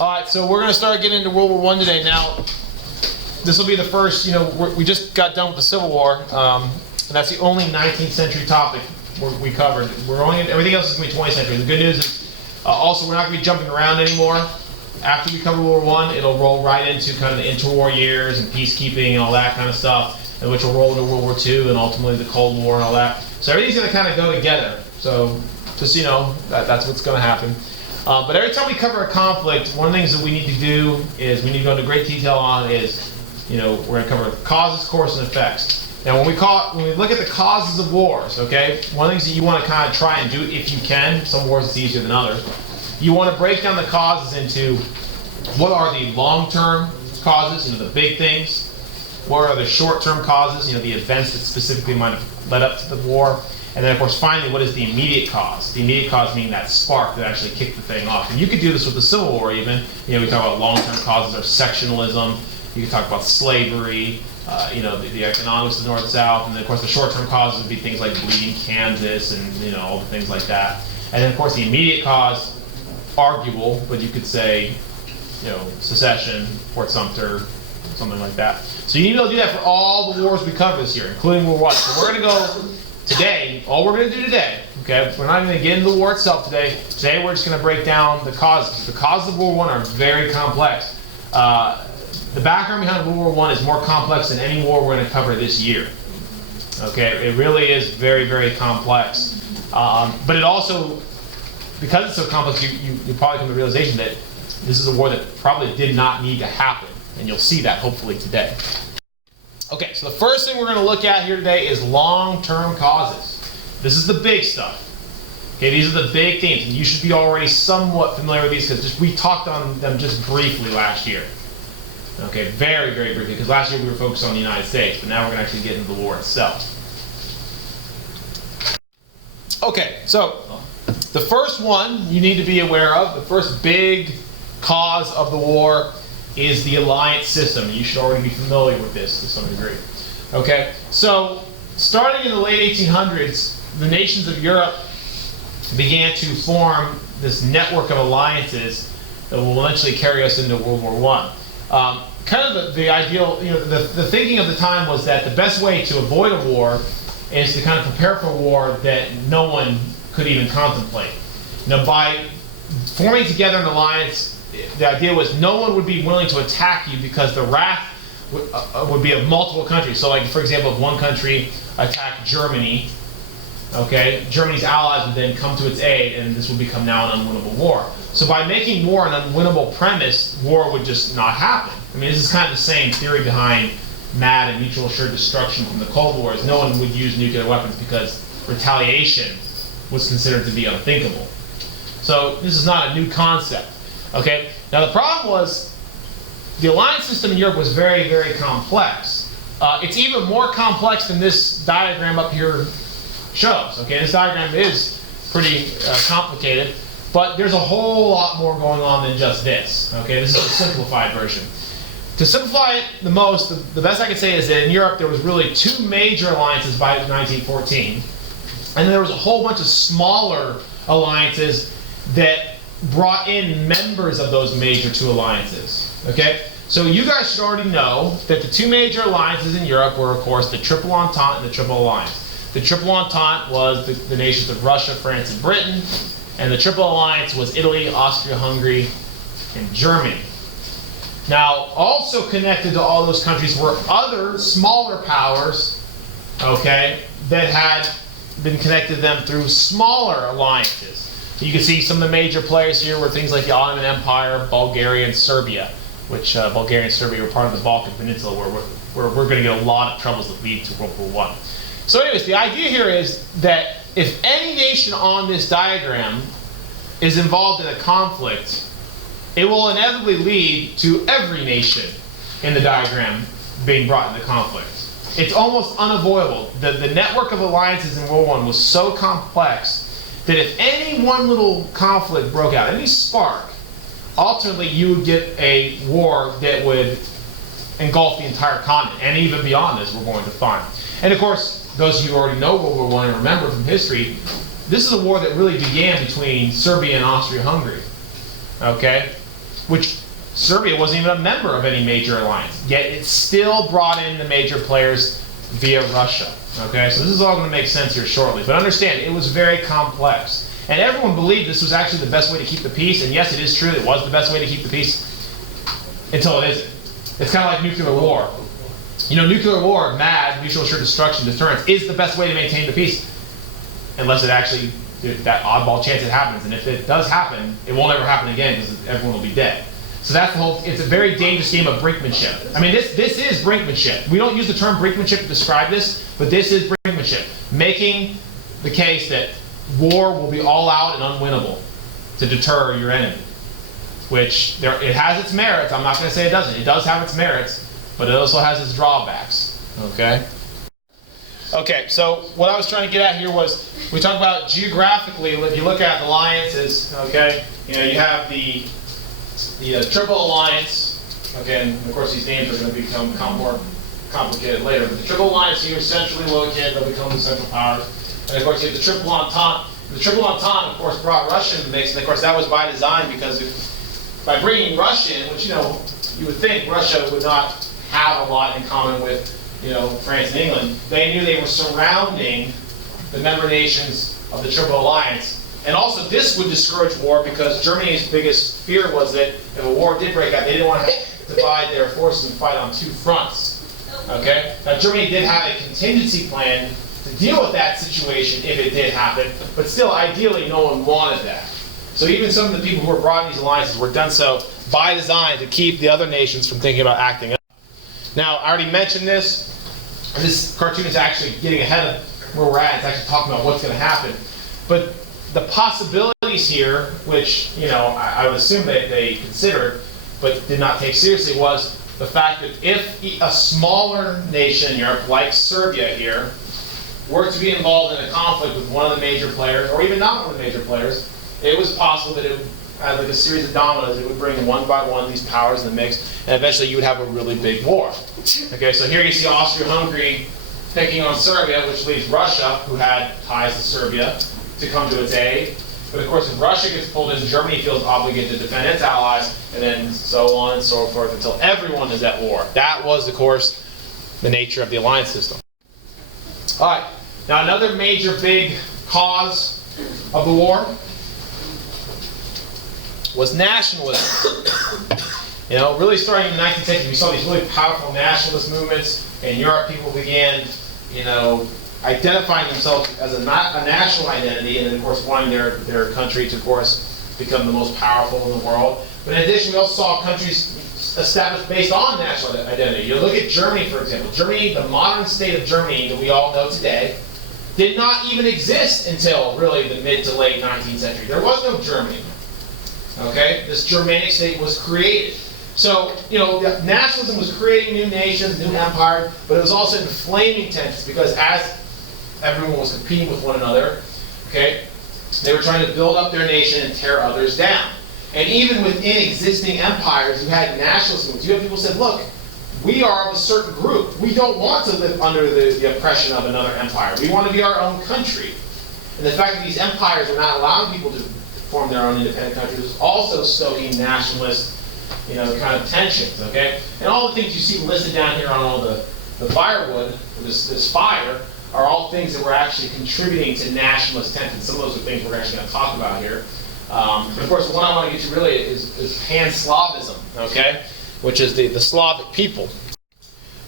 All right, so we're going to start getting into World War I today. Now, this will be the first, we just got done with the Civil War, and that's the only 19th century topic we covered. Everything else is going to be 20th century. The good news is, also, we're not going to be jumping around anymore. After we cover World War I, it'll roll right into kind of the interwar years and peacekeeping and all that kind of stuff, and which will roll into World War II and ultimately the Cold War and all that. So everything's going to kind of go together. So just that's what's going to happen. But every time we cover a conflict, one of the things that we need to do is we need to go into great detail on is, we're going to cover causes, course, and effects. Now, when we look at the causes of wars, okay, one of the things that you want to kind of try and do, if you can, some wars it's easier than others, you want to break down the causes into what are the long-term causes, the big things, what are the short-term causes, the events that specifically might have led up to the war. And then, of course, finally, what is the immediate cause? The immediate cause meaning that spark that actually kicked the thing off. And you could do this with the Civil War even. We talk about long-term causes or sectionalism. You can talk about slavery, the economics of the North-South. And then, of course, the short-term causes would be things like bleeding Kansas and, all the things like that. And then, of course, the immediate cause, arguable, but you could say, secession, Fort Sumter, something like that. So you need to be able to do that for all the wars we cover this year, including World War I. So we're going to go today, all we're going to do today, okay, we're not going to get into the war itself today. Today we're just going to break down the causes. The causes of World War I are very complex. The background behind World War I is more complex than any war we're going to cover this year. Okay, it really is very, very complex. But it also, because it's so complex, you probably come to the realization that this is a war that probably did not need to happen. And you'll see that hopefully today. Okay, so the first thing we're going to look at here today is long-term causes. This is the big stuff. Okay, these are the big themes, and you should be already somewhat familiar with these because we talked on them just briefly last year. Okay, very, very briefly, because last year we were focused on the United States, but now we're going to actually get into the war itself. Okay, so the first one you need to be aware of, the first big cause of the war is the alliance system. You should already be familiar with this to some degree. Okay, so starting in the late 1800s, the nations of Europe began to form this network of alliances that will eventually carry us into World War I. Kind of the ideal, the thinking of the time was that the best way to avoid a war is to kind of prepare for a war that no one could even contemplate. By forming together an alliance, the idea was no one would be willing to attack you because the wrath would be of multiple countries. So, like, for example, if one country attacked Germany, okay, Germany's allies would then come to its aid, and this would become now an unwinnable war. So by making war an unwinnable premise, war would just not happen. I mean, this is kind of the same theory behind MAD and mutual assured destruction from the Cold War. Is no one would use nuclear weapons because retaliation was considered to be unthinkable. So this is not a new concept. Okay. Now the problem was the alliance system in Europe was very, very complex. It's even more complex than this diagram up here shows. Okay, this diagram is pretty complicated, but there's a whole lot more going on than just this. Okay, this is a simplified version. To simplify it the most, the best I can say is that in Europe there was really two major alliances by 1914, and then there was a whole bunch of smaller alliances that brought in members of those major two alliances. Okay, so you guys should already know that the two major alliances in Europe were, of course, the Triple Entente and the Triple Alliance. The Triple Entente was the nations of Russia, France, and Britain, and the Triple Alliance was Italy, Austria-Hungary, and Germany. Now, also connected to all those countries were other smaller powers, okay, that had been connected to them through smaller alliances. You can see some of the major players here were things like the Ottoman Empire, Bulgaria, and Serbia, which Bulgaria and Serbia were part of the Balkan Peninsula, where we're going to get a lot of troubles that lead to World War I. So anyways, the idea here is that if any nation on this diagram is involved in a conflict, it will inevitably lead to every nation in the diagram being brought into conflict. It's almost unavoidable. The network of alliances in World War I was so complex that if any one little conflict broke out, any spark, ultimately you would get a war that would engulf the entire continent, and even beyond this, we're going to find. And of course, those of you who already know World War I and remember from history, this is a war that really began between Serbia and Austria-Hungary. Okay? which Serbia wasn't even a member of any major alliance, yet it still brought in the major players via Russia. Okay, so this is all going to make sense here shortly. But understand, it was very complex. And everyone believed this was actually the best way to keep the peace. And yes, it is true, it was the best way to keep the peace until it isn't. It's kind of like nuclear war. You know, nuclear war, MAD, mutual assured destruction, deterrence, is the best way to maintain the peace. Unless it actually, that oddball chance it happens. And if it does happen, it won't ever happen again because everyone will be dead. So that's the whole, it's a very dangerous game of brinkmanship. I mean, this is brinkmanship. We don't use the term brinkmanship to describe this, but this is brinkmanship. Making the case that war will be all out and unwinnable to deter your enemy. Which, it has its merits. I'm not going to say it doesn't. It does have its merits, but it also has its drawbacks. Okay? Okay, so what I was trying to get at here was, we talked about geographically, if you look at alliances, okay, you know, you have the Triple Alliance, okay, and of course these names are going to become more complicated later, but the Triple Alliance here is centrally located, they'll become the Central Powers, and of course you have the Triple Entente. The Triple Entente, of course, brought Russia into the mix, and of course that was by design because by bringing Russia in, which, you know, you would think Russia would not have a lot in common with, you know, France and England, they knew they were surrounding the member nations of the Triple Alliance. And also this would discourage war because Germany's biggest fear was that if a war did break out, they didn't want to divide their forces and fight on two fronts. Okay? Now Germany did have a contingency plan to deal with that situation if it did happen, but still ideally no one wanted that. So even some of the people who were brought in these alliances were done so by design to keep the other nations from thinking about acting up. Now I already mentioned this, and this cartoon is actually getting ahead of where we're at. It's actually talking about what's going to happen. But the possibilities here, which, you know, I would assume they considered, but did not take seriously, was the fact that if a smaller nation in Europe, like Serbia here, were to be involved in a conflict with one of the major players, or even not one of the major players, it was possible that it would, as like a series of dominoes, it would bring one by one these powers in the mix, and eventually you would have a really big war. Okay, so here you see Austria-Hungary picking on Serbia, which leaves Russia, who had ties to Serbia, to come to its aid. But of course, if Russia gets pulled in, Germany feels obligated to defend its allies, and then so on and so forth until everyone is at war. That was, of course, the nature of the alliance system. All right, now another major big cause of the war was nationalism. You know, really starting in the 19th century, we saw these really powerful nationalist movements. In Europe, people began, you know, identifying themselves as a national identity, and then of course wanting their country to, of course, become the most powerful in the world. But in addition, we also saw countries established based on national identity. You look at Germany, for example. Germany, the modern state of Germany that we all know today, did not even exist until really the mid to late 19th century. There was no Germany. Okay? This Germanic state was created. So, you know, nationalism was creating new nations, new empires, but it was also inflaming tensions because as everyone was competing with one another, okay, they were trying to build up their nation and tear others down. And even within existing empires, you had nationalist movements. You had people who said, look, we are of a certain group. We don't want to live under the oppression of another empire. We want to be our own country. And the fact that these empires are not allowing people to form their own independent countries was also stoking nationalist, you know, kind of tensions, okay? And all the things you see listed down here on all the firewood, this fire, are all things that were actually contributing to nationalist tensions. Some of those are things we're actually going to talk about here. But of course, the one I want to get to really is Pan-Slavism, okay? Which is the Slavic people.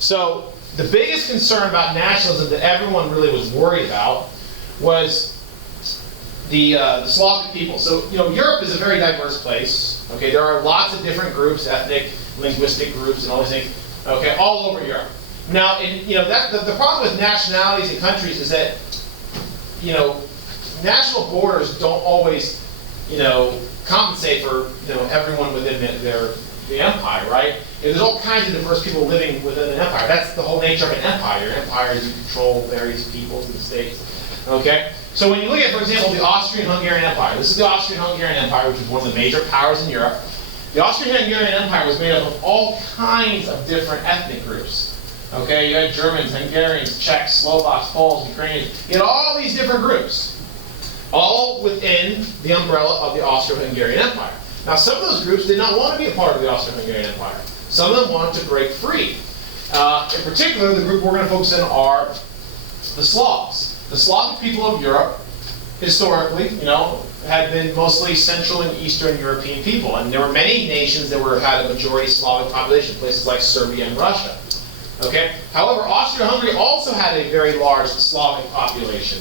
So the biggest concern about nationalism that everyone really was worried about was the Slavic people. So, you know, Europe is a very diverse place. Okay, there are lots of different groups, ethnic, linguistic groups, and all these things. Okay, all over Europe. Now, you know, the problem with nationalities and countries is that, you know, national borders don't always, you know, compensate for, you know, everyone within the empire, right? There's all kinds of diverse people living within an empire. That's the whole nature of an empire. Your empire is you control various peoples and states. Okay? So when you look at, for example, the Austrian-Hungarian Empire, this is the Austrian-Hungarian Empire, which was one of the major powers in Europe. The Austrian-Hungarian Empire was made up of all kinds of different ethnic groups. Okay, you had Germans, Hungarians, Czechs, Slovaks, Poles, Ukrainians. You had all these different groups, all within the umbrella of the Austro-Hungarian Empire. Now, some of those groups did not want to be a part of the Austro-Hungarian Empire. Some of them wanted to break free. In particular, the group we're going to focus on are the Slavs. The Slavic people of Europe, historically, had been mostly Central and Eastern European people. And there were many nations that had a majority Slavic population, places like Serbia and Russia. Okay? However, Austria-Hungary also had a very large Slavic population.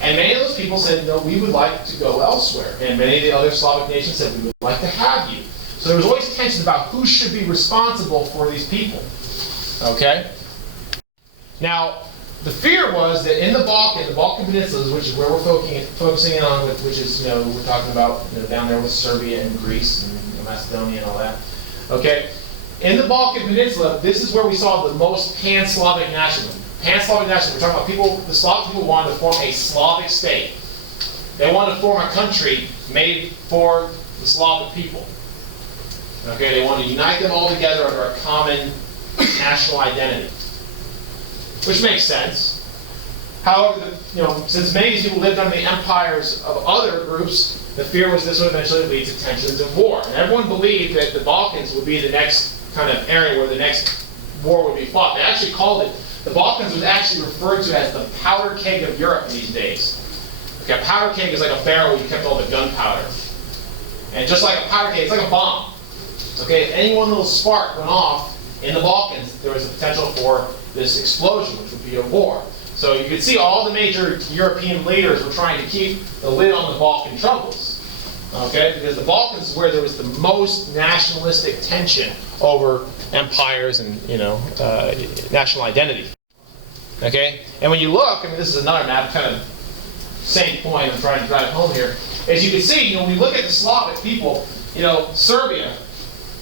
And many of those people said, no, we would like to go elsewhere. And many of the other Slavic nations said, we would like to have you. So there was always tension about who should be responsible for these people. Okay? Now, the fear was that in the Balkan Peninsula, which is where we're focusing in on, which is, we're talking about down there with Serbia and Greece and Macedonia and all that. Okay? In the Balkan Peninsula, this is where we saw the most pan-Slavic nationalism. Pan-Slavic nationalism, we're talking about people, the Slavic people wanted to form a Slavic state. They wanted to form a country made for the Slavic people. Okay, they wanted to unite them all together under a common national identity. Which makes sense. However, since many of these people lived under the empires of other groups, the fear was this would eventually lead to tensions and war. And everyone believed that the Balkans would be the next kind of area where the next war would be fought. They actually called it, the Balkans was actually referred to as the powder keg of Europe in these days. Okay, a powder keg is like a barrel where you kept all the gunpowder. And just like a powder keg, it's like a bomb. Okay, if any one little spark went off in the Balkans, there was a potential for this explosion, which would be a war. So you could see all the major European leaders were trying to keep the lid on the Balkan troubles. Okay, because the Balkans is where there was the most nationalistic tension over empires and national identity. Okay, and when you look, this is another map, kind of same point I'm trying to drive home here. As you can see, when we look at the Slavic people, Serbia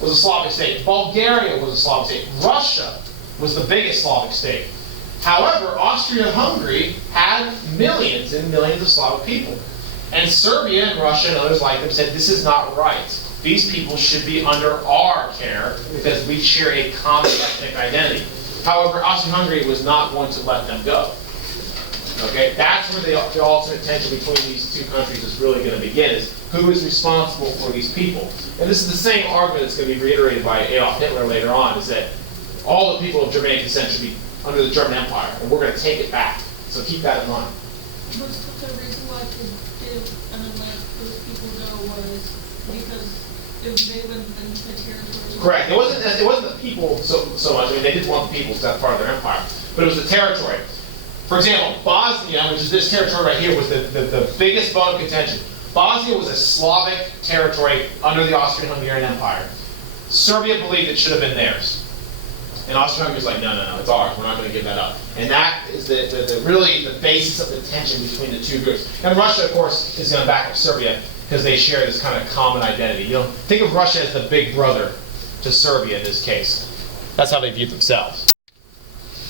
was a Slavic state, Bulgaria was a Slavic state, Russia was the biggest Slavic state. However, Austria-Hungary had millions and millions of Slavic people. And Serbia and Russia and others like them said, this is not right. These people should be under our care because we share a common ethnic identity. However, Austria-Hungary was not going to let them go. Okay, that's where the ultimate tension between these two countries is really going to begin, is who is responsible for these people. And this is the same argument that's going to be reiterated by Adolf Hitler later on, is that all the people of Germanic descent should be under the German Empire, and we're going to take it back. So keep that in mind. What's the reason why they didn't let those people go was because they lived in the territory? Correct. It wasn't the people so much. They didn't want the people to have part of their empire, but it was the territory. For example, Bosnia, which is this territory right here, was the biggest bone of contention. Bosnia was a Slavic territory under the Austrian-Hungarian Empire. Serbia believed it should have been theirs. And Austria-Hungary was like, no, it's ours. We're not going to give that up. And that is really the basis of the tension between the two groups. And Russia, of course, is going to back up Serbia because they share this kind of common identity. Think of Russia as the big brother to Serbia in this case. That's how they view themselves.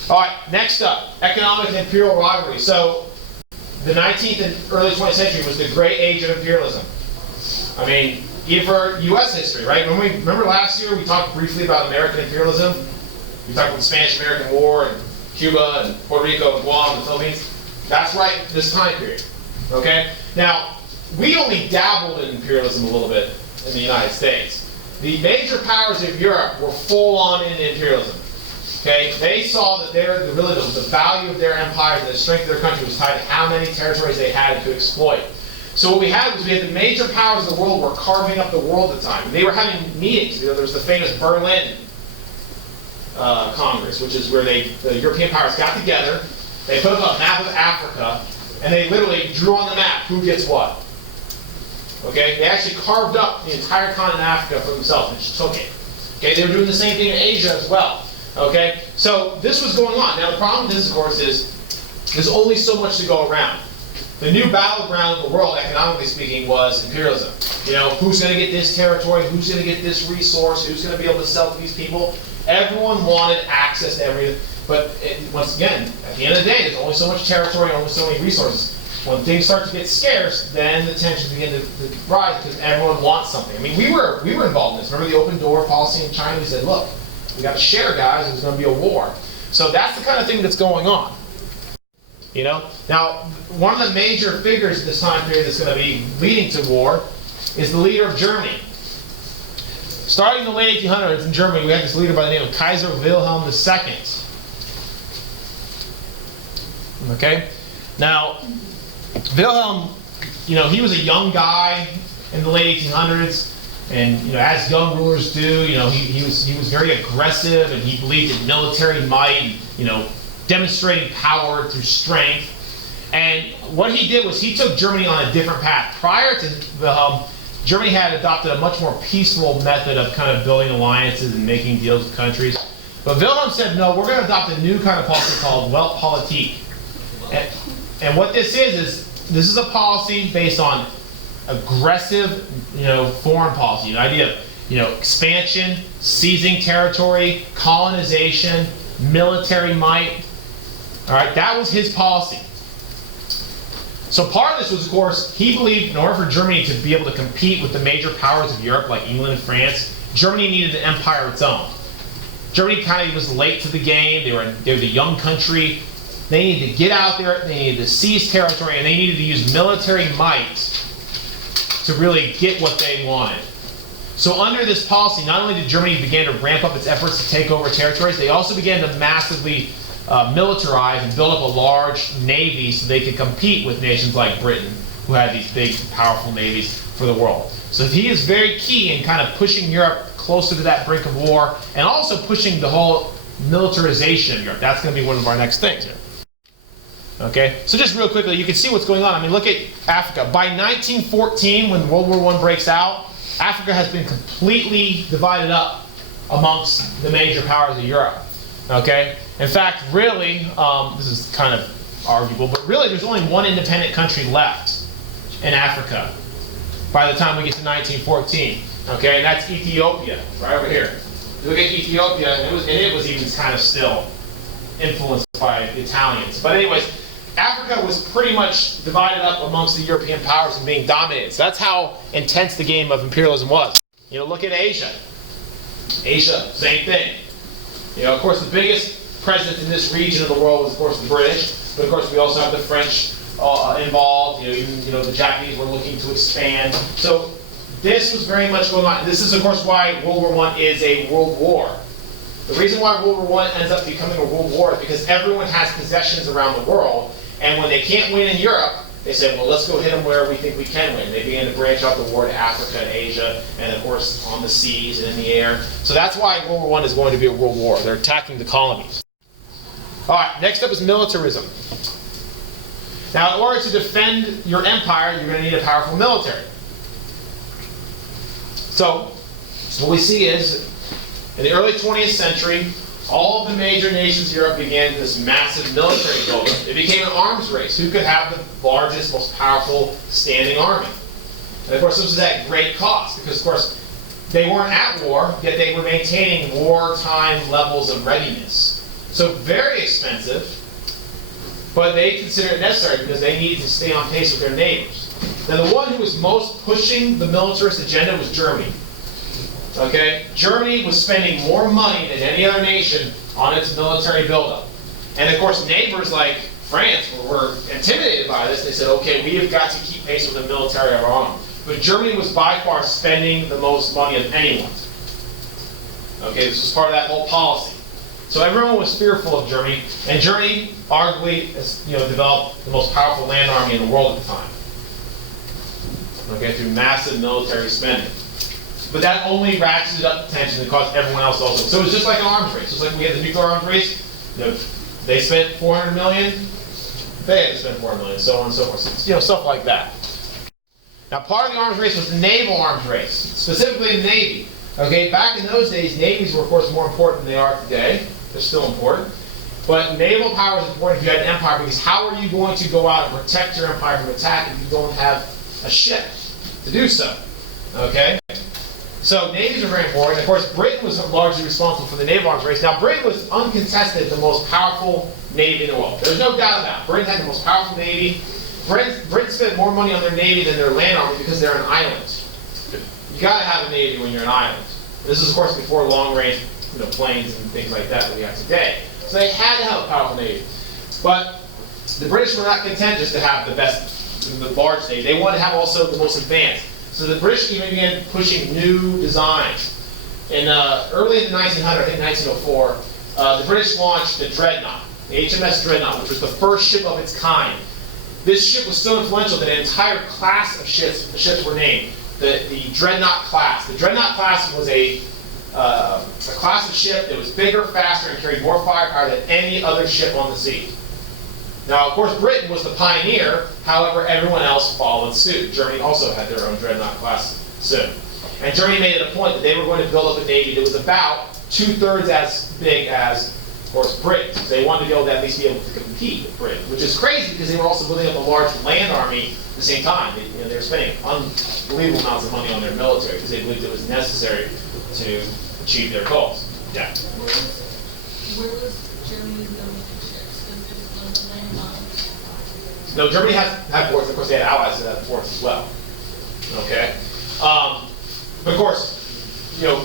All right, next up, economic and imperial rivalry. So the 19th and early 20th century was the great age of imperialism. Even for U.S. history, right? Remember last year we talked briefly about American imperialism? We talked about the Spanish-American War and Cuba and Puerto Rico and Guam and the Philippines. That's right, this time period. Okay? Now, we only dabbled in imperialism a little bit in the United States. The major powers of Europe were full on in imperialism. Okay? They saw that the value of their empires and the strength of their country was tied to how many territories they had to exploit. So what we had was the major powers of the world were carving up the world at the time. They were having meetings. There was the famous Berlin Congress, which is where the European powers got together, they put up a map of Africa, and they literally drew on the map who gets what. Okay? They actually carved up the entire continent of Africa for themselves and just took it. Okay? They were doing the same thing in Asia as well. Okay? So this was going on. Now the problem with this, of course, is there's only so much to go around. The new battleground of the world, economically speaking, was imperialism. Who's going to get this territory? Who's going to get this resource? Who's going to be able to sell to these people? Everyone wanted access to everything, but once again, at the end of the day, there's only so much territory, only so many resources. When things start to get scarce, then the tensions begin to rise because everyone wants something. We were involved in this. Remember the open door policy in China? We said, look, we got to share, guys. There's going to be a war. So that's the kind of thing that's going on. Now, one of the major figures this time period that's going to be leading to war is the leader of Germany. starting in the late 1800s in Germany, we had this leader by the name of Kaiser Wilhelm II. Okay? Now, Wilhelm, he was a young guy in the late 1800s, and as young rulers do, he was very aggressive, and he believed in military might, demonstrating power through strength. And what he did was he took Germany on a different path. Prior to Wilhelm, Germany had adopted a much more peaceful method of kind of building alliances and making deals with countries. But Wilhelm said, no, we're going to adopt a new kind of policy called Weltpolitik. And what this is a policy based on aggressive, foreign policy. The idea of, expansion, seizing territory, colonization, military might. All right, that was his policy. So part of this was, of course, he believed in order for Germany to be able to compete with the major powers of Europe, like England and France, Germany needed an empire of its own. Germany kind of was late to the game. They were the young country. They needed to get out there, they needed to seize territory, and they needed to use military might to really get what they wanted. So under this policy, not only did Germany begin to ramp up its efforts to take over territories, they also began to massively militarize and build up a large navy so they could compete with nations like Britain, who had these big, powerful navies for the world. So he is very key in kind of pushing Europe closer to that brink of war, and also pushing the whole militarization of Europe. That's going to be one of our next things here. Okay, so just real quickly, you can see what's going on. I mean, look at Africa. By 1914, when World War I breaks out, Africa has been completely divided up amongst the major powers of Europe. Okay? In fact, really, this is kind of arguable, but really there's only one independent country left in Africa by the time we get to 1914. Okay, and that's Ethiopia, right over here. Look at Ethiopia, and it was even kind of still influenced by the Italians. But anyways, Africa was pretty much divided up amongst the European powers and being dominated. So that's how intense the game of imperialism was. Look at Asia. Asia, same thing. Of course, the biggest president in this region of the world was, of course, the British. But of course, we also have the French involved. Even the Japanese were looking to expand. So this was very much going on. This is, of course, why World War I is a world war. The reason why World War I ends up becoming a world war is because everyone has possessions around the world, and when they can't win in Europe, they say, well, let's go hit them where we think we can win. They began to branch out the war to Africa and Asia, and of course on the seas and in the air. So that's why World War I is going to be a world war. They're attacking the colonies. All right, next up is militarism. Now, in order to defend your empire, you're going to need a powerful military. So what we see is, in the early 20th century, all of the major nations of Europe began this massive military buildup. It became an arms race. Who could have the largest, most powerful standing army? And of course, this was at great cost, because of course, they weren't at war, yet they were maintaining wartime levels of readiness. So very expensive, but they considered it necessary because they needed to stay on pace with their neighbors. Now, the one who was most pushing the militarist agenda was Germany. Okay? Germany was spending more money than any other nation on its military buildup. And of course, neighbors like France were intimidated by this. They said, okay, we have got to keep pace with the military of our own. But Germany was by far spending the most money of anyone. Okay, this was part of that whole policy. So everyone was fearful of Germany, and Germany arguably developed the most powerful land army in the world at the time. Okay, through massive military spending. But that only ratcheted up the tension and caused everyone else also. So it was just like an arms race. Just like we had the nuclear arms race. They spent $400 million. They had to spend $400 million, so on and so forth. So, stuff like that. Now, part of the arms race was the naval arms race, specifically the Navy. Okay, back in those days, navies were, of course, more important than they are today. They're still important. But naval power is important if you had an empire, because how are you going to go out and protect your empire from attack if you don't have a ship to do so? Okay? So navies are very important. Of course, Britain was largely responsible for the naval arms race. Now, Britain was uncontested the most powerful navy in the world. There's no doubt about it. Britain had the most powerful navy. Britain spent more money on their navy than their land army because they're an island. You got to have a navy when you're an island. This is, of course, before long-range planes and things like that we have today. So they had to have a powerful navy. But the British were not content just to have the large navy. They wanted to have also the most advanced. So the British even began pushing new designs. early in the 1900s, I think 1904, the British launched the Dreadnought, the HMS Dreadnought, which was the first ship of its kind. This ship was so influential that an entire class of ships were named, the Dreadnought class. The Dreadnought class was a class of ship that was bigger, faster, and carried more firepower than any other ship on the sea. Now, of course, Britain was the pioneer. However, everyone else followed suit. Germany also had their own Dreadnought class soon. And Germany made it a point that they were going to build up a navy that was about 2/3 as big as, of course, Britain. So they wanted to be able to at least be able to compete with Britain, which is crazy because they were also building up a large land army at the same time. They were spending unbelievable amounts of money on their military because they believed it was necessary to achieve their goals. Yeah. Where was Germany building ships? If it was on the land arms? No, Germany had ports. Of course, they had allies that had ports as well. Okay. But of course,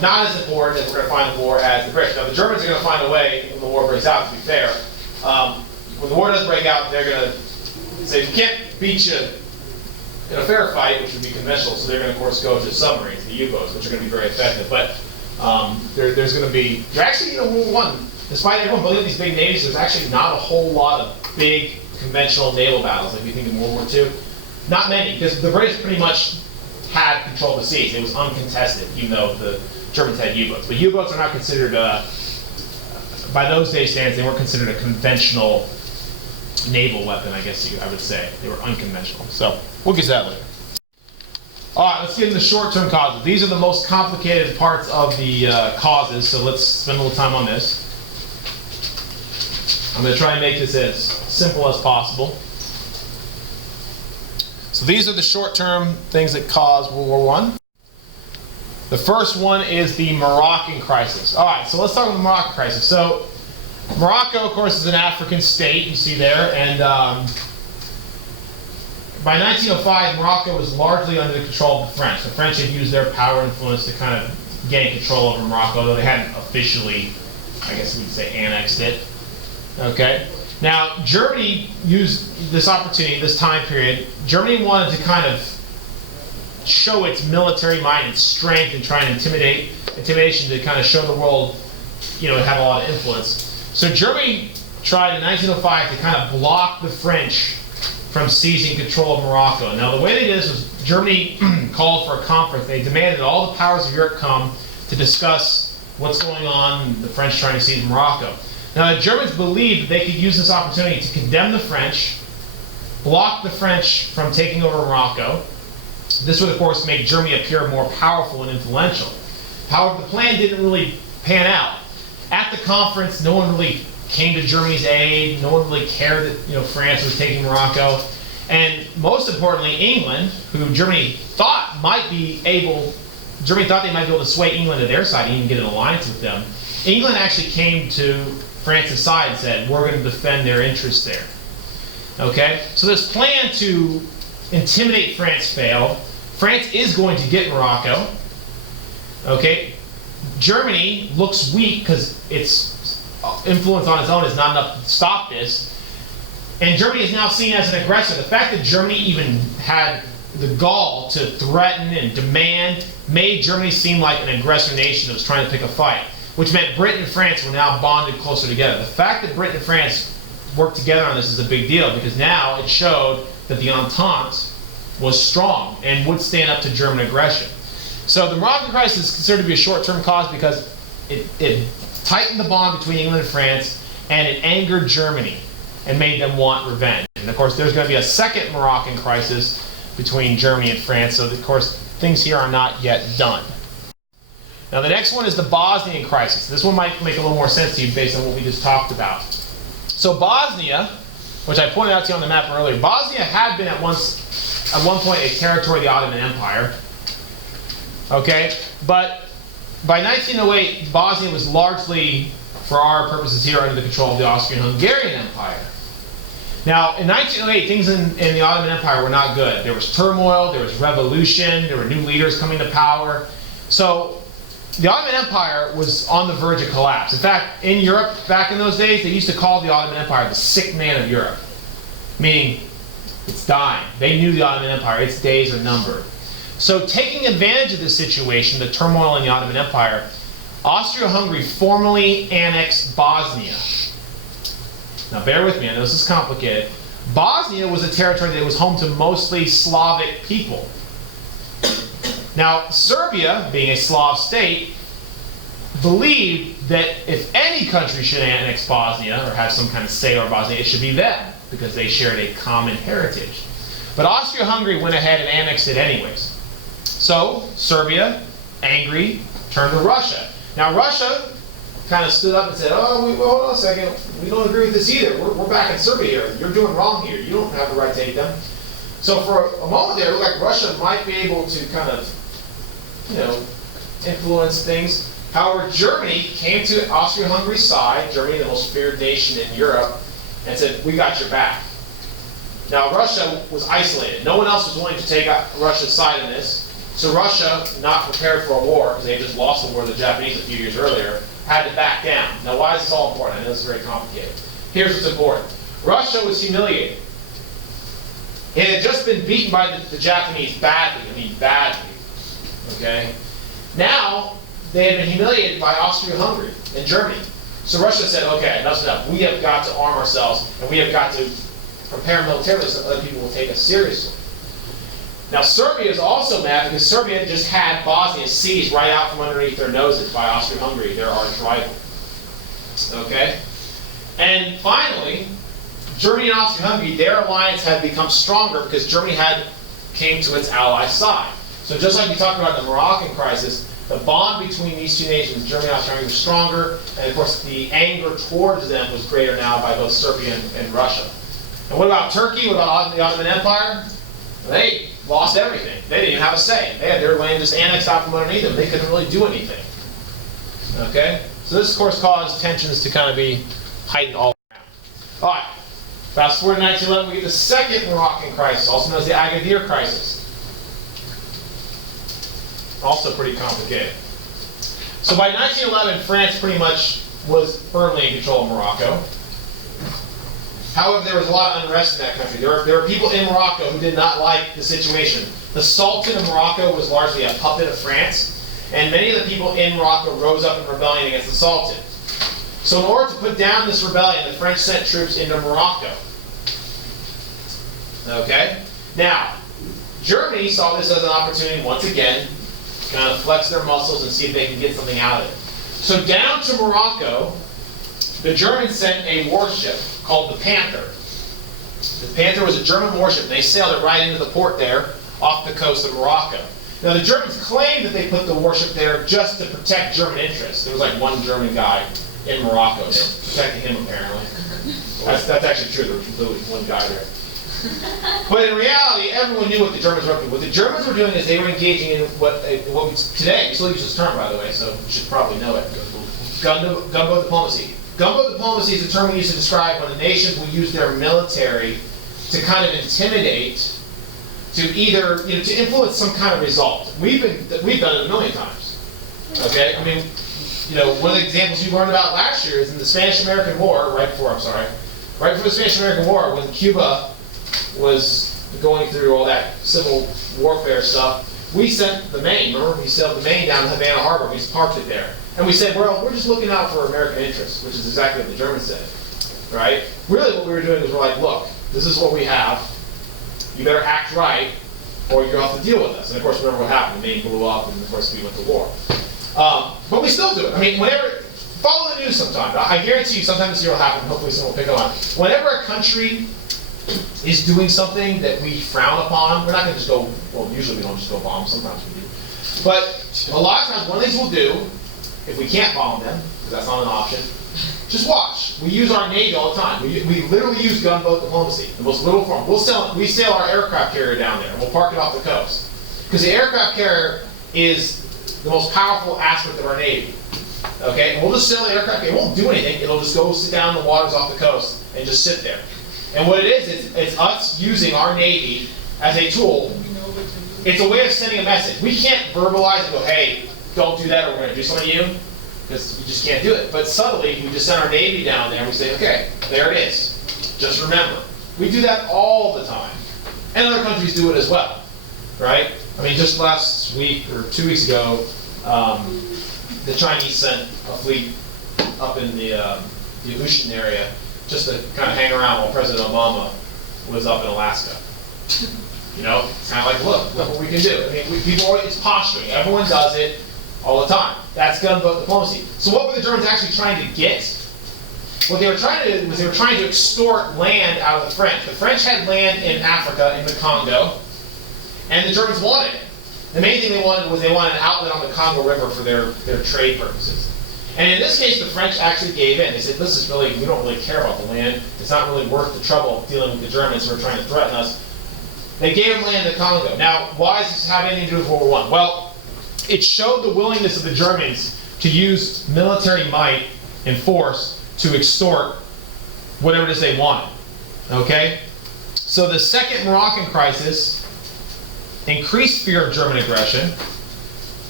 not as important as we're going to find the war as the British. Now, the Germans are going to find a way when the war breaks out, to be fair. When the war does break out, they're going to say, we can't beat you in a fair fight, which would be conventional, so they're going to, of course, go to submarines, the U-boats, which are going to be very effective. But there's going to be, World War I, despite everyone building these big navies, there's actually not a whole lot of big conventional naval battles like you think in World War II. Not many, because the British pretty much had control of the seas. It was uncontested, even though the Germans had U-boats. But U-boats are not considered, by those days' standards, they weren't considered a conventional naval weapon, I guess I would say. They were unconventional. So we'll get to that later. All right, let's get into short-term causes. These are the most complicated parts of the causes, so let's spend a little time on this. I'm going to try and make this as simple as possible. So these are the short-term things that caused World War I. The first one is the Moroccan Crisis. All right, so let's talk about the Moroccan Crisis. So Morocco, of course, is an African state, you see there, and by 1905, Morocco was largely under the control of the French. The French had used their power and influence to kind of gain control over Morocco, though they hadn't officially, I guess we could say, annexed it. Okay? Now, Germany used this opportunity, this time period. Germany wanted to kind of show its military might and strength and try and intimidation to kind of show the world, it had a lot of influence. So Germany tried in 1905 to kind of block the French from seizing control of Morocco. Now, the way they did this was Germany called for a conference. They demanded that all the powers of Europe come to discuss what's going on, the French trying to seize Morocco. Now, the Germans believed that they could use this opportunity to condemn the French, block the French from taking over Morocco. This would, of course, make Germany appear more powerful and influential. However, the plan didn't really pan out. At the conference, no one really came to Germany's aid. No one really cared that France was taking Morocco. And most importantly, England, who Germany thought they might be able to sway England to their side and even get an alliance with them. England actually came to France's side and said, we're going to defend their interests there. Okay? So this plan to intimidate France failed. France is going to get Morocco. Okay? Germany looks weak because its influence on its own is not enough to stop this. And Germany is now seen as an aggressor. The fact that Germany even had the gall to threaten and demand made Germany seem like an aggressor nation that was trying to pick a fight, which meant Britain and France were now bonded closer together. The fact that Britain and France worked together on this is a big deal because now it showed that the Entente was strong and would stand up to German aggression. So the Moroccan Crisis is considered to be a short-term cause because it tightened the bond between England and France and it angered Germany and made them want revenge. And of course there's going to be a second Moroccan Crisis between Germany and France, so of course things here are not yet done. Now the next one is the Bosnian Crisis. This one might make a little more sense to you based on what we just talked about. So Bosnia, which I pointed out to you on the map earlier, Bosnia had been at one point a territory of the Ottoman Empire. Okay, but by 1908, Bosnia was largely, for our purposes here, under the control of the Austrian-Hungarian Empire. Now, in 1908, things in the Ottoman Empire were not good. There was turmoil, there was revolution, there were new leaders coming to power. So the Ottoman Empire was on the verge of collapse. In fact, in Europe, back in those days, they used to call the Ottoman Empire the sick man of Europe, meaning it's dying. They knew the Ottoman Empire, its days are numbered. So taking advantage of this situation, the turmoil in the Ottoman Empire, Austria-Hungary formally annexed Bosnia. Now bear with me, I know this is complicated. Bosnia was a territory that was home to mostly Slavic people. Now Serbia, being a Slav state, believed that if any country should annex Bosnia or have some kind of say over Bosnia, it should be them, because they shared a common heritage. But Austria-Hungary went ahead and annexed it anyways. So Serbia, angry, turned to Russia. Now Russia kind of stood up and said, oh, hold on a second, we don't agree with this either. We're back in Serbia here. You're doing wrong here. You don't have the right to take them. So for a moment there, it looked like Russia might be able to kind of, influence things. However, Germany came to Austria-Hungary's side, Germany, the most feared nation in Europe, and said, we got your back. Now Russia was isolated. No one else was willing to take Russia's side in this. So Russia, not prepared for a war, because they had just lost the war to the Japanese a few years earlier, had to back down. Now why is this all important? I know this is very complicated. Here's what's important. Russia was humiliated. It had just been beaten by the Japanese badly. I mean badly. Okay? Now, they had been humiliated by Austria-Hungary and Germany. So Russia said, okay, enough's enough. We have got to arm ourselves, and we have got to prepare militarily so that other people will take us seriously. Now Serbia is also mad because Serbia just had Bosnia seized right out from underneath their noses by Austria-Hungary, their arch rival. Okay? And finally, Germany and Austria-Hungary, their alliance had become stronger because Germany came to its ally side. So just like we talked about the Moroccan Crisis, the bond between these two nations, Germany and Austria-Hungary, was stronger, and of course the anger towards them was greater now by both Serbia and Russia. And what about Turkey? What about the Ottoman Empire? They lost everything. They didn't even have a say. They had their land just annexed out from underneath them. They couldn't really do anything. Okay? So this, of course, caused tensions to kind of be heightened all around. All right. Fast forward to 1911, we get the second Moroccan crisis, also known as the Agadir Crisis. Also pretty complicated. So by 1911, France pretty much was firmly in control of Morocco. However, there was a lot of unrest in that country. There were people in Morocco who did not like the situation. The Sultan of Morocco was largely a puppet of France, and many of the people in Morocco rose up in rebellion against the Sultan. So in order to put down this rebellion, the French sent troops into Morocco. Okay? Now, Germany saw this as an opportunity, once again, to kind of flex their muscles and see if they can get something out of it. So down to Morocco, the Germans sent a warship called the Panther. The Panther was a German warship. They sailed it right into the port there off the coast of Morocco. Now the Germans claimed that they put the warship there just to protect German interests. There was like one German guy in Morocco. They were protecting him apparently. That's actually true. There was literally one guy there. But in reality, everyone knew what the Germans were doing. What the Germans were doing is they were engaging in what we today, we still use this term by the way, so you should probably know it. Gumbo diplomacy. Gumbo diplomacy is a term we use to describe when the nations will use their military to kind of intimidate, to either, to influence some kind of result. We've done it a million times. Okay? I mean, one of the examples you learned about last year is in the Spanish-American War, right before the Spanish-American War, when Cuba was going through all that civil warfare stuff, we sent the Maine, remember? We sailed the Maine down to Havana Harbor, we just parked it there. And we said, well, we're just looking out for American interests, which is exactly what the Germans said, right? Really what we were doing was we're like, look, this is what we have, you better act right, or you're off to deal with us. And of course, remember what happened, the Maine blew up, and of course we went to war. But we still do it. I mean, follow the news sometime. I guarantee you, sometimes this year will happen, hopefully someone will pick up on it. Whenever a country is doing something that we frown upon, we're not going to just go, well, usually we don't just go bomb, sometimes we do. But a lot of times, one of the things we'll do, if we can't bomb them, because that's not an option, just watch. We use our Navy all the time. We literally use gunboat diplomacy, the most literal form. We sail our aircraft carrier down there, and we'll park it off the coast. Because the aircraft carrier is the most powerful aspect of our Navy. Okay? And we'll just sail the aircraft carrier. It won't do anything. It'll just go sit down in the waters off the coast and just sit there. And what it is, it's us using our Navy as a tool. It's a way of sending a message. We can't verbalize and go, hey, don't do that, or we're going to do something to you, because we just can't do it. But subtly, we just send our Navy down there and we say, okay, there it is. Just remember. We do that all the time. And other countries do it as well, right? I mean, just last week or 2 weeks ago, the Chinese sent a fleet up in the Aleutian area just to kind of hang around while President Obama was up in Alaska. You know, it's kind of like, look what we can do. I mean, it's posturing. Everyone does it all the time. That's gunboat diplomacy. So what were the Germans actually trying to get? What they were trying to do was they were trying to extort land out of the French. The French had land in Africa, in the Congo, and the Germans wanted it. The main thing they wanted was they wanted an outlet on the Congo River for their trade purposes. And in this case, the French actually gave in. They said, this is really, we don't really care about the land. It's not really worth the trouble dealing with the Germans who are trying to threaten us. They gave them land in the Congo. Now, why does this have anything to do with World War I? Well, it showed the willingness of the Germans to use military might and force to extort whatever it is they wanted. Okay? So the Second Moroccan Crisis increased fear of German aggression.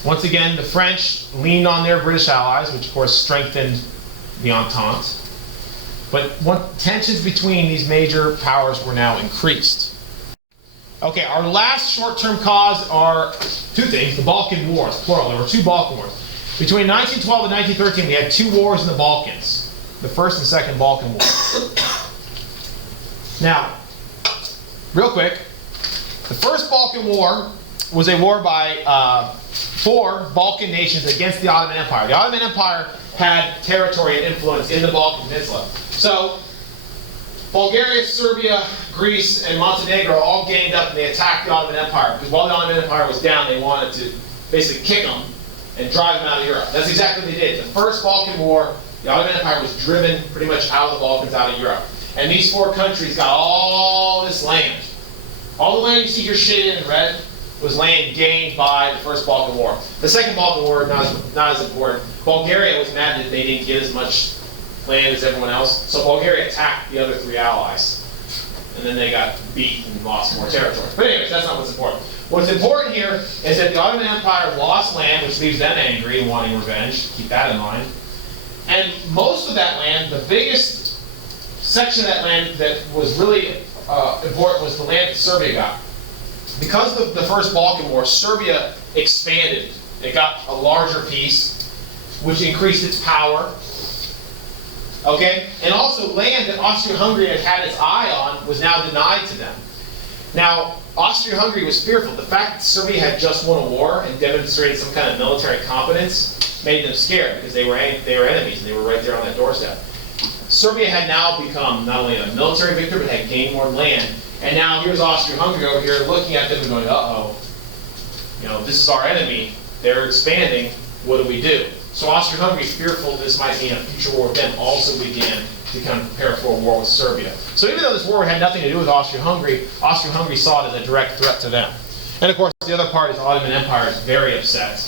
Once again, the French leaned on their British allies, which of course strengthened the Entente. But tensions between these major powers were now increased. Okay, our last short-term cause are two things: the Balkan Wars, plural. There were two Balkan Wars. Between 1912 and 1913, we had two wars in the Balkans. The First and Second Balkan War. Now, real quick, the First Balkan War was a war by 4 Balkan nations against the Ottoman Empire. The Ottoman Empire had territory and influence in the Balkan Peninsula. So, Bulgaria, Serbia, Greece, and Montenegro all ganged up and they attacked the Ottoman Empire, because while the Ottoman Empire was down, they wanted to basically kick them and drive them out of Europe. That's exactly what they did. The First Balkan War, the Ottoman Empire was driven pretty much out of the Balkans, out of Europe. And these 4 countries got all this land. All the land you see here shaded in red was land gained by the First Balkan War. The Second Balkan War, not as important. Bulgaria was mad that they didn't get as much land as everyone else, so Bulgaria attacked the other 3 allies. And then they got beat and lost more territory. But anyways, that's not what's important. What's important here is that the Ottoman Empire lost land, which leaves them angry and wanting revenge. Keep that in mind. And most of that land, the biggest section of that land that was really important was the land that Serbia got. Because of the First Balkan War, Serbia expanded. It got a larger piece, which increased its power. Okay? And also land that Austria-Hungary had had its eye on was now denied to them. Now, Austria-Hungary was fearful. The fact that Serbia had just won a war and demonstrated some kind of military competence made them scared, because they were enemies and they were right there on that doorstep. Serbia had now become not only a military victor, but had gained more land. And now here's Austria-Hungary over here looking at them and going, uh-oh, you know, this is our enemy. They're expanding. What do we do? So Austria-Hungary, fearful this might mean a future war with them, also began to kind of prepare for a war with Serbia. So even though this war had nothing to do with Austria-Hungary, Austria-Hungary saw it as a direct threat to them. And of course, the other part is the Ottoman Empire is very upset.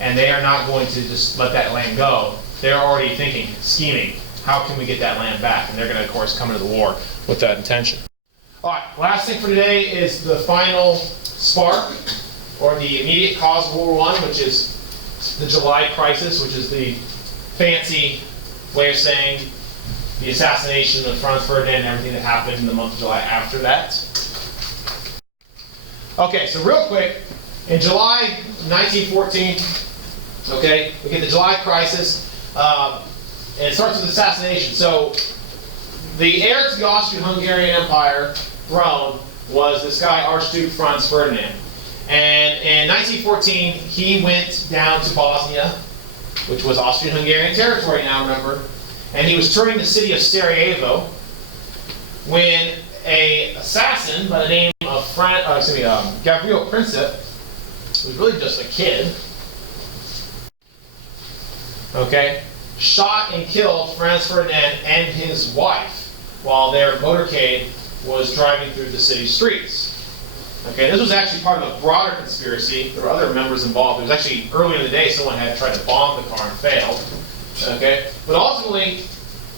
And they are not going to just let that land go. They're already thinking, scheming, how can we get that land back? And they're going to, of course, come into the war with that intention. All right, last thing for today is the final spark, or the immediate cause of World War I, which is the July Crisis, which is the fancy way of saying the assassination of Franz Ferdinand and everything that happened in the month of July after that. Okay, so real quick, in July 1914, okay, we get the July Crisis, and it starts with assassination. So the heir to the Austro-Hungarian Empire throne was this guy, Archduke Franz Ferdinand. And in 1914, he went down to Bosnia, which was Austrian-Hungarian territory now, remember, and he was touring the city of Sarajevo when an assassin by the name of Gavrilo Princip, who was really just a kid, okay, shot and killed Franz Ferdinand and his wife while their motorcade was driving through the city streets. Okay, this was actually part of a broader conspiracy. There were other members involved. It was actually earlier in the day someone had tried to bomb the car and failed. Okay, but ultimately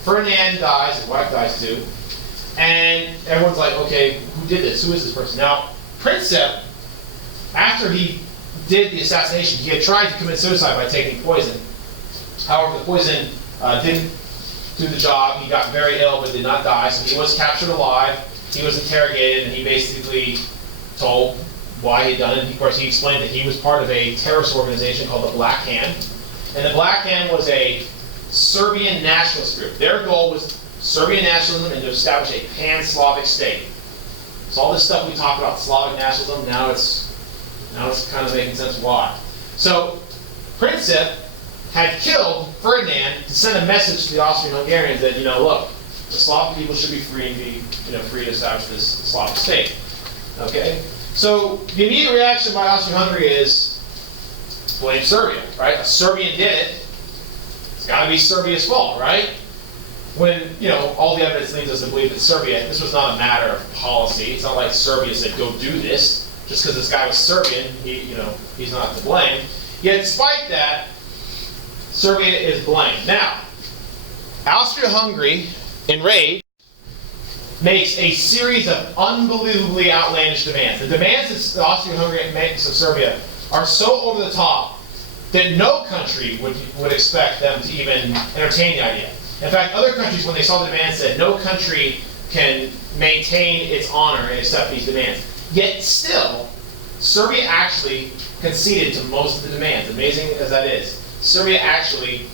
Ferdinand dies, his wife dies too, and everyone's like, okay, who did this? Who is this person? Now, Princip, after he did the assassination, he had tried to commit suicide by taking poison. However, the poison didn't do the job. He got very ill but did not die, so he was captured alive. He was interrogated, and he basically told why he had done it. Of course, he explained that he was part of a terrorist organization called the Black Hand, And the Balkan was a Serbian nationalist group. Their goal was Serbian nationalism and to establish a pan-Slavic state. So all this stuff we talk about, Slavic nationalism, now it's kind of making sense why. So Princip had killed Ferdinand to send a message to the Austrian-Hungarians that, look, the Slavic people should be free and be, free to establish this Slavic state. Okay? So the immediate reaction by Austria-Hungary is blame Serbia, right? A Serbian did it. It's got to be Serbia's fault, right? When, all the evidence leads us to believe that Serbia, this was not a matter of policy. It's not like Serbia said, go do this. Just because this guy was Serbian, he's not to blame. Yet despite that, Serbia is blamed. Now, Austria-Hungary, enraged, makes a series of unbelievably outlandish demands. The demands that Austria-Hungary makes of Serbia are so over the top that no country would expect them to even entertain the idea. In fact, other countries, when they saw the demands, said no country can maintain its honor and accept these demands. Yet still, Serbia actually conceded to most of the demands, amazing as that is. Serbia actually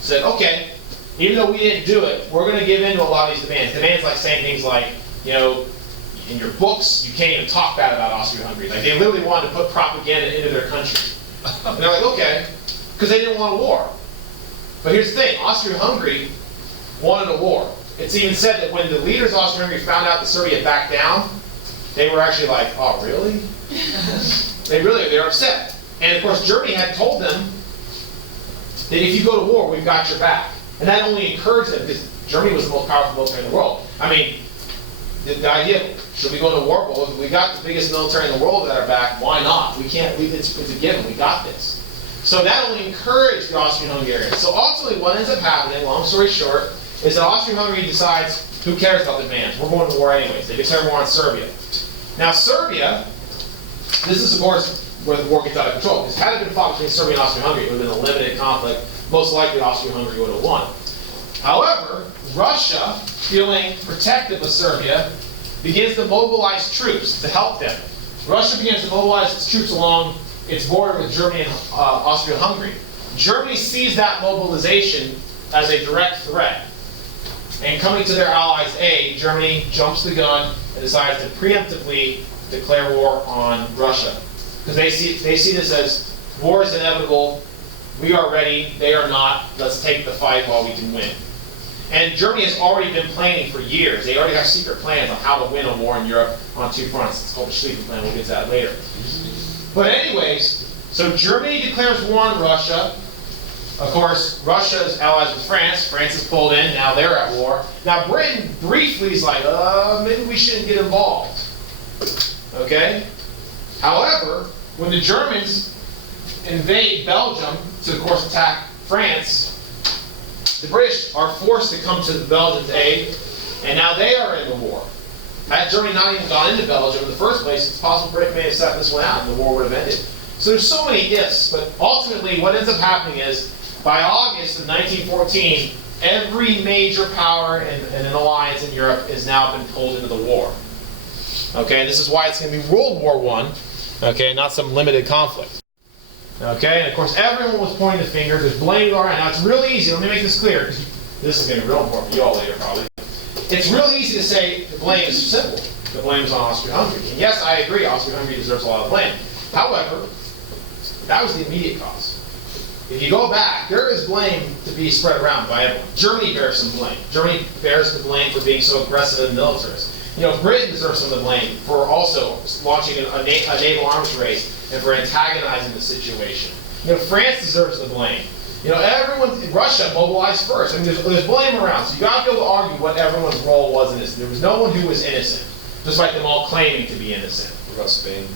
said, okay, even though we didn't do it, we're going to give in to a lot of these demands. Demands like saying things like, in your books, you can't even talk bad about Austria-Hungary. Like, they literally wanted to put propaganda into their country. And they're like, okay, because they didn't want a war. But here's the thing, Austria-Hungary wanted a war. It's even said that when the leaders of Austria-Hungary found out that Serbia backed down, they were actually like, oh, really? They were upset. And of course, Germany had told them that if you go to war, we've got your back. And that only encouraged them, because Germany was the most powerful military in the world. I mean, the idea, should we go to war? Well, if we got the biggest military in the world at our back, why not? It's a given, we got this. So that only encouraged the Austrian-Hungarians. So ultimately, what ends up happening, long story short, is that Austria-Hungary decides, who cares about the demands? We're going to war anyways. They declare war on Serbia. Now Serbia, this is of course where the war gets out of control. Because had it been fought between Serbia and Austria-Hungary, it would have been a limited conflict. Most likely Austria-Hungary would have won. However, Russia, feeling protective of Serbia, begins to mobilize troops to help them. Russia begins to mobilize its troops along its border with Germany and Austria-Hungary. Germany sees that mobilization as a direct threat. And coming to their allies' aid, Germany jumps the gun and decides to preemptively declare war on Russia. Because they see this as war is inevitable, we are ready, they are not, let's take the fight while we can win. And Germany has already been planning for years. They already have secret plans on how to win a war in Europe on two fronts. It's called the Schlieffen Plan, we'll get to that later. But anyways, so Germany declares war on Russia. Of course, Russia is allies with France. France is pulled in, now they're at war. Now Britain briefly is like, maybe we shouldn't get involved. Okay? However, when the Germans invade Belgium to, of course, attack France, the British are forced to come to the Belgians' aid, and now they are in the war. Had Germany not even gone into Belgium in the first place, it's possible Britain may have set this one out and the war would have ended. So there's so many ifs, but ultimately what ends up happening is, by August of 1914, every major power and an alliance in Europe has now been pulled into the war. Okay, and this is why it's going to be World War I, okay, not some limited conflict. Okay, and of course everyone was pointing the finger, there's blame all around. Now it's really easy, let me make this clear, because this is going to be real important for you all later probably. It's really easy to say the blame is simple. The blame is on Austria-Hungary. And yes, I agree, Austria-Hungary deserves a lot of blame. However, that was the immediate cause. If you go back, there is blame to be spread around by everyone. Germany bears some blame. Germany bears the blame for being so aggressive and militarist. Britain deserves some of the blame for also launching a naval arms race and for antagonizing the situation. France deserves the blame. Russia mobilized first. I mean, there's blame around, so you got to be able to argue what everyone's role was in this. There was no one who was innocent, despite them all claiming to be innocent. What about Spain?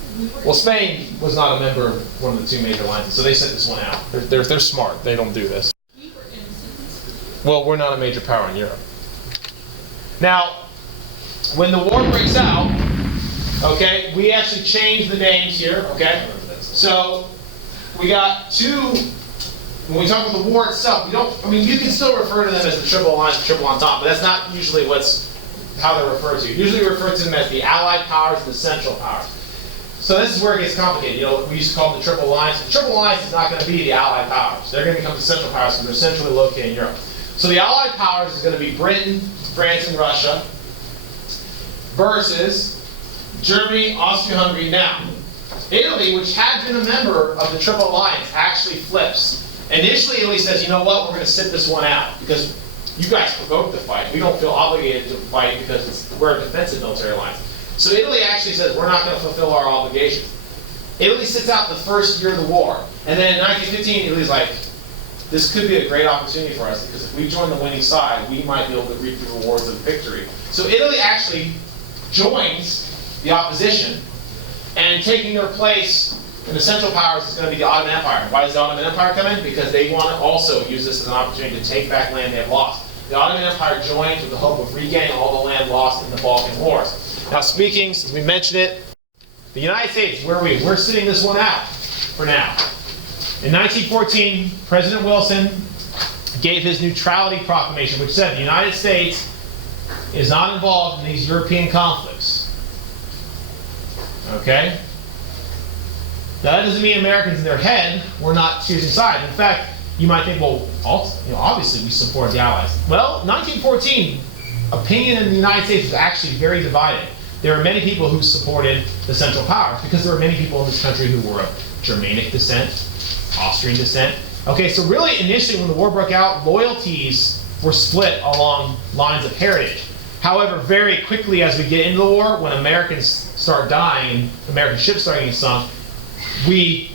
Well, Spain was not a member of one of the two major alliances, so they set this one out. They're smart. They don't do this. We were innocent. Well, we're not a major power in Europe. Now, when the war breaks out, okay, we actually changed the names here, okay? So, we got two, when we talk about the war itself, you can still refer to them as the Triple Alliance, Triple Entente, but that's not usually how they're referred to. Usually we refer to them as the Allied powers and the Central powers. So this is where it gets complicated. You know, we used to call them the Triple Alliance. The Triple Alliance is not going to be the Allied powers. They're going to become the Central Powers because they're centrally located in Europe. So the Allied powers is going to be Britain, France, and Russia versus Germany, Austria-Hungary. Now, Italy, which had been a member of the Triple Alliance, actually flips. Initially, Italy says, you know what, we're going to sit this one out because you guys provoked the fight. We don't feel obligated to fight because we're a defensive military alliance. So Italy actually says, we're not going to fulfill our obligation. Italy sits out the first year of the war. And then in 1915, Italy's like, this could be a great opportunity for us because if we join the winning side, we might be able to reap the rewards of victory. So Italy actually joins the opposition, and taking their place in the Central Powers is going to be the Ottoman Empire. Why does the Ottoman Empire come in? Because they want to also use this as an opportunity to take back land they have lost. The Ottoman Empire joined with the hope of regaining all the land lost in the Balkan Wars. Now speaking, since we mentioned it, the United States, where are we? We're sitting this one out for now. In 1914, President Wilson gave his Neutrality Proclamation, which said the United States is not involved in these European conflicts. Okay? Now that doesn't mean Americans in their head were not choosing sides. In fact, you might think, well, obviously we support the Allies. Well, 1914, opinion in the United States was actually very divided. There were many people who supported the Central Powers because there were many people in this country who were of Germanic descent, Austrian descent. Okay, so really initially when the war broke out, loyalties were split along lines of heritage. However, very quickly as we get into the war, when Americans start dying, American ships start getting sunk, we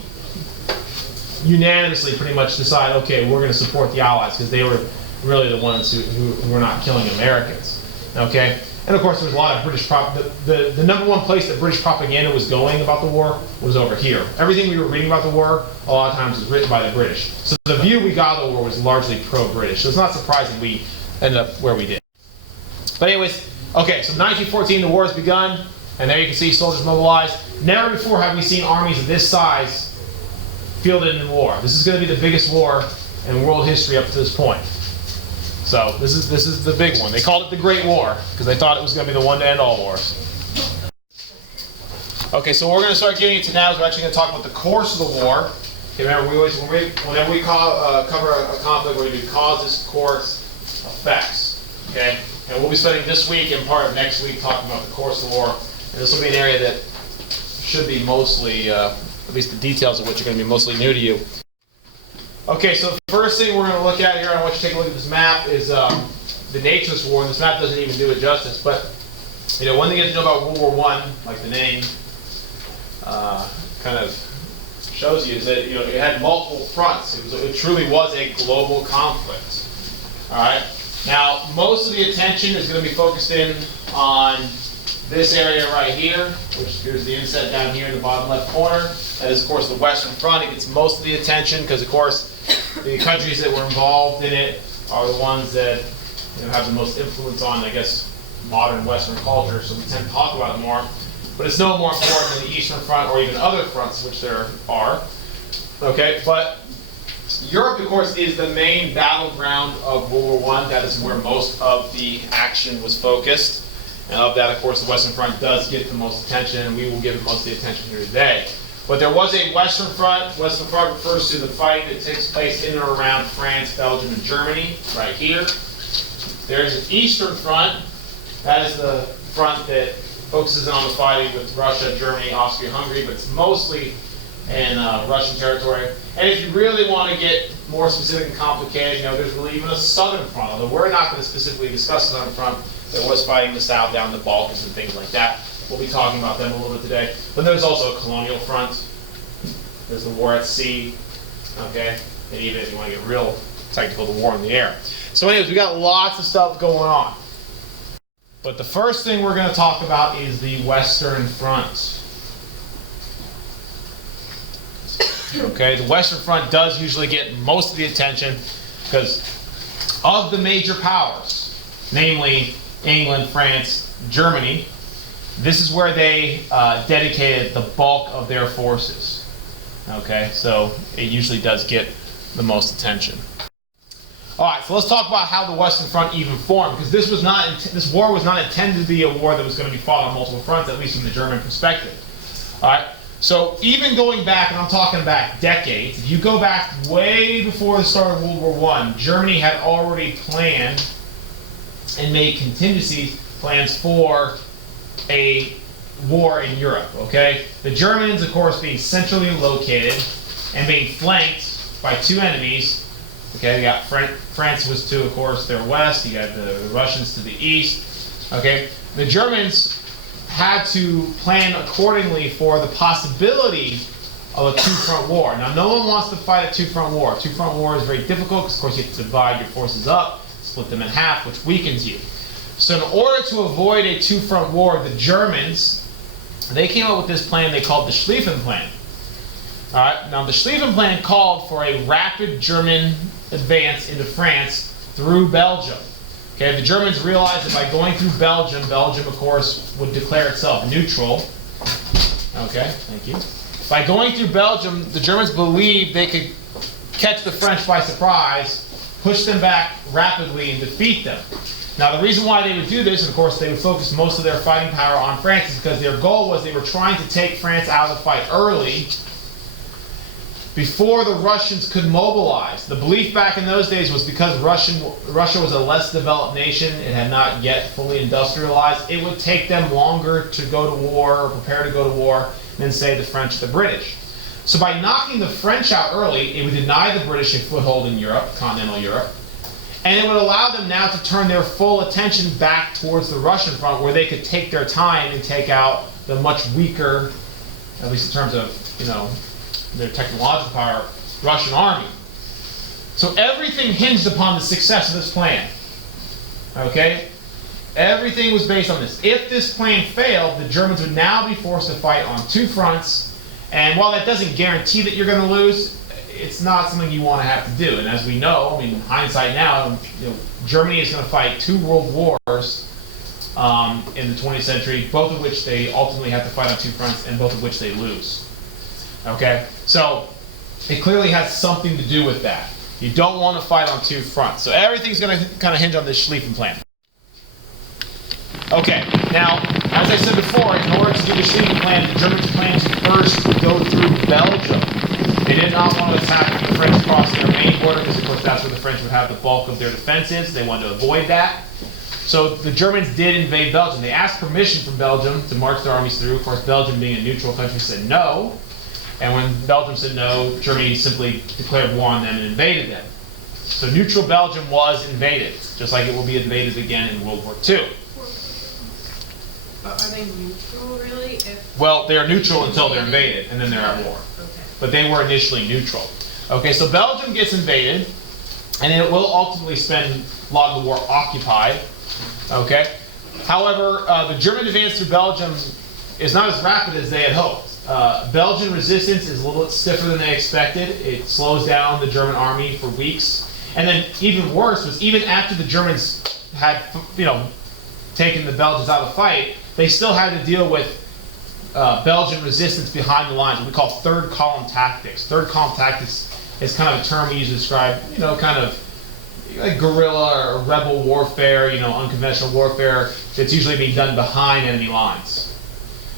unanimously pretty much decide, okay, we're going to support the Allies because they were really the ones who were not killing Americans. Okay? And of course, there was a lot of British the number one place that British propaganda was going about the war was over here. Everything we were reading about the war, a lot of times was written by the British. So the view we got of the war was largely pro-British. So it's not surprising we ended up where we did. But anyways, okay, so 1914, the war has begun, and there you can see soldiers mobilized. Never before have we seen armies of this size fielded in war. This is going to be the biggest war in world history up to this point. So this is the big one. They called it the Great War because they thought it was going to be the one to end all wars. Okay, so what we're going to start getting into now is we're actually going to talk about the course of the war. Okay, remember, whenever we cover a conflict, we're going to do causes, course, effects. Okay, and we'll be spending this week and part of next week talking about the course of the war. And this will be an area that should be mostly, at least the details of which are going to be mostly new to you. Okay, so the first thing we're going to look at here, I want you to take a look at this map, is the nature of this war. And this map doesn't even do it justice, but you know, one thing you have to know about World War I, like the name kind of shows you, is that you know it had multiple fronts. It truly was a global conflict. All right. Now, most of the attention is going to be focused in on this area right here, which here's the inset down here in the bottom left corner. That is, of course, the Western Front. It gets most of the attention because, of course, the countries that were involved in it are the ones that have the most influence on, I guess, modern Western culture. So we tend to talk about it more. But it's no more important than the Eastern Front or even other fronts, which there are. Okay, but Europe, of course, is the main battleground of World War I. That is where most of the action was focused. And of that, of course, the Western Front does get the most attention, and we will give it most of the attention here today. But there was a Western Front. Western Front refers to the fighting that takes place in or around France, Belgium, and Germany, right here. There's an Eastern Front. That is the front that focuses on the fighting with Russia, Germany, Austria-Hungary, but it's mostly in Russian territory. And if you really want to get more specific and complicated, there's really even a Southern Front, although we're not going to specifically discuss the Southern Front. There was fighting the South down in the Balkans and things like that. We'll be talking about them a little bit today. But there's also a colonial front. There's the war at sea, okay? And even if you want to get real technical, the war in the air. So anyways, we got lots of stuff going on. But the first thing we're going to talk about is the Western Front. Okay, the Western Front does usually get most of the attention because of the major powers, namely England, France, Germany. This is where they dedicated the bulk of their forces. Okay, so it usually does get the most attention. All right, so let's talk about how the Western Front even formed, because this war was not intended to be a war that was going to be fought on multiple fronts, at least from the German perspective. All right, So even going back, and I'm talking back decades, if you go back way before the start of World War I, Germany had already planned and made contingency plans for a war in Europe, okay? The Germans, of course, being centrally located and being flanked by two enemies, okay? You got France was to, of course, their west, you got the Russians to the east, okay? The Germans had to plan accordingly for the possibility of a two-front war. Now, no one wants to fight a two-front war. A two-front war is very difficult because, of course, you have to divide your forces up, split them in half, which weakens you. So in order to avoid a two-front war, the Germans, they came up with this plan they called the Schlieffen Plan. All right. Now, the Schlieffen Plan called for a rapid German advance into France through Belgium. Okay, the Germans realized that by going through Belgium, Belgium, of course, would declare itself neutral. Okay, thank you. By going through Belgium, the Germans believed they could catch the French by surprise, push them back rapidly, and defeat them. Now, the reason why they would do this, and of course, they would focus most of their fighting power on France, is because their goal was they were trying to take France out of the fight early, before the Russians could mobilize. The belief back in those days was because Russia was a less developed nation, it had not yet fully industrialized, it would take them longer to go to war or prepare to go to war than, say, the French or the British. So by knocking the French out early, it would deny the British a foothold in Europe, continental Europe, and it would allow them now to turn their full attention back towards the Russian front, where they could take their time and take out the much weaker, at least in terms of, you know, their technological power, Russian army. So everything hinged upon the success of this plan. Okay? Everything was based on this. If this plan failed, the Germans would now be forced to fight on two fronts. And while that doesn't guarantee that you're going to lose, it's not something you want to have to do. And as we know, I mean, in hindsight now, you know, Germany is going to fight two world wars in the 20th century, both of which they ultimately have to fight on two fronts, and both of which they lose. Okay, so it clearly has something to do with that. You don't want to fight on two fronts. So everything's going to kind of hinge on this Schlieffen Plan. Okay, now, as I said before, in order to do the Schlieffen Plan, the Germans planned to first go through Belgium. They did not want to attack the French crossing their main border, because, of course, that's where the French would have the bulk of their defenses. They wanted to avoid that. So the Germans did invade Belgium. They asked permission from Belgium to march their armies through. Of course, Belgium, being a neutral country, said no. And when Belgium said no, Germany simply declared war on them and invaded them. So neutral Belgium was invaded, just like it will be invaded again in World War II. But are they neutral, really? Well, they're neutral until they're invaded, and then they're at war. Okay. But they were initially neutral. Okay, so Belgium gets invaded, and it will ultimately spend a lot of the war occupied. Okay? However, the German advance through Belgium is not as rapid as they had hoped. Belgian resistance is a little bit stiffer than they expected. It slows down the German army for weeks. And then even worse was, even after the Germans had, you know, taken the Belgians out of the fight, they still had to deal with Belgian resistance behind the lines, what we call third column tactics. Third column tactics is kind of a term we use to describe, you know, kind of like guerrilla or rebel warfare, you know, unconventional warfare that's usually being done behind enemy lines.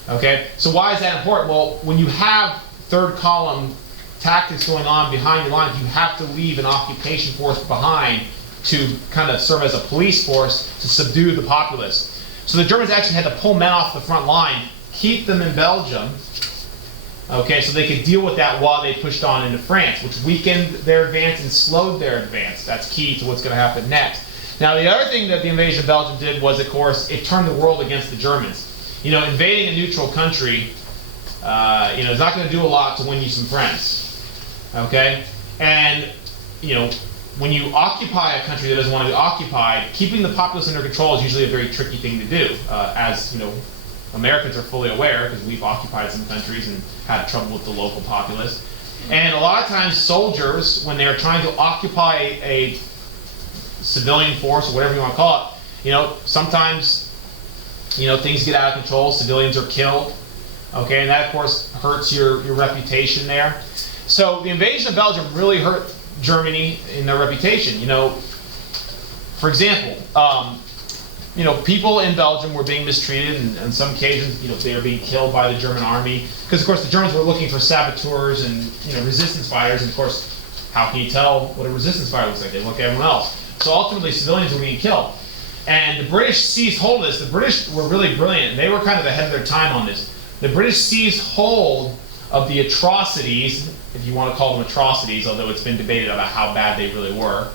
Okay, so why is that important? Well, when you have third column tactics going on behind your lines, you have to leave an occupation force behind to kind of serve as a police force to subdue the populace. So the Germans actually had to pull men off the front line, keep them in Belgium, okay, so they could deal with that while they pushed on into France, which weakened their advance and slowed their advance. That's key to what's going to happen next. Now, the other thing that the invasion of Belgium did was, of course, it turned the world against the Germans. You know, invading a neutral country, you know, is not going to do a lot to win you some friends, okay? And, you know, when you occupy a country that doesn't want to be occupied, keeping the populace under control is usually a very tricky thing to do. As, you know, Americans are fully aware, because we've occupied some countries and had trouble with the local populace. And a lot of times soldiers, when they're trying to occupy a civilian force, or whatever you want to call it, you know, sometimes, you know, things get out of control, civilians are killed, okay, and that, of course, hurts your reputation there. So the invasion of Belgium really hurt Germany in their reputation. You know, for example, people in Belgium were being mistreated, and on some occasions, they were being killed by the German army. Because, of course, the Germans were looking for saboteurs and, resistance fighters. And, of course, how can you tell what a resistance fighter looks like? They look at everyone else. So, ultimately, civilians were being killed. And the British seized hold of this. The British were really brilliant. They were kind of ahead of their time on this. The British seized hold of the atrocities, if you want to call them atrocities, although it's been debated about how bad they really were.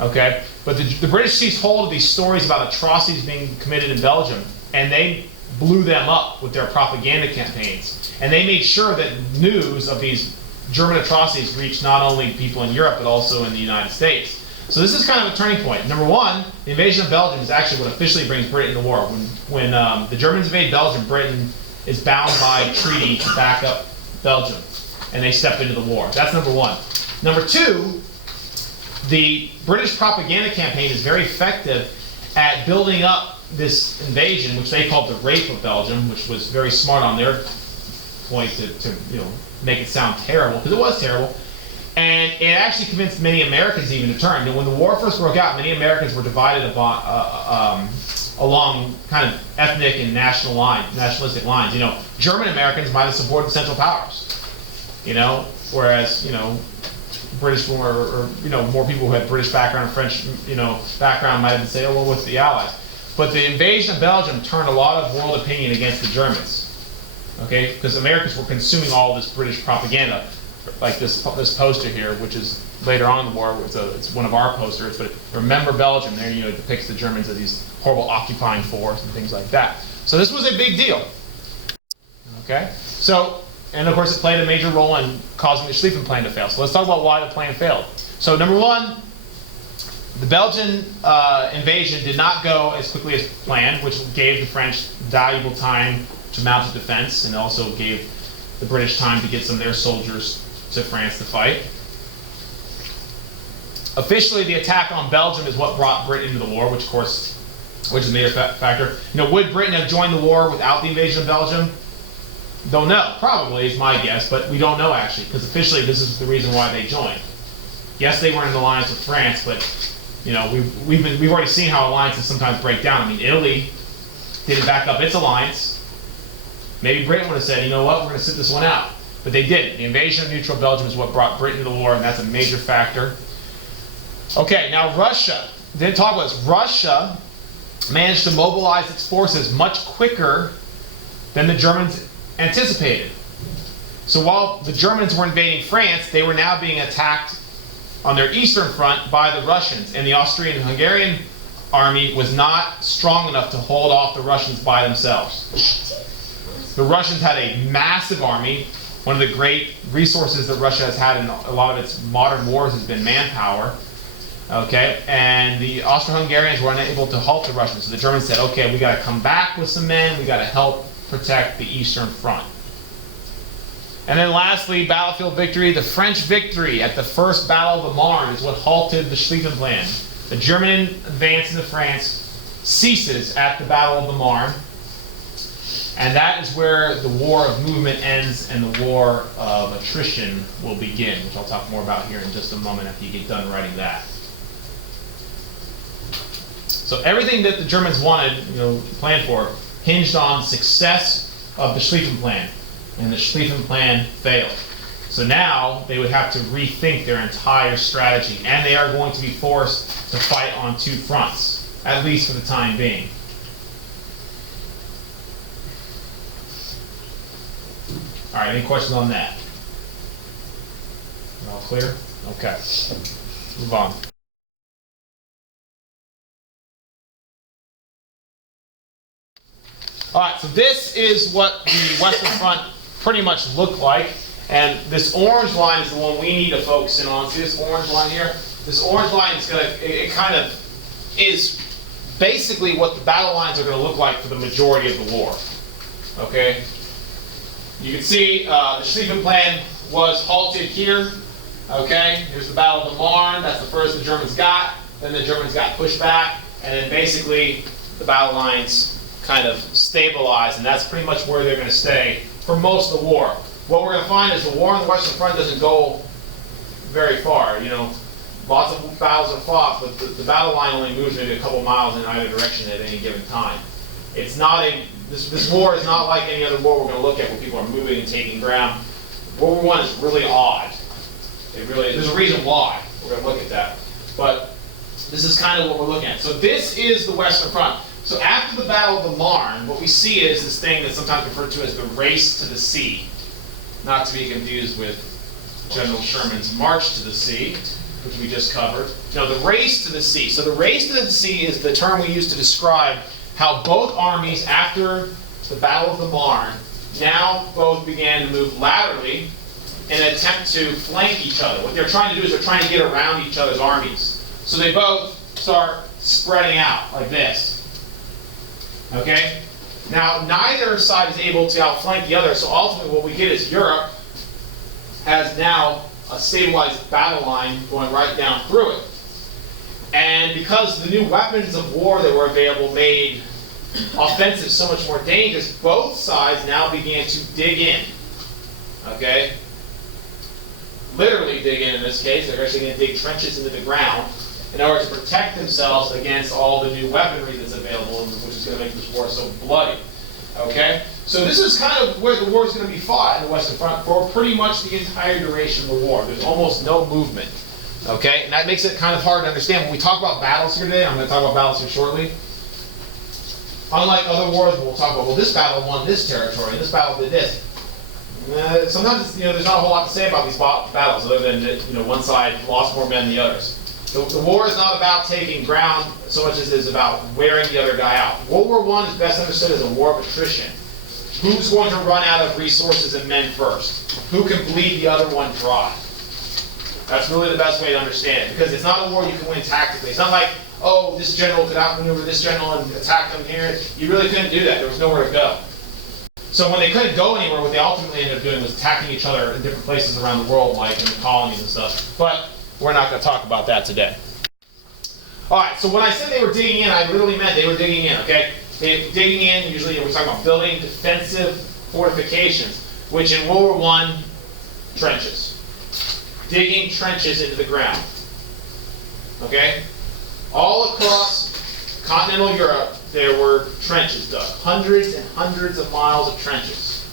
Okay? But the British seized hold of these stories about atrocities being committed in Belgium, and they blew them up with their propaganda campaigns. And they made sure that news of these German atrocities reached not only people in Europe, but also in the United States. So this is kind of a turning point. Number one, the invasion of Belgium is actually what officially brings Britain to war. When the Germans invade Belgium, Britain is bound by treaty to back up Belgium, and they step into the war. That's number one. Number two, the British propaganda campaign is very effective at building up this invasion, which they called the rape of Belgium, which was very smart on their point to make it sound terrible, because it was terrible. And it actually convinced many Americans even to turn. And when the war first broke out, many Americans were divided along kind of ethnic and nationalistic lines. German Americans might have supported Central Powers, whereas British or more people who had British background, French background might have said, oh, well, what's the Allies? But the invasion of Belgium turned a lot of world opinion against the Germans, okay? Because Americans were consuming all this British propaganda, like this poster here, which is later on in the war. It's one of our posters, but remember Belgium. There, it depicts the Germans as these horrible occupying force and things like that. So this was a big deal, okay? So. And of course, it played a major role in causing the Schlieffen Plan to fail. So let's talk about why the plan failed. So number one, the Belgian invasion did not go as quickly as planned, which gave the French valuable time to mount a defense, and also gave the British time to get some of their soldiers to France to fight. Officially, the attack on Belgium is what brought Britain into the war, which is a major factor. Would Britain have joined the war without the invasion of Belgium? Don't know. Probably is my guess, but we don't know actually, because officially this is the reason why they joined. Yes, they were in an alliance with France, but we've already seen how alliances sometimes break down. I mean, Italy didn't back up its alliance. Maybe Britain would have said, you know what, we're going to sit this one out, but they didn't. The invasion of neutral Belgium is what brought Britain to the war, and that's a major factor. Okay, now Russia. Didn't talk about this. Russia managed to mobilize its forces much quicker than the Germans anticipated. So while the Germans were invading France, they were now being attacked on their eastern front by the Russians, and the Austrian and Hungarian army was not strong enough to hold off the Russians by themselves. The Russians had a massive army. One of the great resources that Russia has had in a lot of its modern wars has been manpower. Okay, and the Austro-Hungarians were unable to halt the Russians, so the Germans said, okay, we got to come back with some men, we got to help protect the eastern front. And then lastly, battlefield victory. The French victory at the First Battle of the Marne is what halted the Schlieffen Plan. The German advance into France ceases at the Battle of the Marne, and that is where the war of movement ends and the war of attrition will begin, which I'll talk more about here in just a moment after you get done writing that. So everything that the Germans wanted, planned for, hinged on success of the Schlieffen Plan, and the Schlieffen Plan failed. So now they would have to rethink their entire strategy, and they are going to be forced to fight on two fronts, at least for the time being. All right, any questions on that? All clear? Okay, move on. All right, so this is what the Western Front pretty much looked like. And this orange line is the one we need to focus in on. See this orange line here? This orange line is it kind of is basically what the battle lines are going to look like for the majority of the war. Okay? You can see the Schlieffen Plan was halted here. Okay? Here's the Battle of the Marne. That's the first the Germans got. Then the Germans got pushed back. And then basically the battle lines kind of stabilize, and that's pretty much where they're going to stay for most of the war. What we're going to find is the war on the Western Front doesn't go very far. lots of battles are fought, but the battle line only moves maybe a couple miles in either direction at any given time. It's not this war is not like any other war we're going to look at where people are moving and taking ground. World War I is really odd. There's a reason why. We're going to look at that. But this is kind of what we're looking at. So this is the Western Front. So after the Battle of the Marne, what we see is this thing that's sometimes referred to as the race to the sea. Not to be confused with General Sherman's March to the Sea, which we just covered. No, the race to the sea. So the race to the sea is the term we use to describe how both armies, after the Battle of the Marne, now both began to move laterally in an attempt to flank each other. What they're trying to do is they're trying to get around each other's armies. So they both start spreading out like this. Okay? Now, neither side is able to outflank the other, so ultimately what we get is Europe has now a stabilized battle line going right down through it. And because the new weapons of war that were available made offensive so much more dangerous, both sides now began to dig in. Okay? Literally dig in this case. They're actually going to dig trenches into the ground in order to protect themselves against all the new weaponry that's available, which is going to make this war so bloody. Okay? So this is kind of where the war is going to be fought in the Western Front for pretty much the entire duration of the war. There's almost no movement. Okay? And that makes it kind of hard to understand. When we talk about battles here today, I'm going to talk about battles here shortly. Unlike other wars, we'll talk about, well, this battle won this territory, and this battle did this. Sometimes, there's not a whole lot to say about these battles, other than that, one side lost more men than the others. The war is not about taking ground so much as it is about wearing the other guy out. World War I is best understood as a war of attrition. Who's going to run out of resources and men first? Who can bleed the other one dry? That's really the best way to understand it, because it's not a war you can win tactically. It's not like, oh, this general could outmaneuver this general and attack them here. You really couldn't do that. There was nowhere to go. So when they couldn't go anywhere, what they ultimately ended up doing was attacking each other in different places around the world, like in the colonies and stuff. But we're not going to talk about that today. All right, so when I said they were digging in, I literally meant they were digging in, okay? Digging in, usually we're talking about building defensive fortifications, which in World War I, trenches. Digging trenches into the ground. Okay? All across continental Europe, there were trenches dug. Hundreds and hundreds of miles of trenches.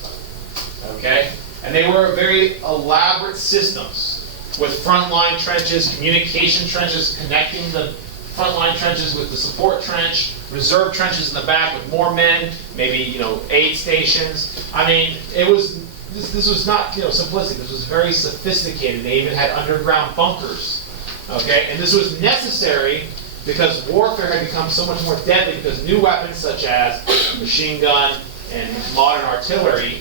Okay? And they were very elaborate systems with frontline trenches, communication trenches connecting the frontline trenches with the support trench, reserve trenches in the back with more men, maybe aid stations. I mean, this was not simplistic. This was very sophisticated. They even had underground bunkers. Okay, and this was necessary because warfare had become so much more deadly because new weapons such as machine gun and modern artillery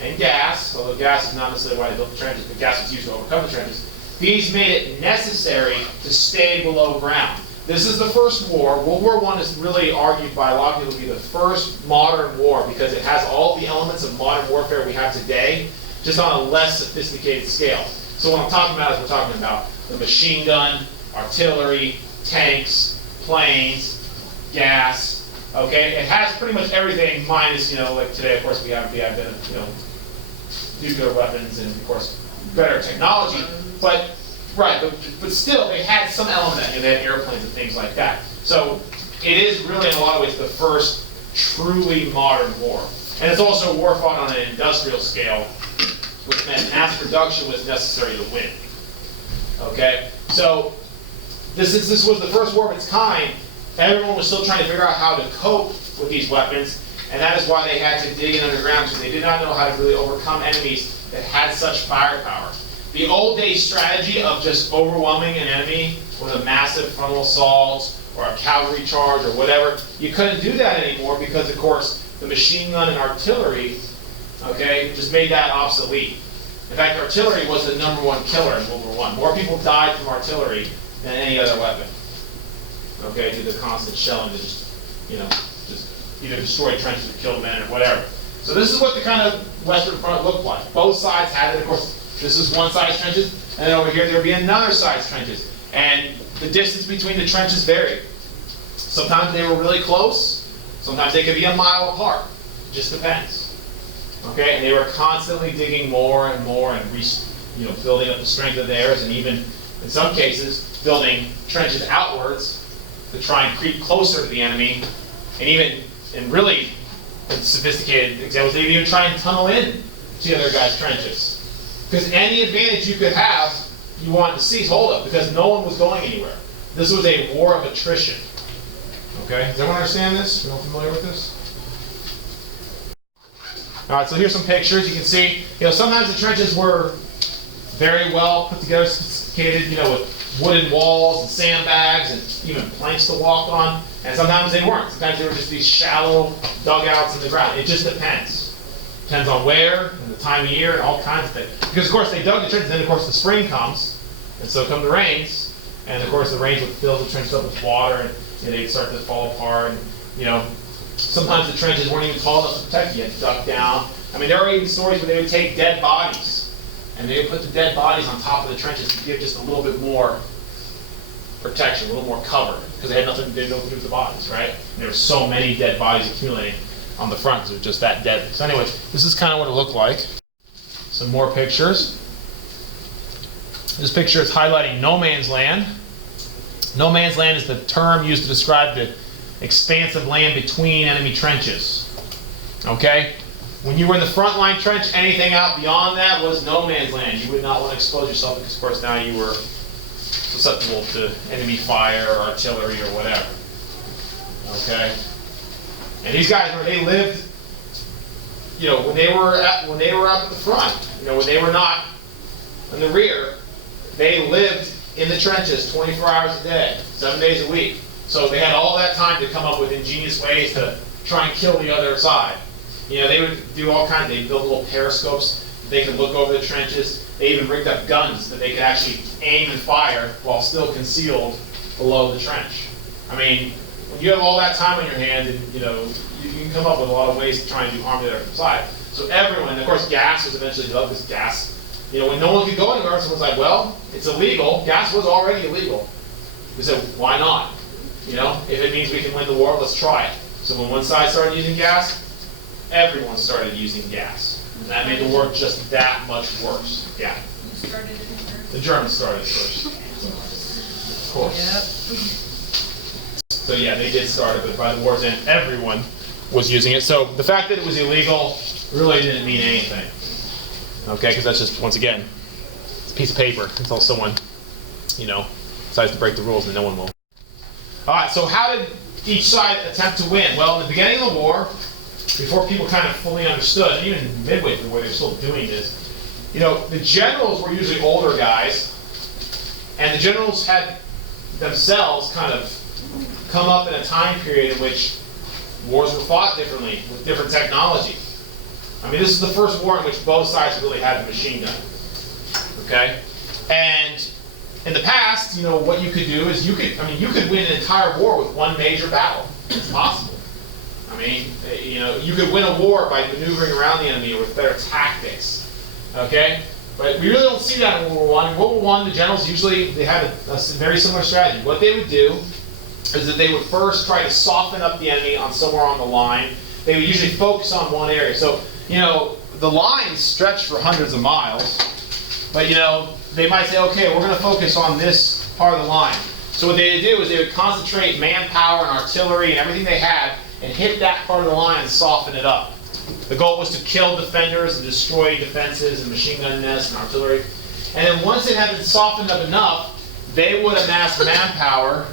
and gas, although gas is not necessarily why they built the trenches, but gas was used to overcome the trenches. These made it necessary to stay below ground. This is the first war. World War I is really argued by a lot of people to be the first modern war because it has all the elements of modern warfare we have today, just on a less sophisticated scale. So what I'm talking about is we're talking about the machine gun, artillery, tanks, planes, gas. Okay, it has pretty much everything minus, like today, of course, we have nuclear weapons and, of course, better technology. But still, they had some element of that. They had airplanes and things like that. So it is really, in a lot of ways, the first truly modern war. And it's also a war fought on an industrial scale, which meant mass production was necessary to win. Okay, so this was the first war of its kind. Everyone was still trying to figure out how to cope with these weapons, and that is why they had to dig in underground, because they did not know how to really overcome enemies that had such firepower. The old days strategy of just overwhelming an enemy with a massive frontal assault or a cavalry charge or whatever, you couldn't do that anymore because, of course, the machine gun and artillery, okay, just made that obsolete. In fact, artillery was the #1 killer in World War I. More people died from artillery than any other weapon. Okay, due to the constant shelling that just either destroyed trenches or killed men or whatever. So this is what the kind of Western Front looked like. Both sides had it, of course. This is one side's trenches, and then over here there would be another side's trenches. And the distance between the trenches varied. Sometimes they were really close. Sometimes they could be a mile apart. It just depends. Okay, and they were constantly digging more and more and building up the strength of theirs and even In some cases, building trenches outwards to try and creep closer to the enemy, and even in really sophisticated examples, they even try and tunnel in to the other guy's trenches. Because any advantage you could have, you wanted to seize hold of, because no one was going anywhere. This was a war of attrition. Okay, does everyone understand this? Are you all familiar with this? All right, so here's some pictures. You can see, sometimes the trenches were very well put together, sophisticated, with wooden walls and sandbags and even planks to walk on. And sometimes they weren't. Sometimes they were just these shallow dugouts in the ground. It just depends. Depends on where and the time of year and all kinds of things. Because of course they dug the trenches, then of course the spring comes, and so come the rains, and of course the rains would fill the trenches up with water, and they'd start to fall apart. And sometimes the trenches weren't even tall enough to protect you. You had to duck down. I mean, there are even stories where they would take dead bodies, and they would put the dead bodies on top of the trenches to give just a little bit more protection, a little more cover, because they had nothing to do with the bodies, right? And there were so many dead bodies accumulating on the front because it was just that deadly. So anyway, this is kind of what it looked like. Some more pictures. This picture is highlighting no man's land. No man's land is the term used to describe the expansive land between enemy trenches. Okay? When you were in the front line trench, anything out beyond that was no man's land. You would not want to expose yourself because, of course, now you were susceptible to enemy fire or artillery or whatever. Okay? And these guys, when they lived, when they were up at the front, when they were not in the rear, they lived in the trenches 24 hours a day, 7 days a week. So they had all that time to come up with ingenious ways to try and kill the other side. They would do all kinds. They built little periscopes. They could look over the trenches. They even rigged up guns that they could actually aim and fire while still concealed below the trench. I mean, when you have all that time on your hands, and you can come up with a lot of ways to try and do harm to the other side. So everyone, of course, gas was eventually developed. Because gas, when no one could go anywhere, someone's like, well, it's illegal. Gas was already illegal. We said, why not? If it means we can win the war, let's try it. So when one side started using gas, everyone started using gas. And that made the war just that much worse. Yeah. You started it first. The Germans started it first. Of course. Yep. So yeah, they did start it, but by the war's end, everyone was using it. So the fact that it was illegal really didn't mean anything. Okay, because that's just, once again, it's a piece of paper until someone, decides to break the rules, and no one will. All right, so how did each side attempt to win? Well, in the beginning of the war, before people kind of fully understood, and even midway through the war, they were still doing this, the generals were usually older guys, and the generals had themselves kind of come up in a time period in which wars were fought differently, with different technology. I mean, this is the first war in which both sides really had the machine gun. Okay? And in the past, what you could do is you could win an entire war with one major battle. It's possible. I mean, you could win a war by maneuvering around the enemy or with better tactics. Okay? But we really don't see that in World War I. In World War I, the generals they had a very similar strategy. What they would do is that they would first try to soften up the enemy on somewhere on the line. They would usually focus on one area. So, the lines stretch for hundreds of miles, but they might say, okay, we're going to focus on this part of the line. So what they would do is they would concentrate manpower and artillery and everything they had and hit that part of the line and soften it up. The goal was to kill defenders and destroy defenses and machine gun nests and artillery. And then once it had been softened up enough, they would amass manpower,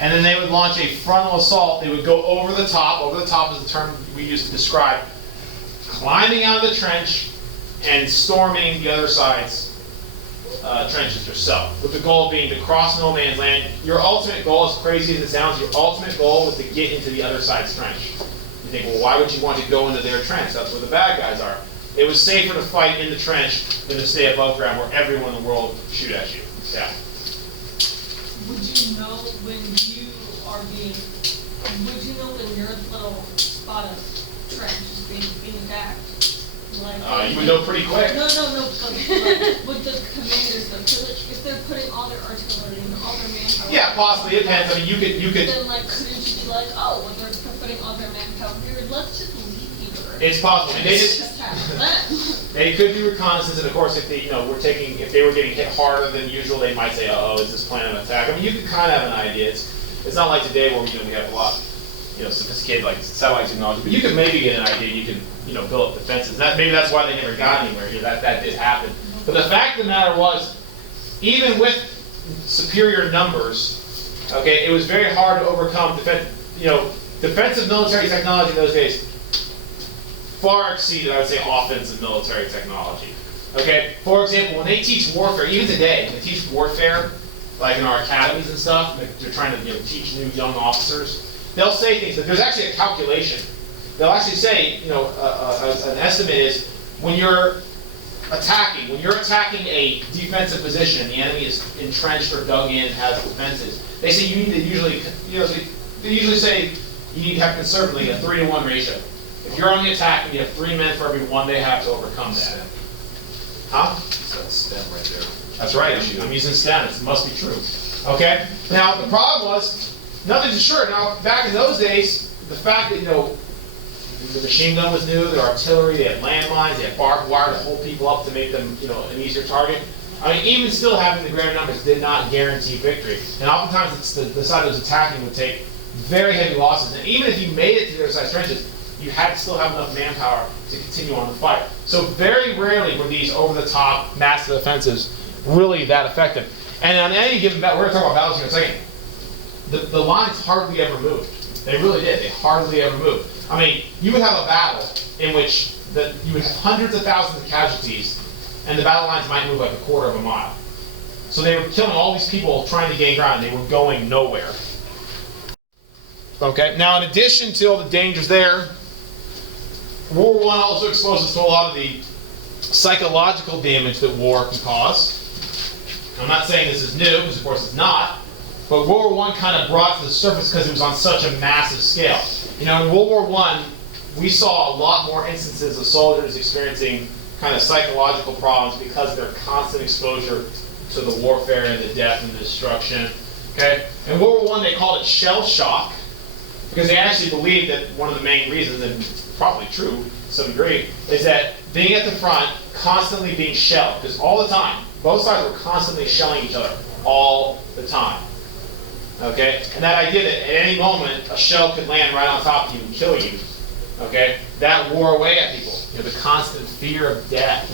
and then they would launch a frontal assault. They would go over the top. Over the top is the term we use to describe climbing out of the trench and storming the other side's trenches yourself, with the goal being to cross no man's land. Your ultimate goal, as crazy as it sounds, your ultimate goal was to get into the other side's trench. You think, well, why would you want to go into their trench? That's where the bad guys are. It was safer to fight in the trench than to stay above ground where everyone in the world would shoot at you. Yeah. Would you know when your little spot of trench is being attacked? You would know pretty quick. No. With the commanders, though, if they're putting all their artillery and all their manpower. Yeah, possibly. It depends. I mean, you could. Then, couldn't you be like, oh, well, they're putting all their manpower here. Let's just leave here It's possible. And they just they could do reconnaissance, and of course, if they if they were getting hit harder than usual, they might say, "Oh, is this plan of attack?" I mean, you could kind of have an idea. It's not like today where we have a lot sophisticated like satellite technology, but you could maybe get an idea. You can build up defenses. Maybe that's why they never got anywhere. That did happen. But the fact of the matter was, even with superior numbers, okay, it was very hard to overcome defensive military technology in those days far exceeded, I would say, offensive military technology. Okay, for example, when they teach warfare, even today, when they teach warfare, like in our academies and stuff, they're trying to teach new young officers, they'll say things, but there's actually a calculation. They'll actually say, an estimate is when you're attacking a defensive position, the enemy is entrenched or dug in, has defenses, they say you need to they usually say you need to have conservatively a 3-to-1 ratio. If you're on the attack and you have 3 men for every 1 they have to overcome that. Huh? That's STEM right there. That's right. I'm using STEM. It must be true. Okay? Now, the problem was, nothing's assured. Now, back in those days, the fact that, the machine gun was new, the artillery, they had landmines, they had barbed wire to hold people up to make them, an easier target. I mean, even still having the greater numbers did not guarantee victory. And oftentimes, the side that was attacking would take very heavy losses. And even if you made it to their side trenches, you had to still have enough manpower to continue on the fight. So very rarely were these over-the-top massive offensives really that effective. And on any given battle, we're going to talk about battles here in a second, the lines hardly ever moved. They really did. They hardly ever moved. I mean, you would have a battle in which you would have hundreds of thousands of casualties, and the battle lines might move like a quarter of a mile. So they were killing all these people trying to gain ground, and they were going nowhere. Okay, now in addition to all the dangers there, World War I also exposed us to a lot of the psychological damage that war can cause. I'm not saying this is new, because of course it's not, but World War I kind of brought it to the surface because it was on such a massive scale. In World War I, we saw a lot more instances of soldiers experiencing kind of psychological problems because of their constant exposure to the warfare and the death and the destruction. Okay? In World War I, they called it shell shock, because they actually believed that one of the main reasons, and probably true to some degree, is that being at the front, constantly being shelled, because all the time, both sides were constantly shelling each other, all the time. Okay? And that idea that at any moment, a shell could land right on top of you and kill you, okay, that wore away at people. The constant fear of death,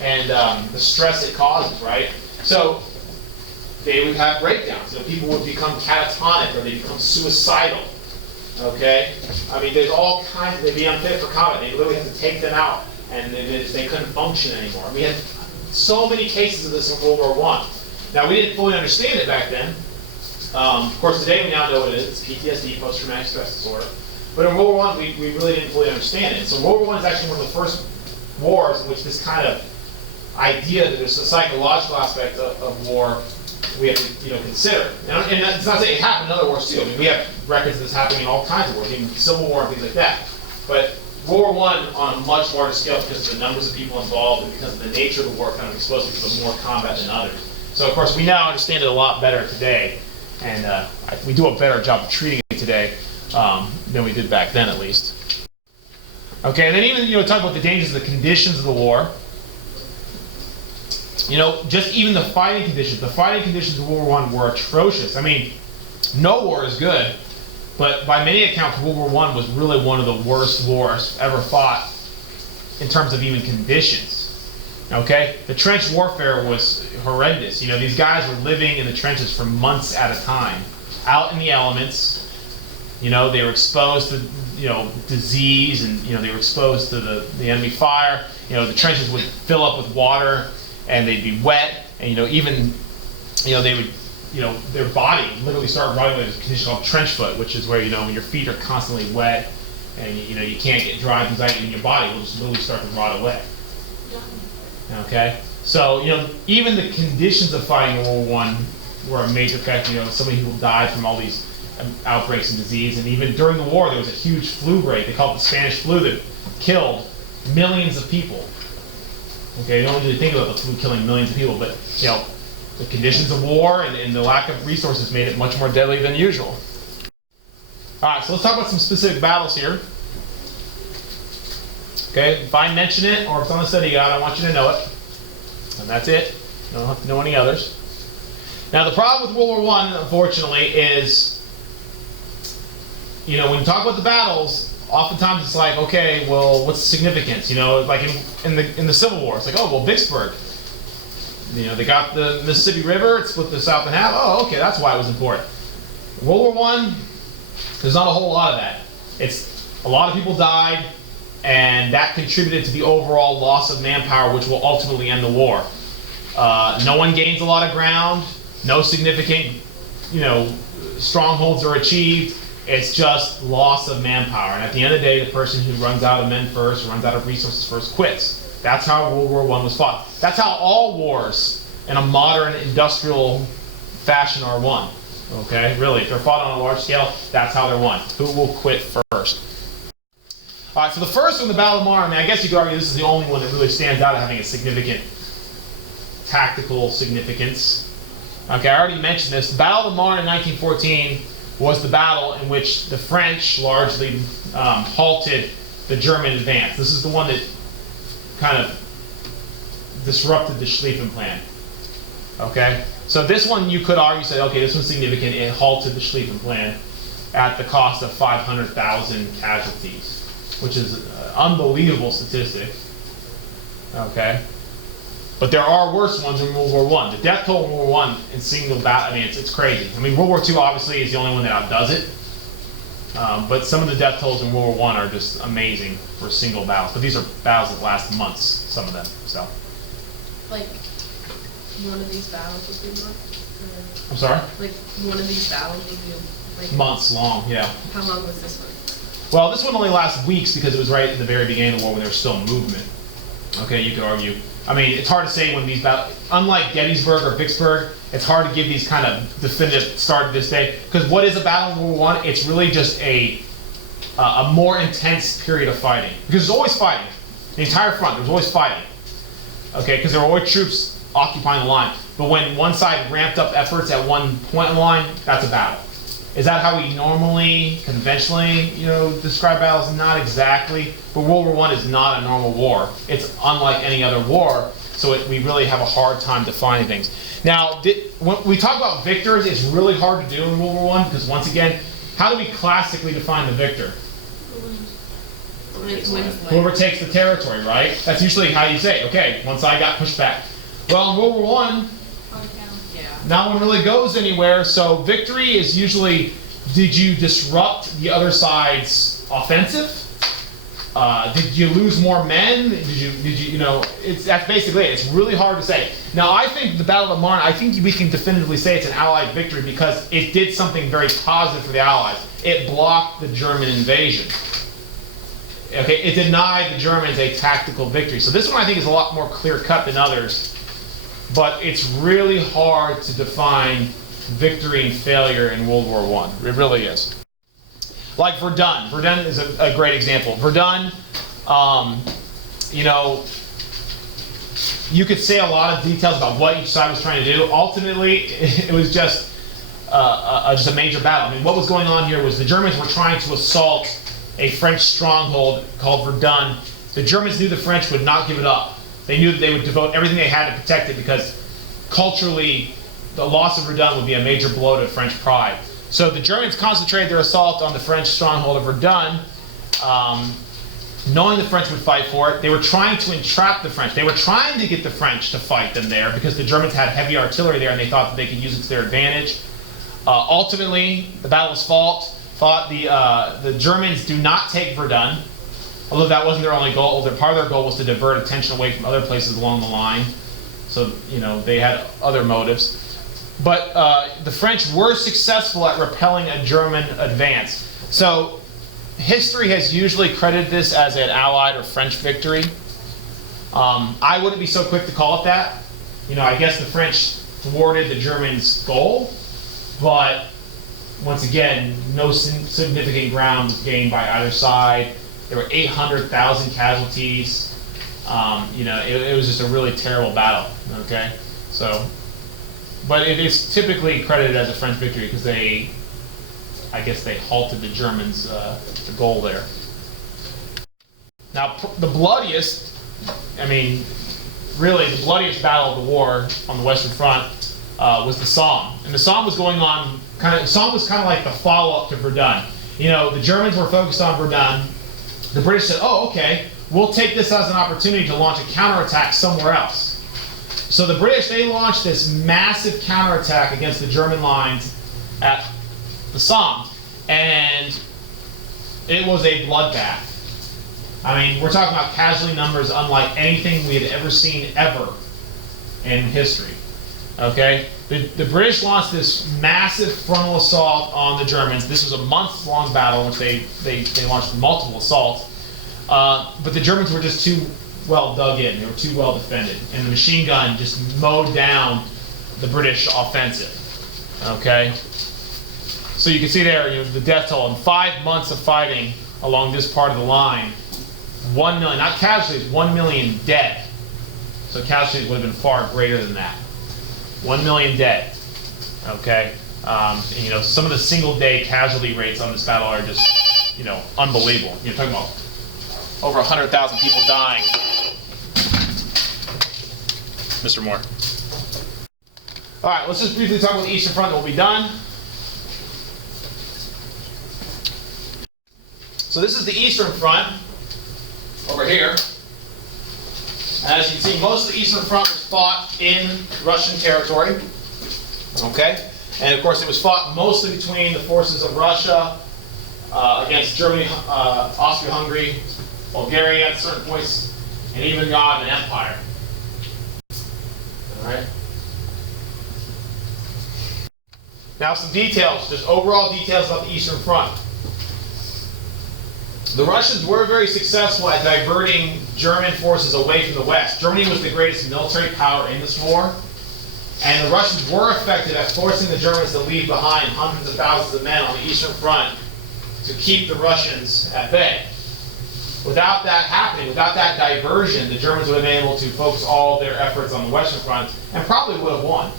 and the stress it causes, right? So they would have breakdowns. People would become catatonic, or they become suicidal. Okay? I mean, there's all kinds, they'd be unfit for combat. They literally have to take them out, and they couldn't function anymore. We had so many cases of this in World War I. Now, we didn't fully understand it back then. Of course, today we now know what it is. It's PTSD, post-traumatic stress disorder. But in World War I, we really didn't fully understand it. So World War I is actually one of the first wars in which this kind of idea that there's a psychological aspect of war we have to consider. And it's not saying it happened in other wars too. I mean, we have records of this happening in all kinds of wars, even Civil War and things like that. But World War I on a much larger scale, because of the numbers of people involved and because of the nature of the war, kind of exposed to more combat than others. So of course we now understand it a lot better today, and we do a better job of treating it today than we did back then, at least. Okay, and then even talk about the dangers of the conditions of the war. Just even the fighting conditions. The fighting conditions of World War I were atrocious. I mean, no war is good, but by many accounts, World War I was really one of the worst wars ever fought in terms of even conditions. Okay? The trench warfare was horrendous. These guys were living in the trenches for months at a time, out in the elements. They were exposed to, disease, and, they were exposed to the enemy fire. The trenches would fill up with water, and they'd be wet, and they would, their body literally start running with a condition called trench foot, which is where, when your feet are constantly wet, and you can't get dry, things like that in your body will just literally start to rot away. Okay? So, even the conditions of fighting in World War I were a major factor. So many people died from all these outbreaks and disease, and even during the war there was a huge flu break. They called it the Spanish flu, that killed millions of people. Okay, you don't really think about the flu killing millions of people, but the conditions of war and the lack of resources made it much more deadly than usual. All right, so let's talk about some specific battles here. Okay, if I mention it or if it's on the study guide, I want you to know it. And that's it. You don't have to know any others. Now the problem with World War I, unfortunately, is, when you talk about the battles, oftentimes it's like, okay, well, what's the significance? Like in the Civil War, it's like, oh, well, Vicksburg. They got the Mississippi River, it split the South in half. Oh, okay, that's why it was important. World War I, there's not a whole lot of that. A lot of people died, and that contributed to the overall loss of manpower, which will ultimately end the war. No one gains a lot of ground. No significant, strongholds are achieved. It's just loss of manpower. And at the end of the day, the person who runs out of men first, runs out of resources first, quits. That's how World War I was fought. That's how all wars in a modern industrial fashion are won. Okay, really, if they're fought on a large scale, that's how they're won. Who will quit first? All right, so the first one, the Battle of Marne, I guess you could argue this is the only one that really stands out as having a significant tactical significance. Okay, I already mentioned this. The Battle of Marne in 1914 was the battle in which the French largely halted the German advance. This is the one that kind of disrupted the Schlieffen Plan. Okay, so this one you could argue, say, okay, this one's significant. It halted the Schlieffen Plan at the cost of 500,000 casualties, which is an unbelievable statistic. Okay. But there are worse ones in World War I. The death toll in World War I in single battle, it's crazy. World War II obviously is the only one that outdoes it. But some of the death tolls in World War I are just amazing for single battles. But these are battles that last months, some of them. So. Like, one of these battles would be months? I'm sorry? Like, one of these battles would be like months long, yeah. How long was this one? Well, this one only lasts weeks because it was right at the very beginning of the war when there was still movement. Okay, you could argue. It's hard to say when these battles, unlike Gettysburg or Vicksburg, it's hard to give these kind of definitive start to this day. Because what is a battle in World War I? It's really just a more intense period of fighting. Because there's always fighting. The entire front, there's always fighting. Okay, because there are always troops occupying the line. But when one side ramped up efforts at one point in the line, that's a battle. Is that how we normally, conventionally, describe battles? Not exactly. But World War I is not a normal war. It's unlike any other war, so we really have a hard time defining things. Now, when we talk about victors, it's really hard to do in World War I because, once again, how do we classically define the victor? Whoever takes the territory, right? That's usually how you say, okay, one side got pushed back. Well, in World War I, no one really goes anywhere, so victory is usually, did you disrupt the other side's offensive? Did you lose more men? Did you that's basically it. It's really hard to say. Now, I think the Battle of Marne, I think we can definitively say it's an Allied victory because it did something very positive for the Allies. It blocked the German invasion. Okay, it denied the Germans a tactical victory. So this one I think is a lot more clear-cut than others. But it's really hard to define victory and failure in World War I. It really is. Like Verdun. Verdun is a great example. Verdun, you could say a lot of details about what each side was trying to do. Ultimately, it was just a major battle. What was going on here was the Germans were trying to assault a French stronghold called Verdun. The Germans knew the French would not give it up. They knew that they would devote everything they had to protect it because culturally, the loss of Verdun would be a major blow to French pride. So the Germans concentrated their assault on the French stronghold of Verdun, knowing the French would fight for it. They were trying to entrap the French. They were trying to get the French to fight them there because the Germans had heavy artillery there and they thought that they could use it to their advantage. Ultimately, the battle was fought. The Germans do not take Verdun. Although that wasn't their only goal, part of their goal was to divert attention away from other places along the line. So, they had other motives. But the French were successful at repelling a German advance. So, history has usually credited this as an Allied or French victory. I wouldn't be so quick to call it that. I guess the French thwarted the Germans' goal, but once again, no significant ground was gained by either side. There were 800,000 casualties. It was just a really terrible battle. Okay, so, but it is typically credited as a French victory because I guess they halted the Germans' the goal there. Now, the bloodiest, I mean, really the bloodiest battle of the war on the Western Front was the Somme. And the Somme was going on, Somme was kind of like the follow-up to Verdun. You know, the Germans were focused on Verdun. The British said, oh, okay, we'll take this as an opportunity to launch a counterattack somewhere else. So the British, they launched this massive counterattack against the German lines at the Somme. And it was a bloodbath. I mean, we're talking about casualty numbers unlike anything we had ever seen ever in history. Okay? The British launched this massive frontal assault on the Germans. This was a months-long battle in which they launched multiple assaults. But the Germans were just too well dug in. They were too well defended. And the machine gun just mowed down the British offensive. Okay? So you can see there, you know, the death toll. In 5 months of fighting along this part of the line, 1 million, not casualties, 1 million dead. So casualties would have been far greater than that. 1 million dead. Okay? And, you know, some of the single-day casualty rates on this battle are just, you know, unbelievable. You're talking about over 100,000 people dying. Mr. Moore. All right, let's just briefly talk about the Eastern Front, and we'll be done. So this is the Eastern Front over here. As you can see, most of the Eastern Front was fought in Russian territory. Okay? And of course, it was fought mostly between the forces of Russia against Germany, Austria-Hungary, Bulgaria at certain points, and even the Ottoman Empire. All right? Now some details, just overall details about the Eastern Front. The Russians were very successful at diverting German forces away from the West. Germany was the greatest military power in this war, and the Russians were effective at forcing the Germans to leave behind hundreds of thousands of men on the Eastern Front to keep the Russians at bay. Without that happening, without that diversion, the Germans would have been able to focus all their efforts on the Western Front and probably would have won.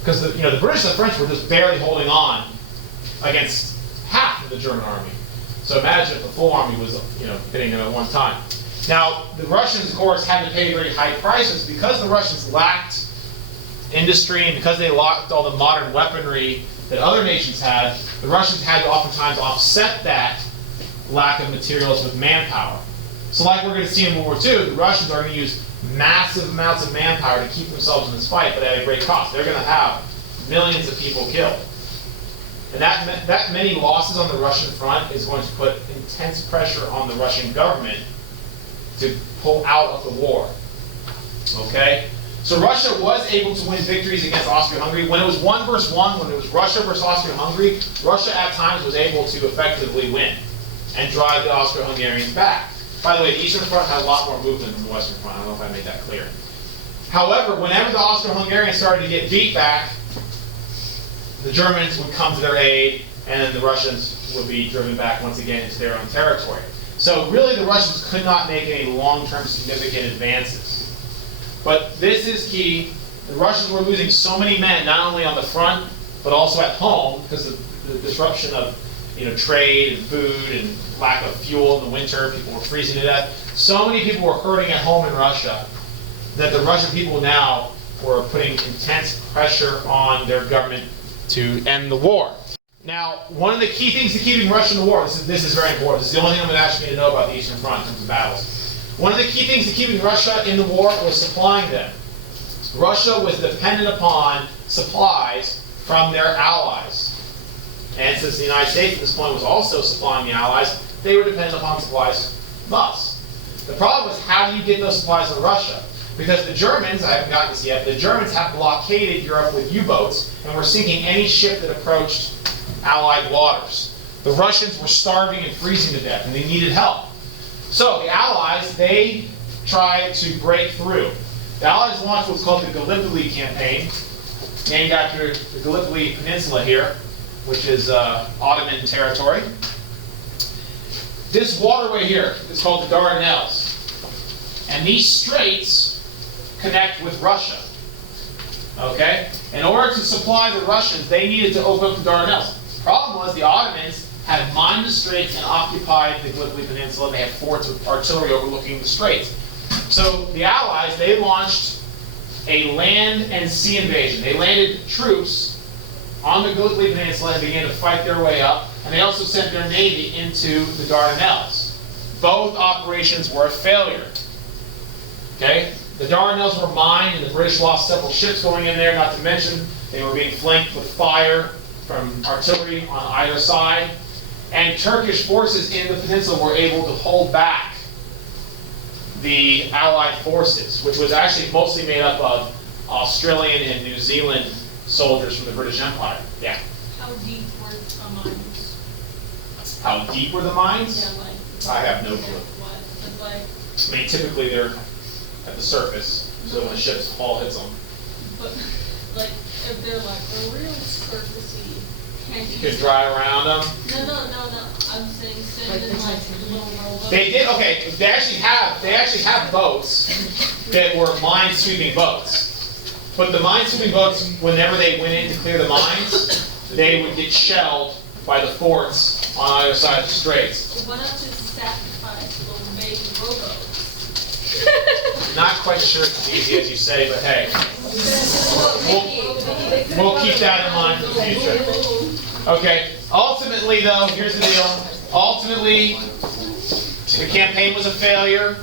Because the British and the French were just barely holding on against half of the German army. So imagine if the full army was, hitting them at one time. Now, the Russians, of course, had to pay very high prices because the Russians lacked industry and because they lacked all the modern weaponry that other nations had. The Russians had to oftentimes offset that lack of materials with manpower. So like we're going to see in World War II, the Russians are going to use massive amounts of manpower to keep themselves in this fight, but at a great cost. They're going to have millions of people killed. And that many losses on the Russian front is going to put intense pressure on the Russian government to pull out of the war. Okay? So Russia was able to win victories against Austria-Hungary. When it was 1 versus 1, when it was Russia versus Austria-Hungary, Russia at times was able to effectively win and drive the Austro-Hungarians back. By the way, the Eastern Front had a lot more movement than the Western Front. I don't know if I made that clear. However, whenever the Austro-Hungarians started to get beat back, the Germans would come to their aid, and the Russians would be driven back once again into their own territory. So really, the Russians could not make any long-term significant advances. But this is key. The Russians were losing so many men, not only on the front, but also at home, because of the disruption of trade and food and lack of fuel in the winter. People were freezing to death. So many people were hurting at home in Russia that the Russian people now were putting intense pressure on their government to end the war. Now, one of the key things to keeping Russia in the war, this is very important. This is the only thing I'm going to ask you to know about the Eastern Front in terms of battles. One of the key things to keeping Russia in the war was supplying them. Russia was dependent upon supplies from their allies. And since the United States at this point was also supplying the allies, they were dependent upon supplies from us. The problem was, how do you get those supplies to Russia? Because the Germans, I haven't gotten this yet, the Germans have blockaded Europe with U-boats and were sinking any ship that approached Allied waters. The Russians were starving and freezing to death, and they needed help. So the Allies, they tried to break through. The Allies launched what's called the Gallipoli campaign, named after the Gallipoli Peninsula here, which is Ottoman territory. This waterway here is called the Dardanelles. And these straits connect with Russia. Okay? In order to supply the Russians, they needed to open up the Dardanelles. The problem was the Ottomans had mined the straits and occupied the Gallipoli Peninsula. They had forts with artillery overlooking the straits. So the Allies, they launched a land and sea invasion. They landed troops on the Gallipoli Peninsula and began to fight their way up. And they also sent their navy into the Dardanelles. Both operations were a failure. Okay? The Dardanelles were mined, and the British lost several ships going in there, not to mention they were being flanked with fire from artillery on either side. And Turkish forces in the peninsula were able to hold back the Allied forces, which was actually mostly made up of Australian and New Zealand soldiers from the British Empire. Yeah. How deep were the mines? How deep were the mines? Yeah, like. I have no clue. What? It's like. I mean, typically they're at the surface, so when a ship's hull hits them. But like, if they're like a real surfacey, can't You could drive around them. No. I'm saying send in like little rowboats. They did, okay, they actually have boats that were mine-sweeping boats. But the mine-sweeping boats, whenever they went in to clear the mines, they would get shelled by the forts on either side of the straits. Why not just sacrifice little baby rowboats? Not quite sure it's as easy as you say, but hey, we'll keep that in mind for the future. Okay, ultimately though, here's the deal. Ultimately, the campaign was a failure.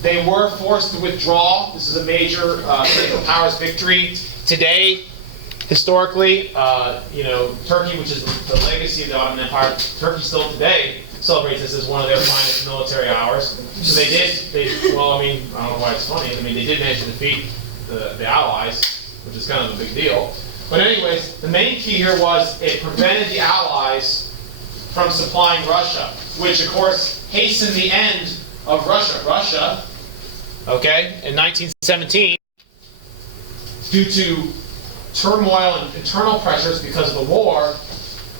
They were forced to withdraw. This is a major critical powers victory. Today, historically, Turkey, which is the legacy of the Ottoman Empire, Turkey still today celebrates this as one of their finest military hours. So they did, well, I mean, I don't know why it's funny. I mean, they did manage to defeat the Allies, which is kind of a big deal. But anyways, the main key here was it prevented the Allies from supplying Russia, which of course hastened the end of Russia. Russia, okay, in 1917, due to turmoil and internal pressures because of the war,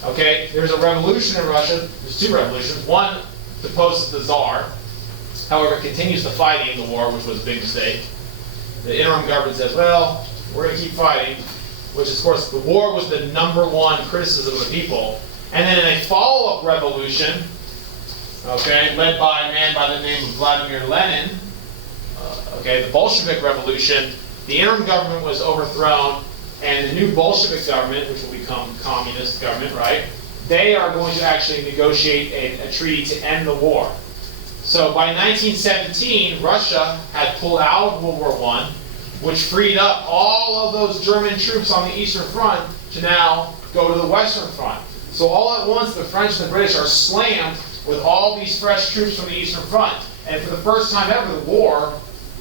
okay, there's a revolution in Russia. There's two revolutions. One deposes the Tsar. However, it continues the fighting in the war, which was a big mistake. The interim government says, well, we're going to keep fighting, which of course the war was the #1 criticism of the people. And then in a follow-up revolution, okay, led by a man by the name of Vladimir Lenin, okay, the Bolshevik Revolution, the interim government was overthrown, and the new Bolshevik government, which will become communist government, right, they are going to actually negotiate a treaty to end the war. So by 1917, Russia had pulled out of World War I, which freed up all of those German troops on the Eastern Front to now go to the Western Front. So all at once, the French and the British are slammed with all these fresh troops from the Eastern Front. And for the first time ever, the war,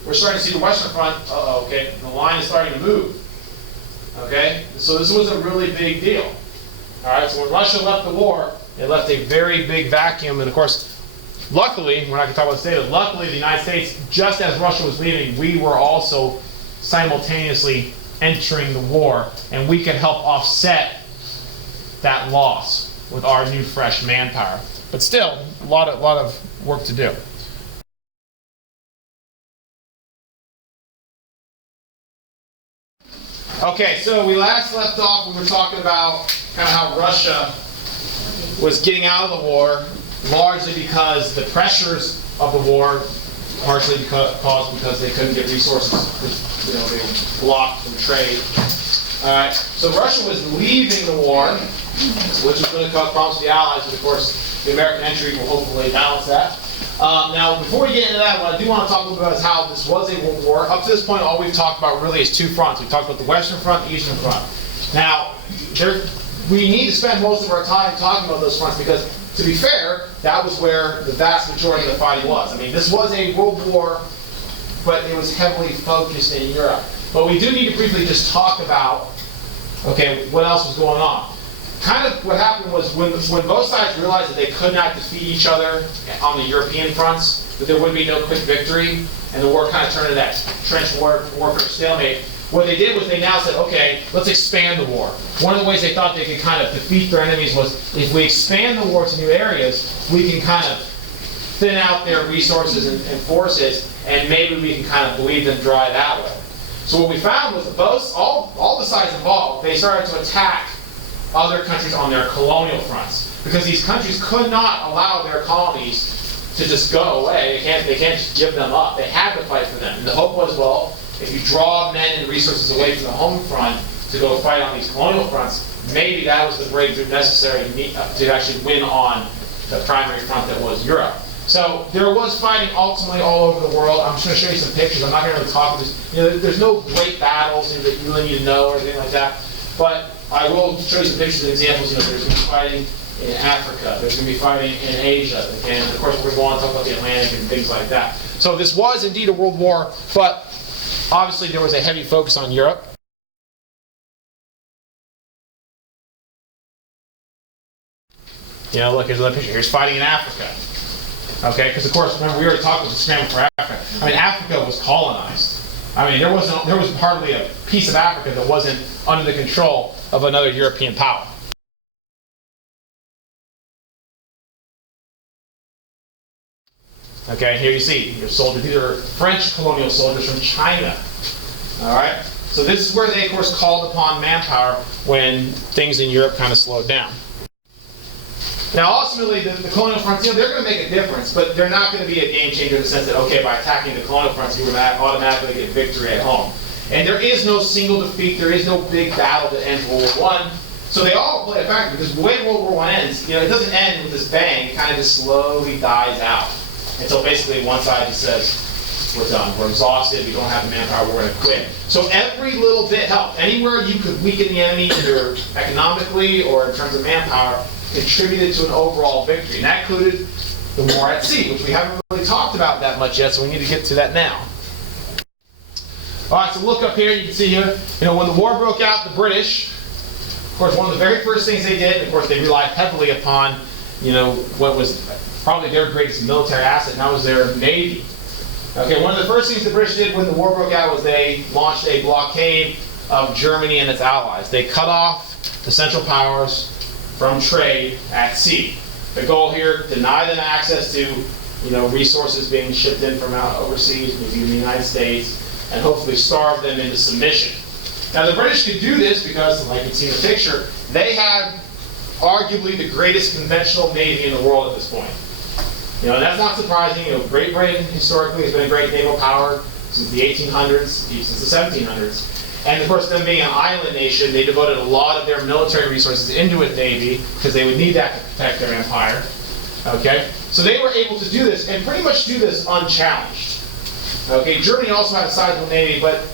we're starting to see the Western Front, okay, the line is starting to move. Okay? So this was a really big deal. All right, so when Russia left the war, it left a very big vacuum. And of course, luckily, we're not going to talk about the state, but luckily the United States, just as Russia was leaving, we were also simultaneously entering the war. And we could help offset that loss with our new fresh manpower. But still, a lot of work to do. Okay, so we last left off, we were talking about kind of how Russia was getting out of the war, largely because the pressures of the war, partially caused because they couldn't get resources, they were blocked from trade. All right, so Russia was leaving the war, which was going to cause problems for the Allies, and of course the American entry will hopefully balance that. Now, before we get into that, what I do want to talk a little bit about is how this was a world war. Up to this point, all we've talked about really is two fronts. We've talked about the Western Front, the Eastern Front. Now, we need to spend most of our time talking about those fronts because, to be fair, that was where the vast majority of the fighting was. I mean, this was a world war, but it was heavily focused in Europe. But we do need to briefly just talk about, okay, what else was going on. Kind of what happened was when both sides realized that they could not defeat each other on the European fronts, that there would be no quick victory, and the war kind of turned into that trench warfare stalemate, what they did was they now said, okay, let's expand the war. One of the ways they thought they could kind of defeat their enemies was if we expand the war to new areas, we can kind of thin out their resources and forces, and maybe we can kind of bleed them dry that way. So what we found was that all the sides involved, they started to attack other countries on their colonial fronts. Because these countries could not allow their colonies to just go away. They can't just give them up. They had to fight for them. And the hope was, well, if you draw men and resources away from the home front to go fight on these colonial fronts, maybe that was the breakthrough necessary to actually win on the primary front that was Europe. So there was fighting ultimately all over the world. I'm just going to show you some pictures. I'm not going to really talk about this. There's no great battles that you really need to know or anything like that. But I will show you some pictures and examples. There's going to be fighting in Africa. There's going to be fighting in Asia. And of course, we're going to go on and talk about the Atlantic and things like that. So this was indeed a world war, but obviously there was a heavy focus on Europe. Look, here's another picture. Here's fighting in Africa. Okay, because of course, remember we already talked about the scramble for Africa. Africa was colonized. There was hardly a piece of Africa that wasn't under the control of another European power. Okay, here you see your soldiers. These are French colonial soldiers from China. All right, so this is where they, of course, called upon manpower when things in Europe kind of slowed down. Now, ultimately, the colonial fronts, they're going to make a difference, but they're not going to be a game changer in the sense that, okay, by attacking the colonial fronts, you would automatically get victory at home. And there is no single defeat. There is no big battle that ends World War I. So they all play a factor, because the way World War I ends, it doesn't end with this bang. It kind of just slowly dies out until basically one side just says, we're done. We're exhausted. We don't have the manpower. We're going to quit. So every little bit helped. Anywhere you could weaken the enemy, either economically or in terms of manpower, contributed to an overall victory. And that included the war at sea, which we haven't really talked about that much yet, so we need to get to that now. All right, so look up here. You can see here, when the war broke out, the British, of course, one of the very first things they did, and of course, they relied heavily upon, what was probably their greatest military asset, and that was their Navy. Okay, one of the first things the British did when the war broke out was they launched a blockade of Germany and its allies. They cut off the Central Powers from trade at sea. The goal here, deny them access to, resources being shipped in from out overseas, maybe in the United States, and hopefully starve them into submission. Now the British could do this because, like you see in the picture, they had arguably the greatest conventional navy in the world at this point. And that's not surprising. Great Britain historically has been a great naval power since the 1800s, since the 1700s. And of course, them being an island nation, they devoted a lot of their military resources into its navy because they would need that to protect their empire. Okay, so they were able to do this and pretty much do this unchallenged. Okay, Germany also had a sizable navy, but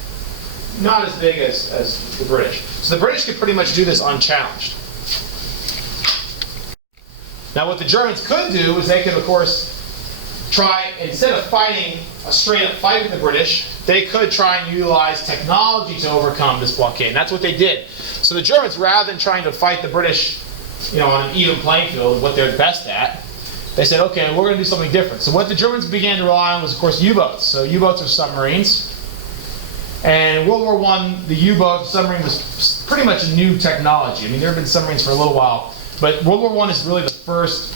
not as big as the British. So the British could pretty much do this unchallenged. Now, what the Germans could do is they could, of course, try, instead of fighting a straight-up fight with the British, they could try and utilize technology to overcome this blockade. And that's what they did. So the Germans, rather than trying to fight the British, on an even playing field, what they're best at, they said, okay, we're going to do something different. So what the Germans began to rely on was, of course, U-boats. So U-boats are submarines. And in World War I, the U-boat submarine was pretty much a new technology. There have been submarines for a little while, but World War I is really the first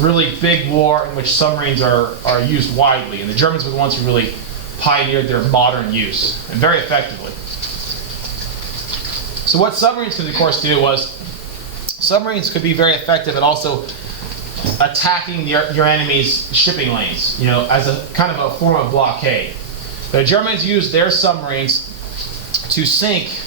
really big war in which submarines are used widely. And the Germans were the ones who really pioneered their modern use, and very effectively. So what submarines could, of course, do was, submarines could be very effective at also attacking your enemy's shipping lanes, as a kind of a form of blockade. The Germans used their submarines to sink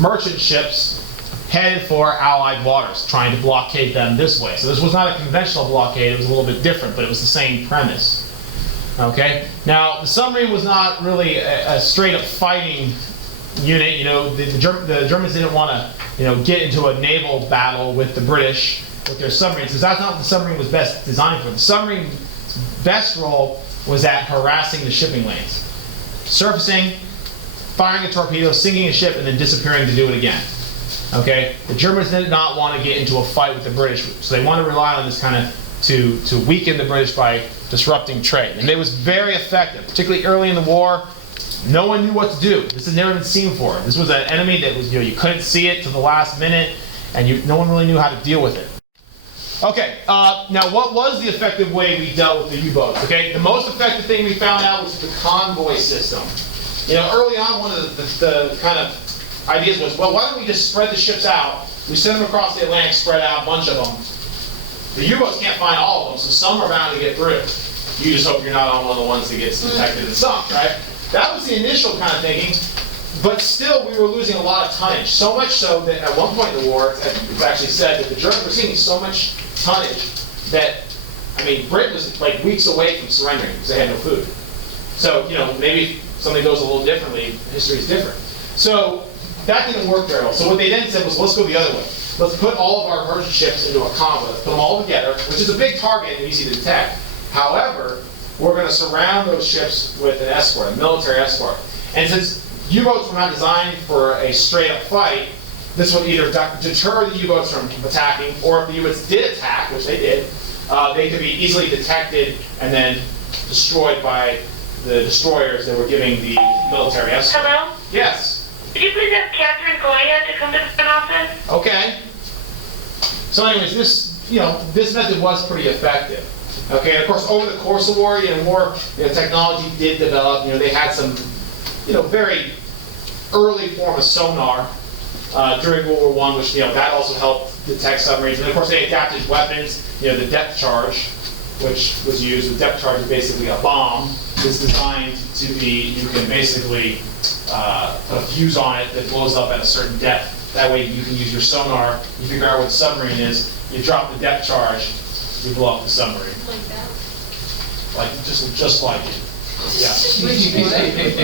merchant ships headed for Allied waters, trying to blockade them this way. So this was not a conventional blockade, it was a little bit different, but it was the same premise. Okay? Now, the submarine was not really a straight-up fighting unit. The Germans didn't want to, get into a naval battle with the British with their submarines, because that's not what the submarine was best designed for. The submarine's best role was at harassing the shipping lanes. Surfacing, firing a torpedo, sinking a ship, and then disappearing to do it again. Okay? The Germans did not want to get into a fight with the British, so they wanted to rely on this kind of to weaken the British by disrupting trade. And it was very effective, particularly early in the war. No one knew what to do. This had never been seen before. This was an enemy that was, you couldn't see it to the last minute, and no one really knew how to deal with it. Okay, now what was the effective way we dealt with the U-boats? Okay, the most effective thing we found out was the convoy system. Early on, one of the kind of ideas was, well, why don't we just spread the ships out We send them across the Atlantic, spread out, a bunch of them. The U-boats can't find all of them, so some are bound to get through. You just hope you're not on one of the ones that gets detected and sunk, right? That was the initial kind of thinking, but still we were losing a lot of tonnage. So much so that at one point in the war, it's actually said that the Germans were seeing so much tonnage that, I mean, Britain was like weeks away from surrendering because they had no food. So, you know, maybe something goes a little differently, history is different. So that didn't work very well. So what they then said was, let's go the other way. Let's put all of our merchant ships into a convoy. Let's put them all together, which is a big target and easy to detect. However, we're going to surround those ships with an escort, a military escort. And since U-boats were not designed for a straight-up fight, this would either deter the U-boats from attacking, or if the U-boats did attack, which they did, they could be easily detected and then destroyed by the destroyers that were giving the military escort. Hello? Yes. Could you please ask Catherine Goya to come to the front office? Okay. So anyways, this method was pretty effective. Okay, and of course, over the course of war, more technology did develop. They had some, very early form of sonar during World War I, which that also helped detect submarines. And of course, they adapted weapons. The depth charge, which was used. The depth charge is basically a bomb. It's designed to be, you can basically put a fuse on it that blows up at a certain depth. That way, you can use your sonar. You figure out where the submarine is. You drop the depth charge. You blow up the submarine. Like that? Like, just like it. Yeah.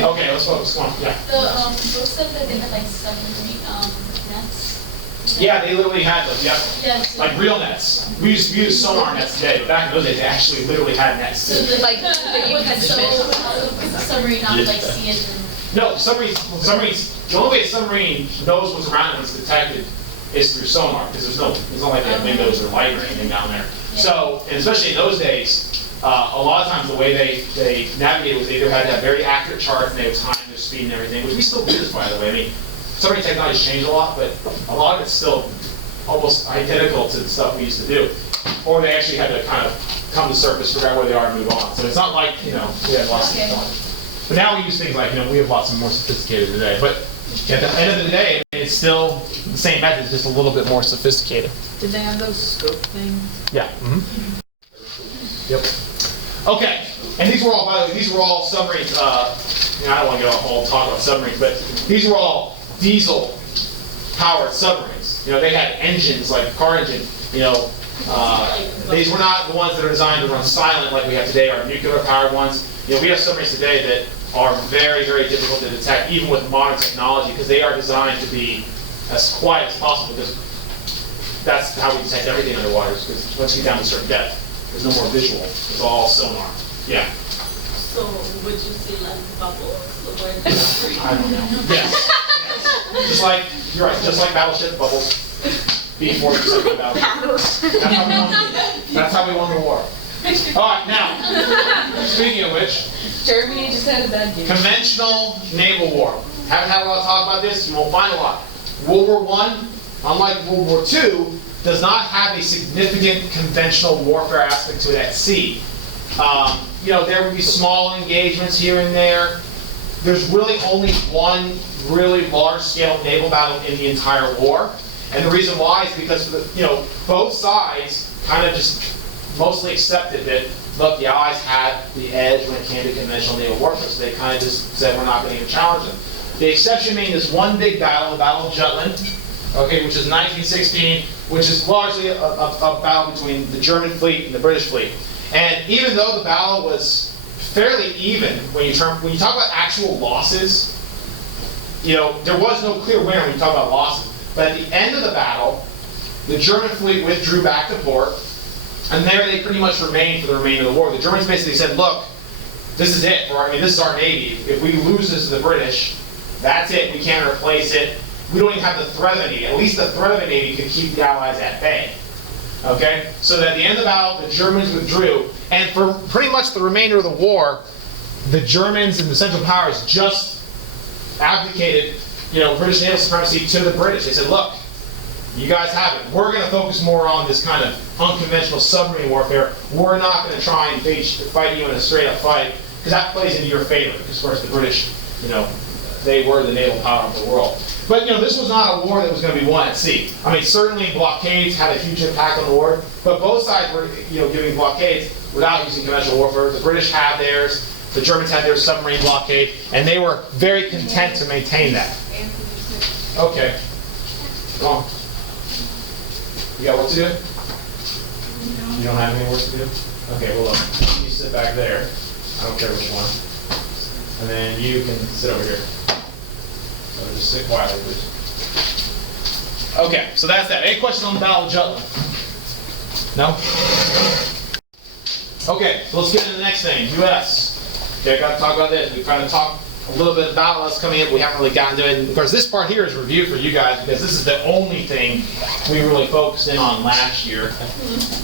Okay, let's focus. Come on. Yeah. The book said that they had like submarine nets. Yeah, they literally had those. Yep. Yes. Like real nets. We use sonar nets today, but back in those days, they actually literally had nets. So the, like, you had the so fish. how would the submarine not like see it? No, submarines. The only way a submarine knows what's around it when it's detected is through sonar, because it's not like they have windows or light or anything down there. Yeah. So, and especially in those days, a lot of times the way they navigated was they either had to have very accurate charts and they would time their speed and everything, which we still do this, by the way. I mean, submarine technology's changed a lot, but a lot of it's still almost identical to the stuff we used to do. Or they actually had to kind of come to the surface, figure out where they are, and move on. So it's not like, we had lots of technology. But now we use things like, we have lots of more sophisticated today. But at the end of the day, it's still the same method, it's just a little bit more sophisticated. Did they have those scope things? Yeah. Yep. Okay. And these were all, by the way, these were all submarines. I don't want to get all talk about submarines, but these were all diesel-powered submarines. They had engines like a car engine. These were not the ones that are designed to run silent like we have today, our nuclear-powered ones. We have submarines today that are very, very difficult to detect, even with modern technology, because they are designed to be as quiet as possible, because that's how we detect everything underwater, because once you get down to a certain depth, there's no more visual. It's all sonar. Yeah. So would you say like bubbles or? I don't know. Yes. Just like, you're right, just like battleship bubbles. B-40 battles. That's how we won the war. All right, now, speaking of which, Germany just had a bad game. conventional naval war. Haven't had a lot of talk about this. You won't find a lot. World War I, unlike World War II, does not have a significant conventional warfare aspect to it at sea. There would be small engagements here and there. There's really only one really large-scale naval battle in the entire war. And the reason why is because, both sides kind of just mostly accepted that, look, the Allies had the edge when it came to conventional naval warfare, so they kind of just said, we're not going to even challenge them. The exception being this one big battle, the Battle of Jutland, which is 1916, which is largely a battle between the German fleet and the British fleet. And even though the battle was fairly even, when you talk about actual losses, there was no clear winner when you talk about losses. But at the end of the battle, the German fleet withdrew back to port, and there they pretty much remained for the remainder of the war. The Germans basically said, look, this is it. This is our Navy. If we lose this to the British, that's it. We can't replace it. We don't even have the threat of a Navy. At least the threat of a Navy could keep the Allies at bay. Okay? So at the end of the battle, the Germans withdrew. And for pretty much the remainder of the war, the Germans and the Central Powers just abdicated, British naval supremacy to the British. They said, look, you guys have it. We're going to focus more on this kind of unconventional submarine warfare. We're not going to try and fight you in a straight-up fight, because that plays into your favor. Because, of course, the British, they were the naval power of the world. But this was not a war that was going to be won at sea. I mean, certainly blockades had a huge impact on the war, but both sides were giving blockades without using conventional warfare. The British had theirs, the Germans had their submarine blockade, and they were very content to maintain that. Okay. Come on. You got work to do? You don't have any work to do? Okay, well, you sit back there. I don't care which one. And then you can sit over here. So just sit quietly, please. Okay, so that's that. Any questions on the Battle of Jutland? No? Okay, so let's get into the next thing. U.S. Okay, I've got to talk about this. We've kind of talked a little bit about what's coming in, but we haven't really gotten to it. And of course, this part here is review for you guys because this is the only thing we really focused in on last year.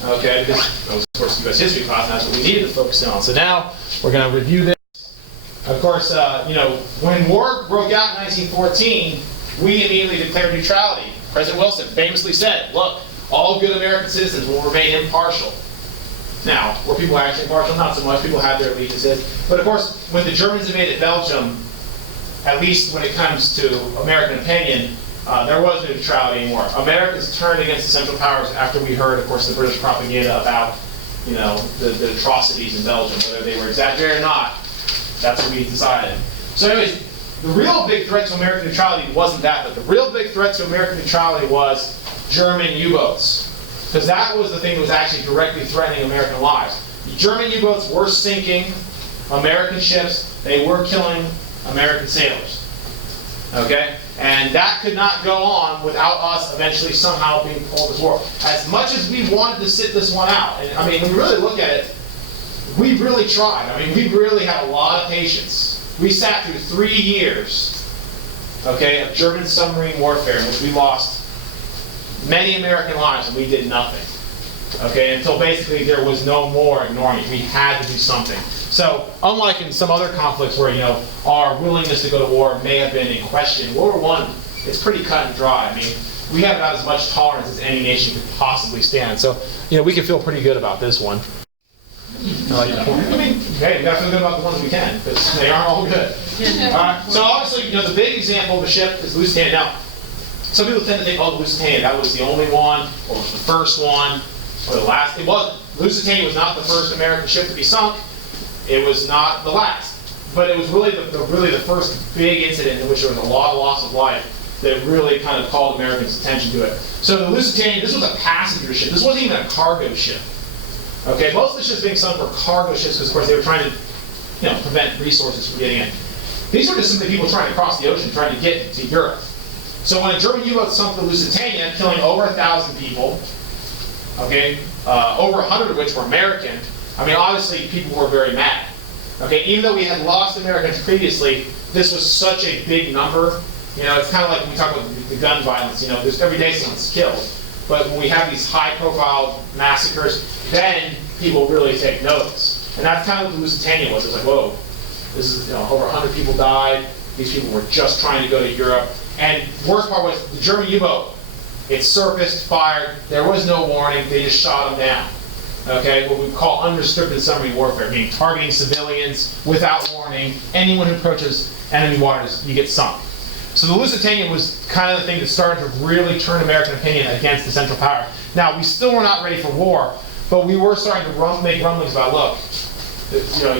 Okay, because that was, of course, U.S. history class, and that's what we needed to focus in on. So now we're going to review this. Of course, when war broke out in 1914, we immediately declared neutrality. President Wilson famously said, look, all good American citizens will remain impartial. Now, were people actually impartial? Not so much. People had their allegiances. But of course, when the Germans invaded Belgium, at least when it comes to American opinion, there was no neutrality anymore. Americans turned against the Central Powers after we heard, of course, the British propaganda about, the atrocities in Belgium, whether they were exaggerated or not. That's what we decided. So anyways, the real big threat to American neutrality wasn't that, but the real big threat to American neutrality was German U-boats. Because that was the thing that was actually directly threatening American lives. German U-boats were sinking American ships. They were killing American sailors. Okay? And that could not go on without us eventually somehow being pulled to war. As much as we wanted to sit this one out, and I mean, when you really look at it, we really tried. I mean, we really had a lot of patience. We sat through 3 years, okay, of German submarine warfare in which we lost many American lives and we did nothing. Okay, until basically there was no more ignoring it. We had to do something. So, unlike in some other conflicts where, our willingness to go to war may have been in question, World War I, it's pretty cut and dry. I mean, we have about as much tolerance as any nation could possibly stand. So, we can feel pretty good about this one. I mean, hey, we got to feel good about the ones we can, because they aren't all good. So obviously, the big example of a ship is Lusitania. Now, some people tend to think, oh, Lusitania, that was the only one, or was the first one, or the last. It wasn't. Lusitania was not the first American ship to be sunk. It was not the last. But it was really the first big incident in which there was a lot of loss of life that really kind of called Americans' attention to it. So the Lusitania, this was a passenger ship. This wasn't even a cargo ship. Okay, most of the ships being sunk were cargo ships because, of course, they were trying to, prevent resources from getting in. These were just simply people trying to cross the ocean, trying to get to Europe. So when a German U-boat sunk the Lusitania, killing over 1,000 people, okay, over 100 of which were American, I mean, obviously people were very mad. Okay, even though we had lost Americans previously, this was such a big number. It's kind of like when we talk about the gun violence. There's every day someone's killed. But when we have these high-profile massacres, then people really take notice. And that's kind of what the Lusitania was. It was like, whoa, this is, over 100 people died. These people were just trying to go to Europe. And worst part was the German U-boat. It surfaced, fired. There was no warning. They just shot them down. Okay, what we call unrestricted submarine warfare, meaning targeting civilians without warning. Anyone who approaches enemy waters, you get sunk. So the Lusitania was kind of the thing that started to really turn American opinion against the Central Power. Now, we still were not ready for war, but we were starting to make rumblings about, look,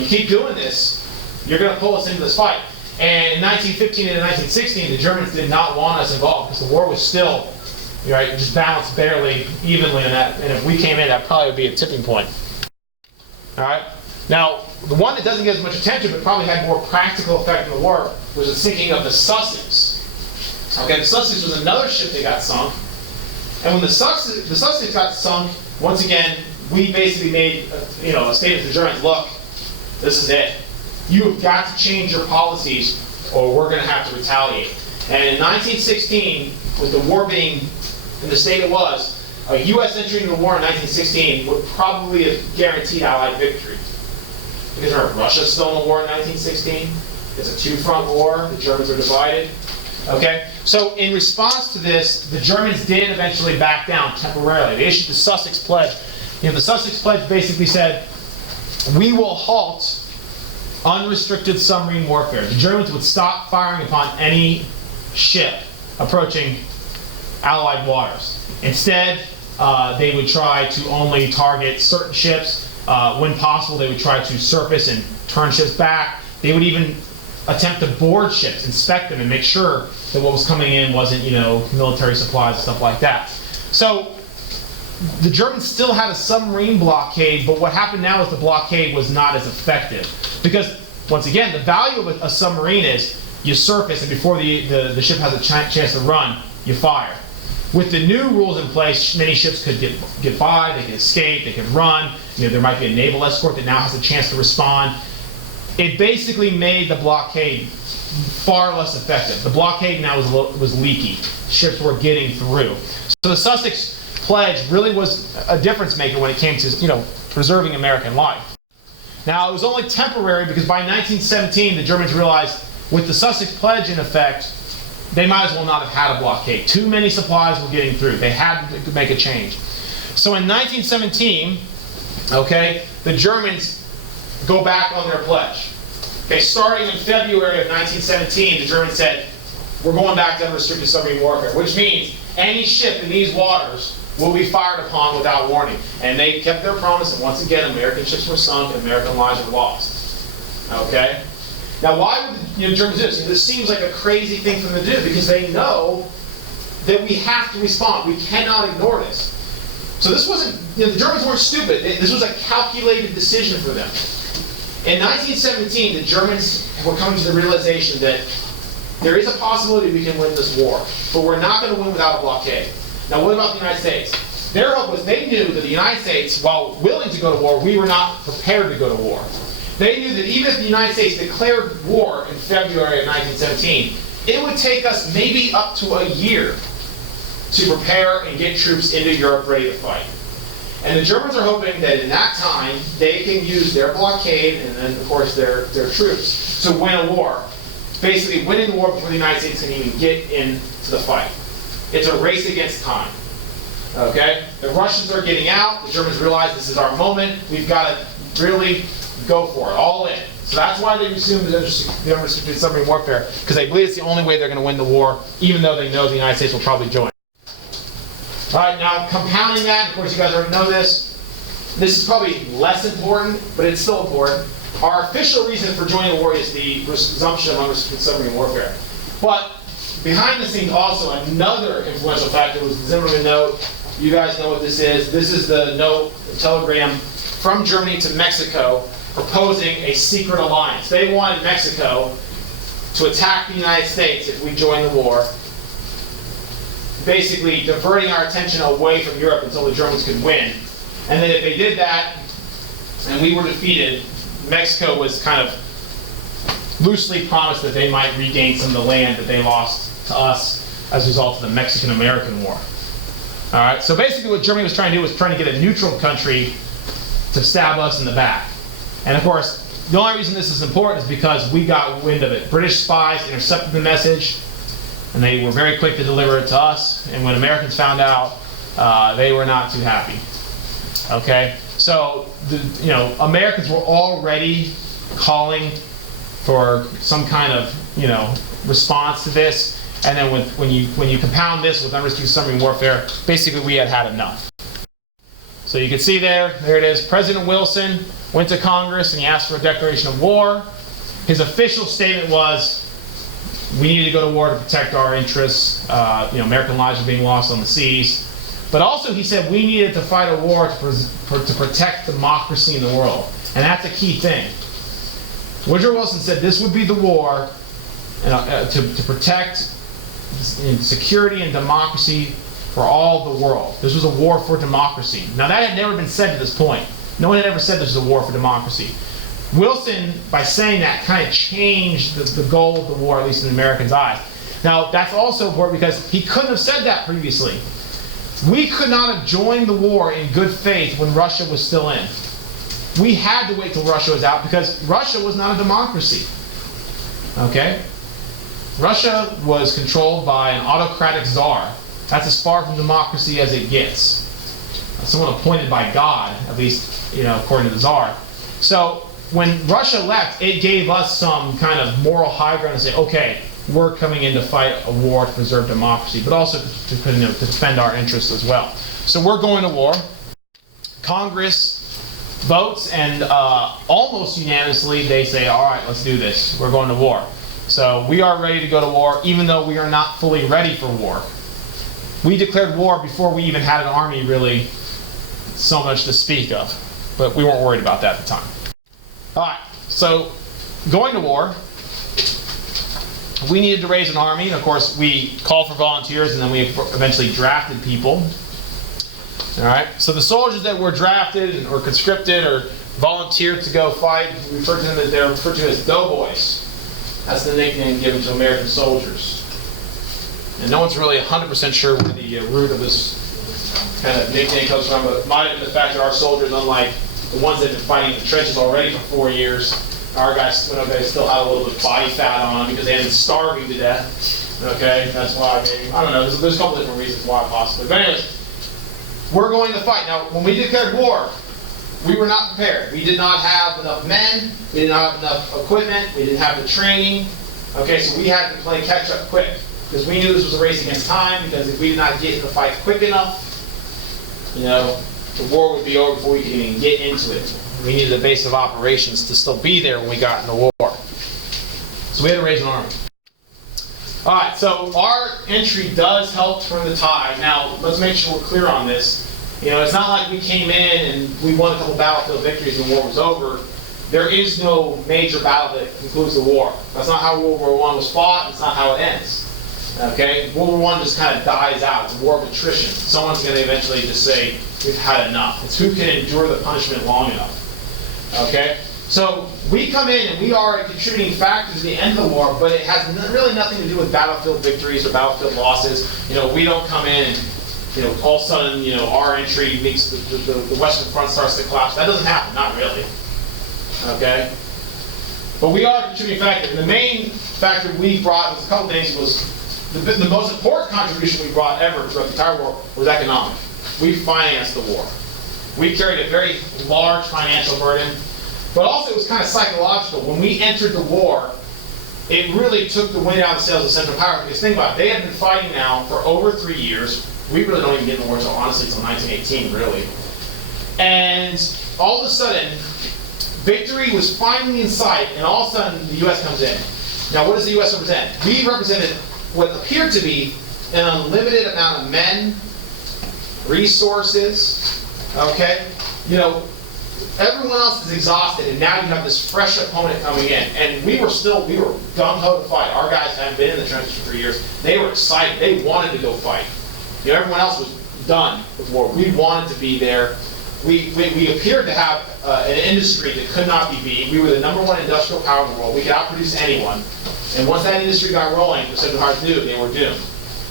you keep doing this, you're going to pull us into this fight. And in 1915 and 1916, the Germans did not want us involved because the war was still, just balanced barely evenly in that. And if we came in, that probably would be a tipping point. All right? Now, the one that doesn't get as much attention but probably had more practical effect in the war was the sinking of the Sussex. Okay, the Sussex was another ship that got sunk. And when the Sussex got sunk, once again, we basically made a statement to the Germans, look, this is it. You have got to change your policies or we're going to have to retaliate. And in 1916, with the war being in the state it was, a U.S. entry into the war in 1916 would probably have guaranteed Allied victory. Because remember, Russia's still in the war in 1916. It's a two-front war. The Germans are divided. Okay? So in response to this, the Germans did eventually back down temporarily. They issued the Sussex Pledge. The Sussex Pledge basically said, we will halt unrestricted submarine warfare. The Germans would stop firing upon any ship approaching Allied waters. Instead, they would try to only target certain ships. When possible, they would try to surface and turn ships back. They would even attempt to board ships, inspect them, and make sure that what was coming in wasn't, military supplies and stuff like that. So the Germans still had a submarine blockade, but what happened now is the blockade was not as effective. Because, once again, the value of a submarine is you surface, and before the ship has a chance to run, you fire. With the new rules in place, many ships could get by, they could escape, they could run. There might be a naval escort that now has a chance to respond. It basically made the blockade far less effective. The blockade now was leaky. Ships were getting through. So the Sussex Pledge really was a difference maker when it came to preserving American life. Now it was only temporary because by 1917 the Germans realized with the Sussex Pledge in effect, they might as well not have had a blockade. Too many supplies were getting through. They had to make a change. So in 1917, the Germans go back on their pledge. Starting in February of 1917, the Germans said, we're going back to unrestricted submarine warfare, which means any ship in these waters will be fired upon without warning. And they kept their promise, and once again, American ships were sunk and American lives were lost. Now, why would the Germans do this? This seems like a crazy thing for them to do because they know that we have to respond. We cannot ignore this. So this wasn't, the Germans weren't stupid. This was a calculated decision for them. In 1917, the Germans were coming to the realization that there is a possibility we can win this war, but we're not going to win without a blockade. Now, what about the United States? Their hope was they knew that the United States, while willing to go to war, we were not prepared to go to war. They knew that even if the United States declared war in February of 1917, it would take us maybe up to a year to prepare and get troops into Europe ready to fight. And the Germans are hoping that in that time, they can use their blockade and then, of course, their troops to win a war. Basically, winning the war before the United States can even get into the fight. It's a race against time. The Russians are getting out. The Germans realize this is our moment. We've got to really go for it, all in. So that's why they assume the unrestricted submarine warfare, because they believe it's the only way they're going to win the war, even though they know the United States will probably join. All right, now compounding that, of course you guys already know this. This is probably less important, but it's still important. Our official reason for joining the war is the resumption of unrestricted submarine warfare. But behind the scenes also, another influential factor was the Zimmerman note. You guys know what this is. This is the note, the telegram from Germany to Mexico proposing a secret alliance. They wanted Mexico to attack the United States if we join the war, basically diverting our attention away from Europe until the Germans could win. And then if they did that and we were defeated, Mexico was kind of loosely promised that they might regain some of the land that they lost to us as a result of the Mexican-American War. All right, so basically what Germany was trying to do was trying to get a neutral country to stab us in the back. And of course, the only reason this is important is because we got wind of it. British spies intercepted the message, and they were very quick to deliver it to us. And when Americans found out, they were not too happy. So Americans were already calling for some kind of response to this. And then when you compound this with unrestricted submarine warfare, basically we had had enough. So you can see there it is. President Wilson went to Congress and he asked for a declaration of war. His official statement was, we need to go to war to protect our interests. American lives are being lost on the seas. But also he said we needed to fight a war to protect democracy in the world. And that's a key thing. Woodrow Wilson said this would be the war to protect security and democracy for all the world. This was a war for democracy. Now that had never been said to this point. No one had ever said this was a war for democracy. Wilson, by saying that, kind of changed the goal of the war, at least in the Americans' eyes. Now that's also important because he couldn't have said that previously. We could not have joined the war in good faith when Russia was still in. We had to wait till Russia was out because Russia was not a democracy. Russia was controlled by an autocratic czar. That's as far from democracy as it gets. Someone appointed by God, at least, according to the czar. So when Russia left, it gave us some kind of moral high ground to say, okay, we're coming in to fight a war to preserve democracy, but also to defend our interests as well. So we're going to war. Congress votes, and almost unanimously they say, all right, let's do this. We're going to war. So we are ready to go to war, even though we are not fully ready for war. We declared war before we even had an army really so much to speak of, but we weren't worried about that at the time. All right, so going to war, we needed to raise an army, and of course we called for volunteers, and then we eventually drafted people. All right, so the soldiers that were drafted or conscripted or volunteered to go fight, we refer to them as, they're referred to as doughboys. That's the nickname given to American soldiers. And no one's really 100% sure where the root of this kind of nickname comes from, but it might have been the fact that our soldiers, unlike the ones that have been fighting in the trenches already for 4 years, our guys, they still had a little bit of body fat on them because they had been starving to death. Okay, that's why maybe. I don't know, there's a couple different reasons why possibly. But anyways, we're going to fight. Now, when we declared war, we were not prepared. We did not have enough men, we did not have enough equipment, we didn't have the training. Okay, so we had to play catch up quick, because we knew this was a race against time, because if we did not get in the fight quick enough, the war would be over before we could even get into it. We needed a base of operations to still be there when we got in the war. So we had to raise an army. All right, so our entry does help turn the tide. Now, let's make sure we're clear on this. It's not like we came in and we won a couple battlefield victories and the war was over. There is no major battle that concludes the war. That's not how World War I was fought. It's not how it ends. Okay? World War I just kind of dies out. It's a war of attrition. Someone's going to eventually just say, we've had enough. It's who can endure the punishment long enough. Okay? So we come in and we are a contributing factor to the end of the war, but it has really nothing to do with battlefield victories or battlefield losses. We don't come in and all of a sudden, our entry makes the Western Front starts to collapse. That doesn't happen, not really. Okay? But we are a contributing factor. And the main factor we brought was a couple things. The most important contribution we brought ever throughout the entire war was economic. We financed the war. We carried a very large financial burden, but also it was kind of psychological. When we entered the war, it really took the wind out of the sails of Central Power. Because think about it, they had been fighting now for over 3 years. We really don't even get in the war until, honestly, until 1918, really. And all of a sudden, victory was finally in sight, and all of a sudden, the U.S. comes in. Now, what does the U.S. represent? We represented what appeared to be an unlimited amount of men, resources, okay? Everyone else is exhausted, and now you have this fresh opponent coming in. And we were gung-ho to fight. Our guys hadn't been in the trenches for 3 years. They were excited. They wanted to go fight. Everyone else was done with war. We wanted to be there. We appeared to have an industry that could not be beat. We were the #1 industrial power in the world. We could outproduce anyone. And once that industry got rolling, the Central Powers knew they were doomed.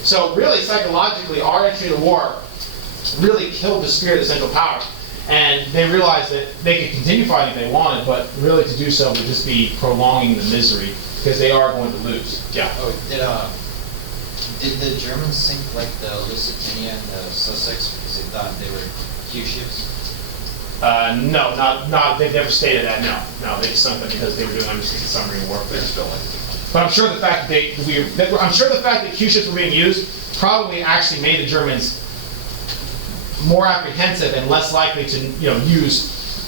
So really, psychologically, our entry into war really killed the spirit of the Central Powers. And they realized that they could continue fighting if they wanted, but really to do so would just be prolonging the misery, because they are going to lose. Yeah. Oh, did the Germans sink like the Lusitania and the Sussex because they thought they were Q ships? No, not. They've never stated that. No, they sunk them because they were doing unrestricted submarine warfare. But I'm sure the fact that Q ships were being used probably actually made the Germans more apprehensive and less likely to use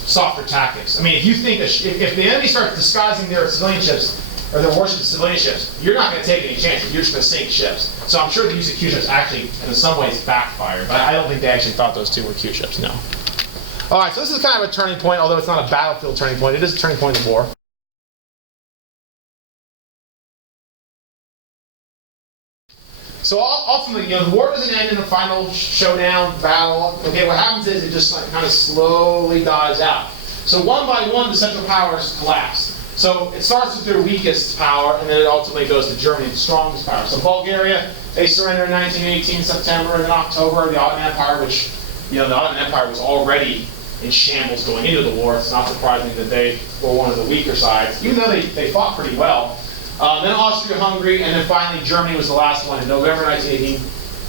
softer tactics. I mean, if you think if the enemy starts disguising their civilian ships or their warships as civilian ships, you're not going to take any chances. You're just going to sink ships. So I'm sure the use of Q ships actually, in some ways, backfired. But I don't think they actually thought those two were Q ships. No. All right. So this is kind of a turning point, although it's not a battlefield turning point. It is a turning point in the war. So ultimately, the war doesn't end in a final showdown, battle. Okay, what happens is it just kind of slowly dies out. So one by one, the Central Powers collapse. So it starts with their weakest power, and then it ultimately goes to Germany, the strongest power. So Bulgaria, they surrender in 1918, September, and in October, the Ottoman Empire, which, the Ottoman Empire was already in shambles going into the war. It's not surprising that they were one of the weaker sides, even though they fought pretty well. Then Austria-Hungary, and then finally Germany was the last one. In November 1918,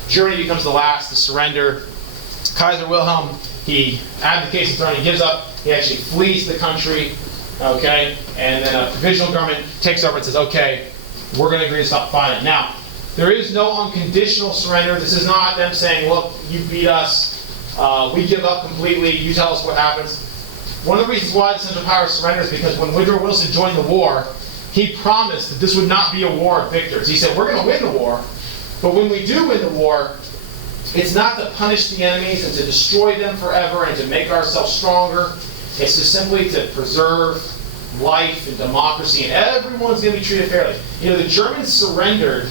Germany becomes the last to surrender. Kaiser Wilhelm, he abdicates the throne, he gives up, he actually flees the country, okay? And then a provisional government takes over and says, okay, we're going to agree to stop fighting. Now, there is no unconditional surrender. This is not them saying, look, you beat us, we give up completely, you tell us what happens. One of the reasons why the Central Powers surrendered is because when Woodrow Wilson joined the war, he promised that this would not be a war of victors. He said, we're going to win the war, but when we do win the war, it's not to punish the enemies and to destroy them forever and to make ourselves stronger. It's to simply to preserve life and democracy, and everyone's going to be treated fairly. You know, the Germans surrendered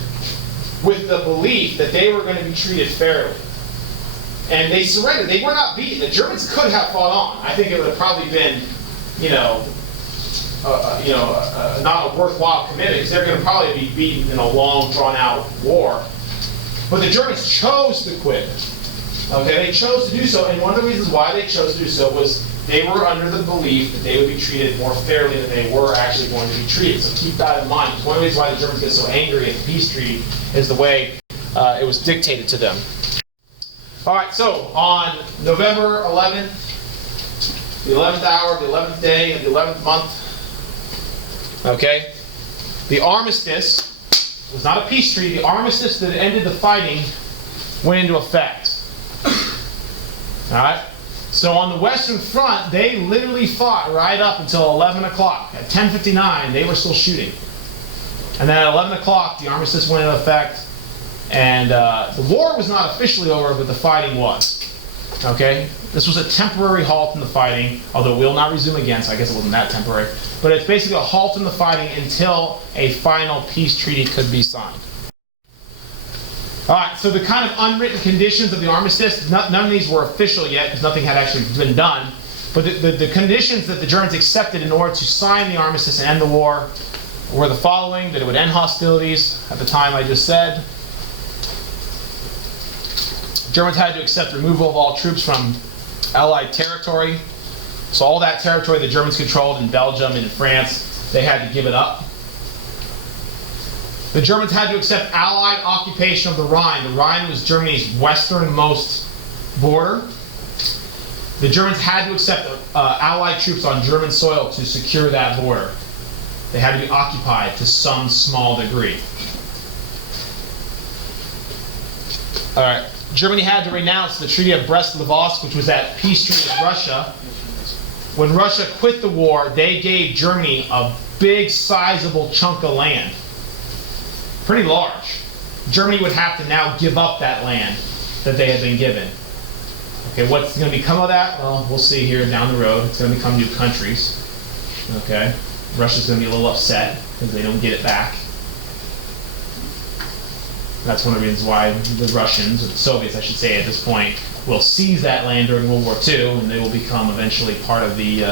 with the belief that they were going to be treated fairly. And they surrendered. They were not beaten. The Germans could have fought on. I think it would have probably been, not a worthwhile commitment, because they're going to probably be beaten in a long, drawn-out war. But the Germans chose to quit. Okay, they chose to do so, and one of the reasons why they chose to do so was they were under the belief that they would be treated more fairly than they were actually going to be treated. So keep that in mind. One of the reasons why the Germans get so angry at the peace treaty is the way it was dictated to them. All right, so on November 11th, the 11th hour, the 11th day of the 11th month, okay, the armistice was not a peace treaty. The armistice that ended the fighting went into effect. All right? So on the Western Front, they literally fought right up until 11 o'clock. At 10:59, they were still shooting. And then at 11 o'clock, the armistice went into effect. And the war was not officially over, but the fighting was. Okay? This was a temporary halt in the fighting, although it will not resume again, so I guess it wasn't that temporary. But it's basically a halt in the fighting until a final peace treaty could be signed. All right, so the kind of unwritten conditions of the armistice, none of these were official yet because nothing had actually been done. But the conditions that the Germans accepted in order to sign the armistice and end the war were the following: that it would end hostilities at the time I just said. Germans had to accept removal of all troops from Allied territory. So all that territory the Germans controlled in Belgium and in France, they had to give it up. The Germans had to accept Allied occupation of the Rhine. The Rhine was Germany's westernmost border. The Germans had to accept Allied troops on German soil to secure that border. They had to be occupied to some small degree. All right. Germany had to renounce the Treaty of Brest-Litovsk, which was that peace treaty with Russia. When Russia quit the war, they gave Germany a big, sizable chunk of land. Pretty large. Germany would have to now give up that land that they had been given. Okay, what's going to become of that? Well, we'll see here down the road. It's going to become new countries. Okay, Russia's going to be a little upset because they don't get it back. That's one of the reasons why the Russians, or the Soviets I should say at this point, will seize that land during World War II, and they will become eventually part of the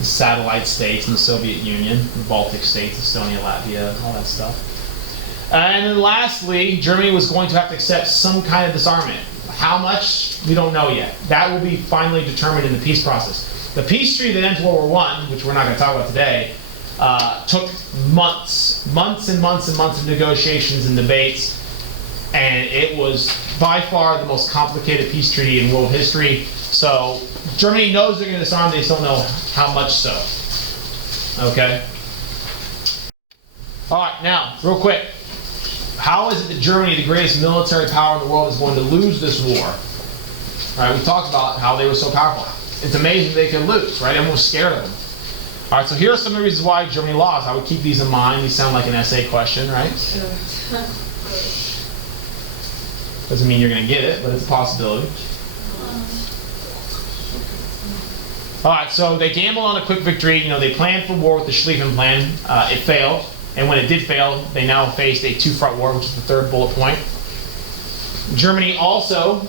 satellite states in the Soviet Union, the Baltic states, Estonia, Latvia, all that stuff. And then lastly, Germany was going to have to accept some kind of disarmament. How much? We don't know yet. That will be finally determined in the peace process. The peace treaty that ends World War I, which we're not going to talk about today, took months and months and months of negotiations and debates, and it was by far the most complicated peace treaty in world history. So Germany knows they're going to disarm, they just don't know how much so. Okay? All right, now, real quick. How is it that Germany, the greatest military power in the world, is going to lose this war? All right, we talked about how they were so powerful. It's amazing they could lose, right? Everyone was scared of them. All right, so here are some of the reasons why Germany lost. I would keep these in mind. These sound like an essay question, right? Doesn't mean you're going to get it, but it's a possibility. All right, so they gambled on a quick victory. You know, they planned for war with the Schlieffen Plan. It failed. And when it did fail, they now faced a two-front war, which is the third bullet point. Germany also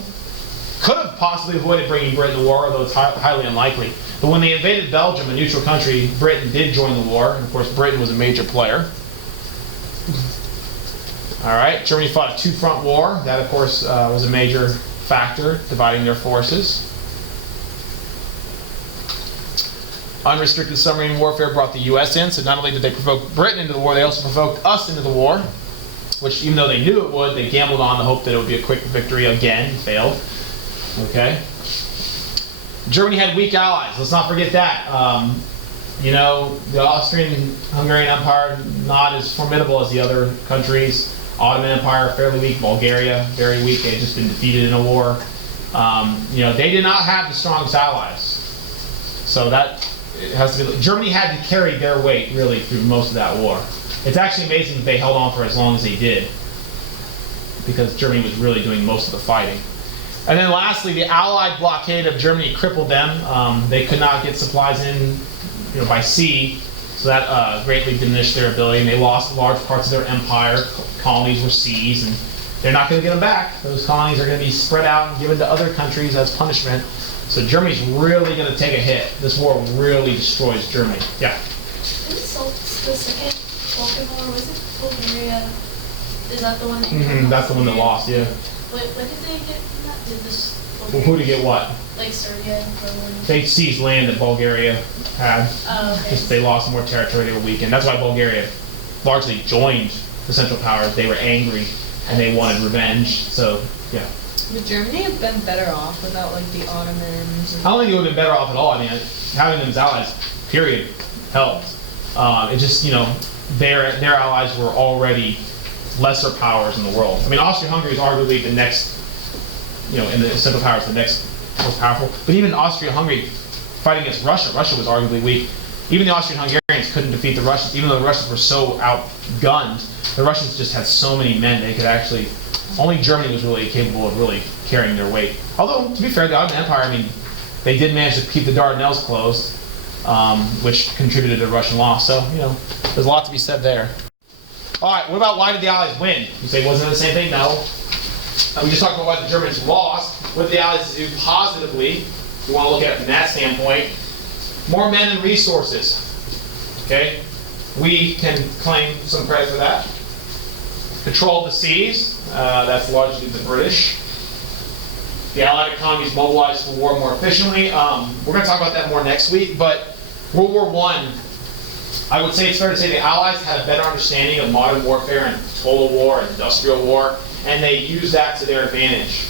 could have possibly avoided bringing Britain to war, although it's highly unlikely. But when they invaded Belgium, a neutral country, Britain did join the war. And of course, Britain was a major player. All right, Germany fought a two-front war. That, of course, was a major factor, dividing their forces. Unrestricted submarine warfare brought the U.S. in, so not only did they provoke Britain into the war, they also provoked us into the war, which even though they knew it would, they gambled on the hope that it would be a quick victory again, failed. Okay. Germany had weak allies, let's not forget that. You know, the Austrian-Hungarian Empire, not as formidable as the other countries. Ottoman Empire, fairly weak. Bulgaria, very weak. They'd just been defeated in a war. You know, they did not have the strongest allies. So that it has to be. Germany had to carry their weight really through most of that war. It's actually amazing that they held on for as long as they did, because Germany was really doing most of the fighting. And then lastly, the Allied blockade of Germany crippled them. They could not get supplies in, you know, by sea, so that greatly diminished their ability, and they lost large parts of their empire. Colonies were seized, and they're not going to get them back. Those colonies are going to be spread out and given to other countries as punishment. So Germany's really going to take a hit. This war really destroys Germany. Yeah? Isn't the second Balkan War, was it Bulgaria? Is that the one that That's the one that lost, yeah. What did they get from that? Did this Well, who to get what? like Serbia? They seized land that Bulgaria had. Oh, okay. Just they lost more territory, they were weakened. That's why Bulgaria largely joined the Central Powers. They were angry and they wanted revenge. So, yeah. Would Germany have been better off without like the Ottomans? I don't think it would have been better off at all. I mean, having them as allies, period, helped. It just, you know, their allies were already lesser powers in the world. I mean, Austria-Hungary is arguably the next, you know, in the Central Powers, the next most powerful. But even Austria-Hungary fighting against Russia, Russia was arguably weak. Even the Austrian-Hungarians couldn't defeat the Russians, even though the Russians were so outgunned. The Russians just had so many men, they could actually, only Germany was really capable of really carrying their weight. Although, to be fair, the Ottoman Empire, I mean, they did manage to keep the Dardanelles closed, which contributed to the Russian loss. So, you know, there's a lot to be said there. All right, what about why did the Allies win? You say, wasn't it the same thing? No. We just talked about why the Germans lost. What did the Allies do positively? If you want to look at it from that standpoint, more men and resources. Okay? We can claim some credit for that. Control of the seas. That's largely the British. The Allied economies mobilized for war more efficiently. We're going to talk about that more next week, but World War I would say it's fair to say the Allies had a better understanding of modern warfare and total war and industrial war, and they used that to their advantage.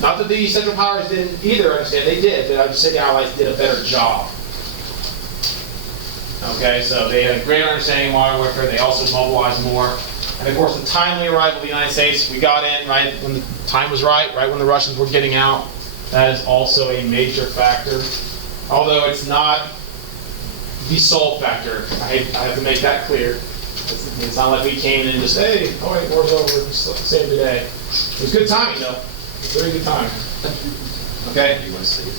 Not that the Central Powers didn't either understand, they did, but I would say the Allies did a better job. Okay, so they had a greater understanding of modern warfare, they also mobilized more. And of course, the timely arrival of the United States, we got in right when the time was right when the Russians were getting out. That is also a major factor. Although it's not the sole factor. I have to make that clear. It's not like we came in and just, hey, all right, war's over, save the day. It was good timing, though. Very good timing. Okay?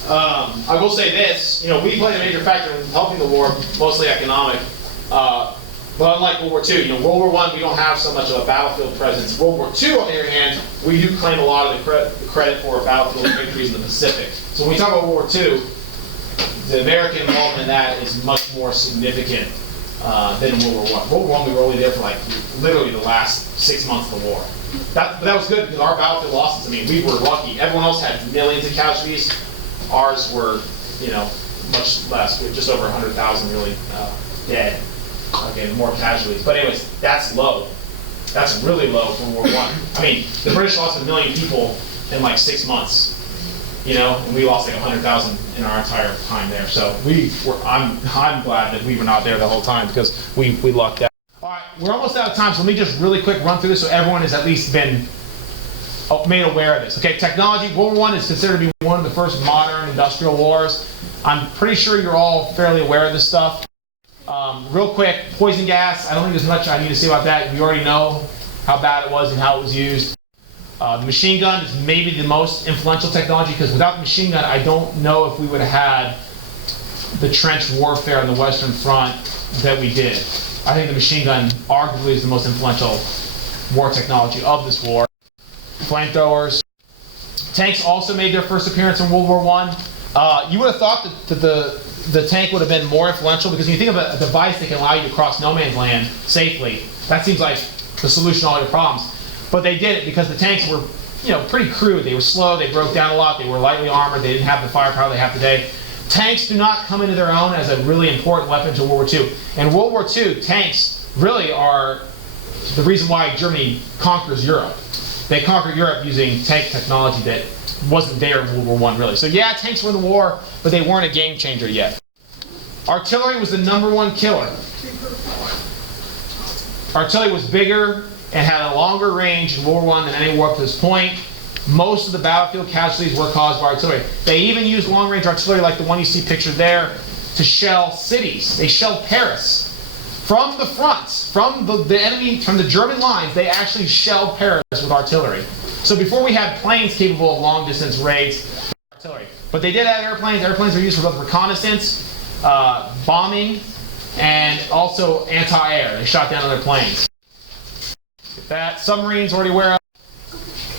I will say this, you know, we played a major factor in helping the war, mostly economic. But unlike World War II, you know, World War I, we don't have so much of a battlefield presence. World War II, on the other hand, we do claim a lot of the credit for battlefield victories in the Pacific. So when we talk about World War II, the American involvement in that is much more significant than in World War I. World War I, we were only there for like literally the last 6 months of the war. But that was good because our battlefield losses, I mean, we were lucky. Everyone else had millions of casualties. Ours were, you know, much less. We were just over 100,000 really dead. Okay, more casualties. But anyways, that's low. That's really low for World War I. I mean, the British lost 1 million people in like 6 months. You know, and we lost like 100,000 in our entire time there. So I'm glad that we were not there the whole time because we lucked out. All right, we're almost out of time, so let me just really quick run through this so everyone has at least been made aware of this. Okay, technology. World War I is considered to be one of the first modern industrial wars. I'm pretty sure you're all fairly aware of this stuff. Real quick, poison gas. I don't think there's much I need to say about that. We already know how bad it was and how it was used. The machine gun is maybe the most influential technology because without the machine gun, I don't know if we would have had the trench warfare on the Western Front that we did. I think the machine gun arguably is the most influential war technology of this war. Flamethrowers. Tanks also made their first appearance in World War I. You would have thought that the tank would have been more influential because when you think of a device that can allow you to cross no man's land safely, that seems like the solution to all your problems. But they did it because the tanks were, you know, pretty crude. They were slow, they broke down a lot, they were lightly armored, they didn't have the firepower they have today. Tanks do not come into their own as a really important weapon to World War II. In World War II, tanks really are the reason why Germany conquers Europe. They conquered Europe using tank technology that wasn't there in World War I, really. So yeah, tanks were in the war, but they weren't a game changer yet. Artillery was the #1 killer. Artillery was bigger and had a longer range in World War I than any war up to this point. Most of the battlefield casualties were caused by artillery. They even used long-range artillery like the one you see pictured there to shell cities. They shelled Paris. From the fronts, from the enemy, from the German lines, they actually shelled Paris with artillery. So before we had planes capable of long-distance raids, artillery. But they did have airplanes. Airplanes were used for both reconnaissance, bombing, and also anti-air. They shot down other planes. Get that. Submarines already aware of.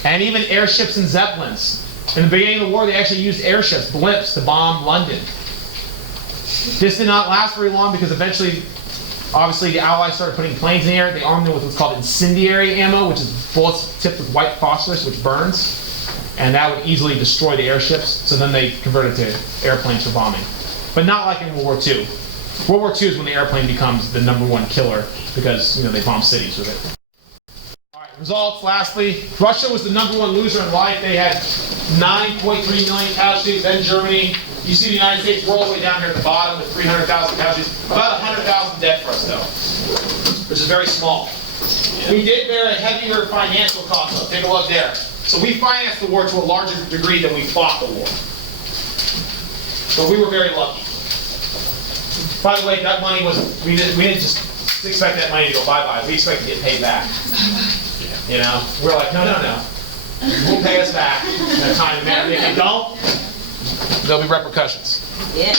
And even airships and zeppelins. In the beginning of the war, they actually used airships, blimps, to bomb London. This did not last very long because eventually, obviously, the Allies started putting planes in the air. They armed them with what's called incendiary ammo, which is bullets tipped with white phosphorus, which burns. And that would easily destroy the airships. So then they converted to airplanes for bombing. But not like in World War II. World War II is when the airplane becomes the #1 killer because they bomb cities with it. Results, lastly, Russia was the #1 loser in life. They had 9.3 million casualties. Then Germany. You see the United States, we're all the way down here at the bottom with 300,000 casualties. About 100,000 dead for us, though, which is very small. We did bear a heavier financial cost, though. Take a look there. So we financed the war to a larger degree than we fought the war. So we were very lucky. By the way, that money was, we didn't just expect that money to go bye-bye. We expected to get paid back. We're like, no. We'll pay us back in a time and manner. If you don't, there'll be repercussions. Yeah.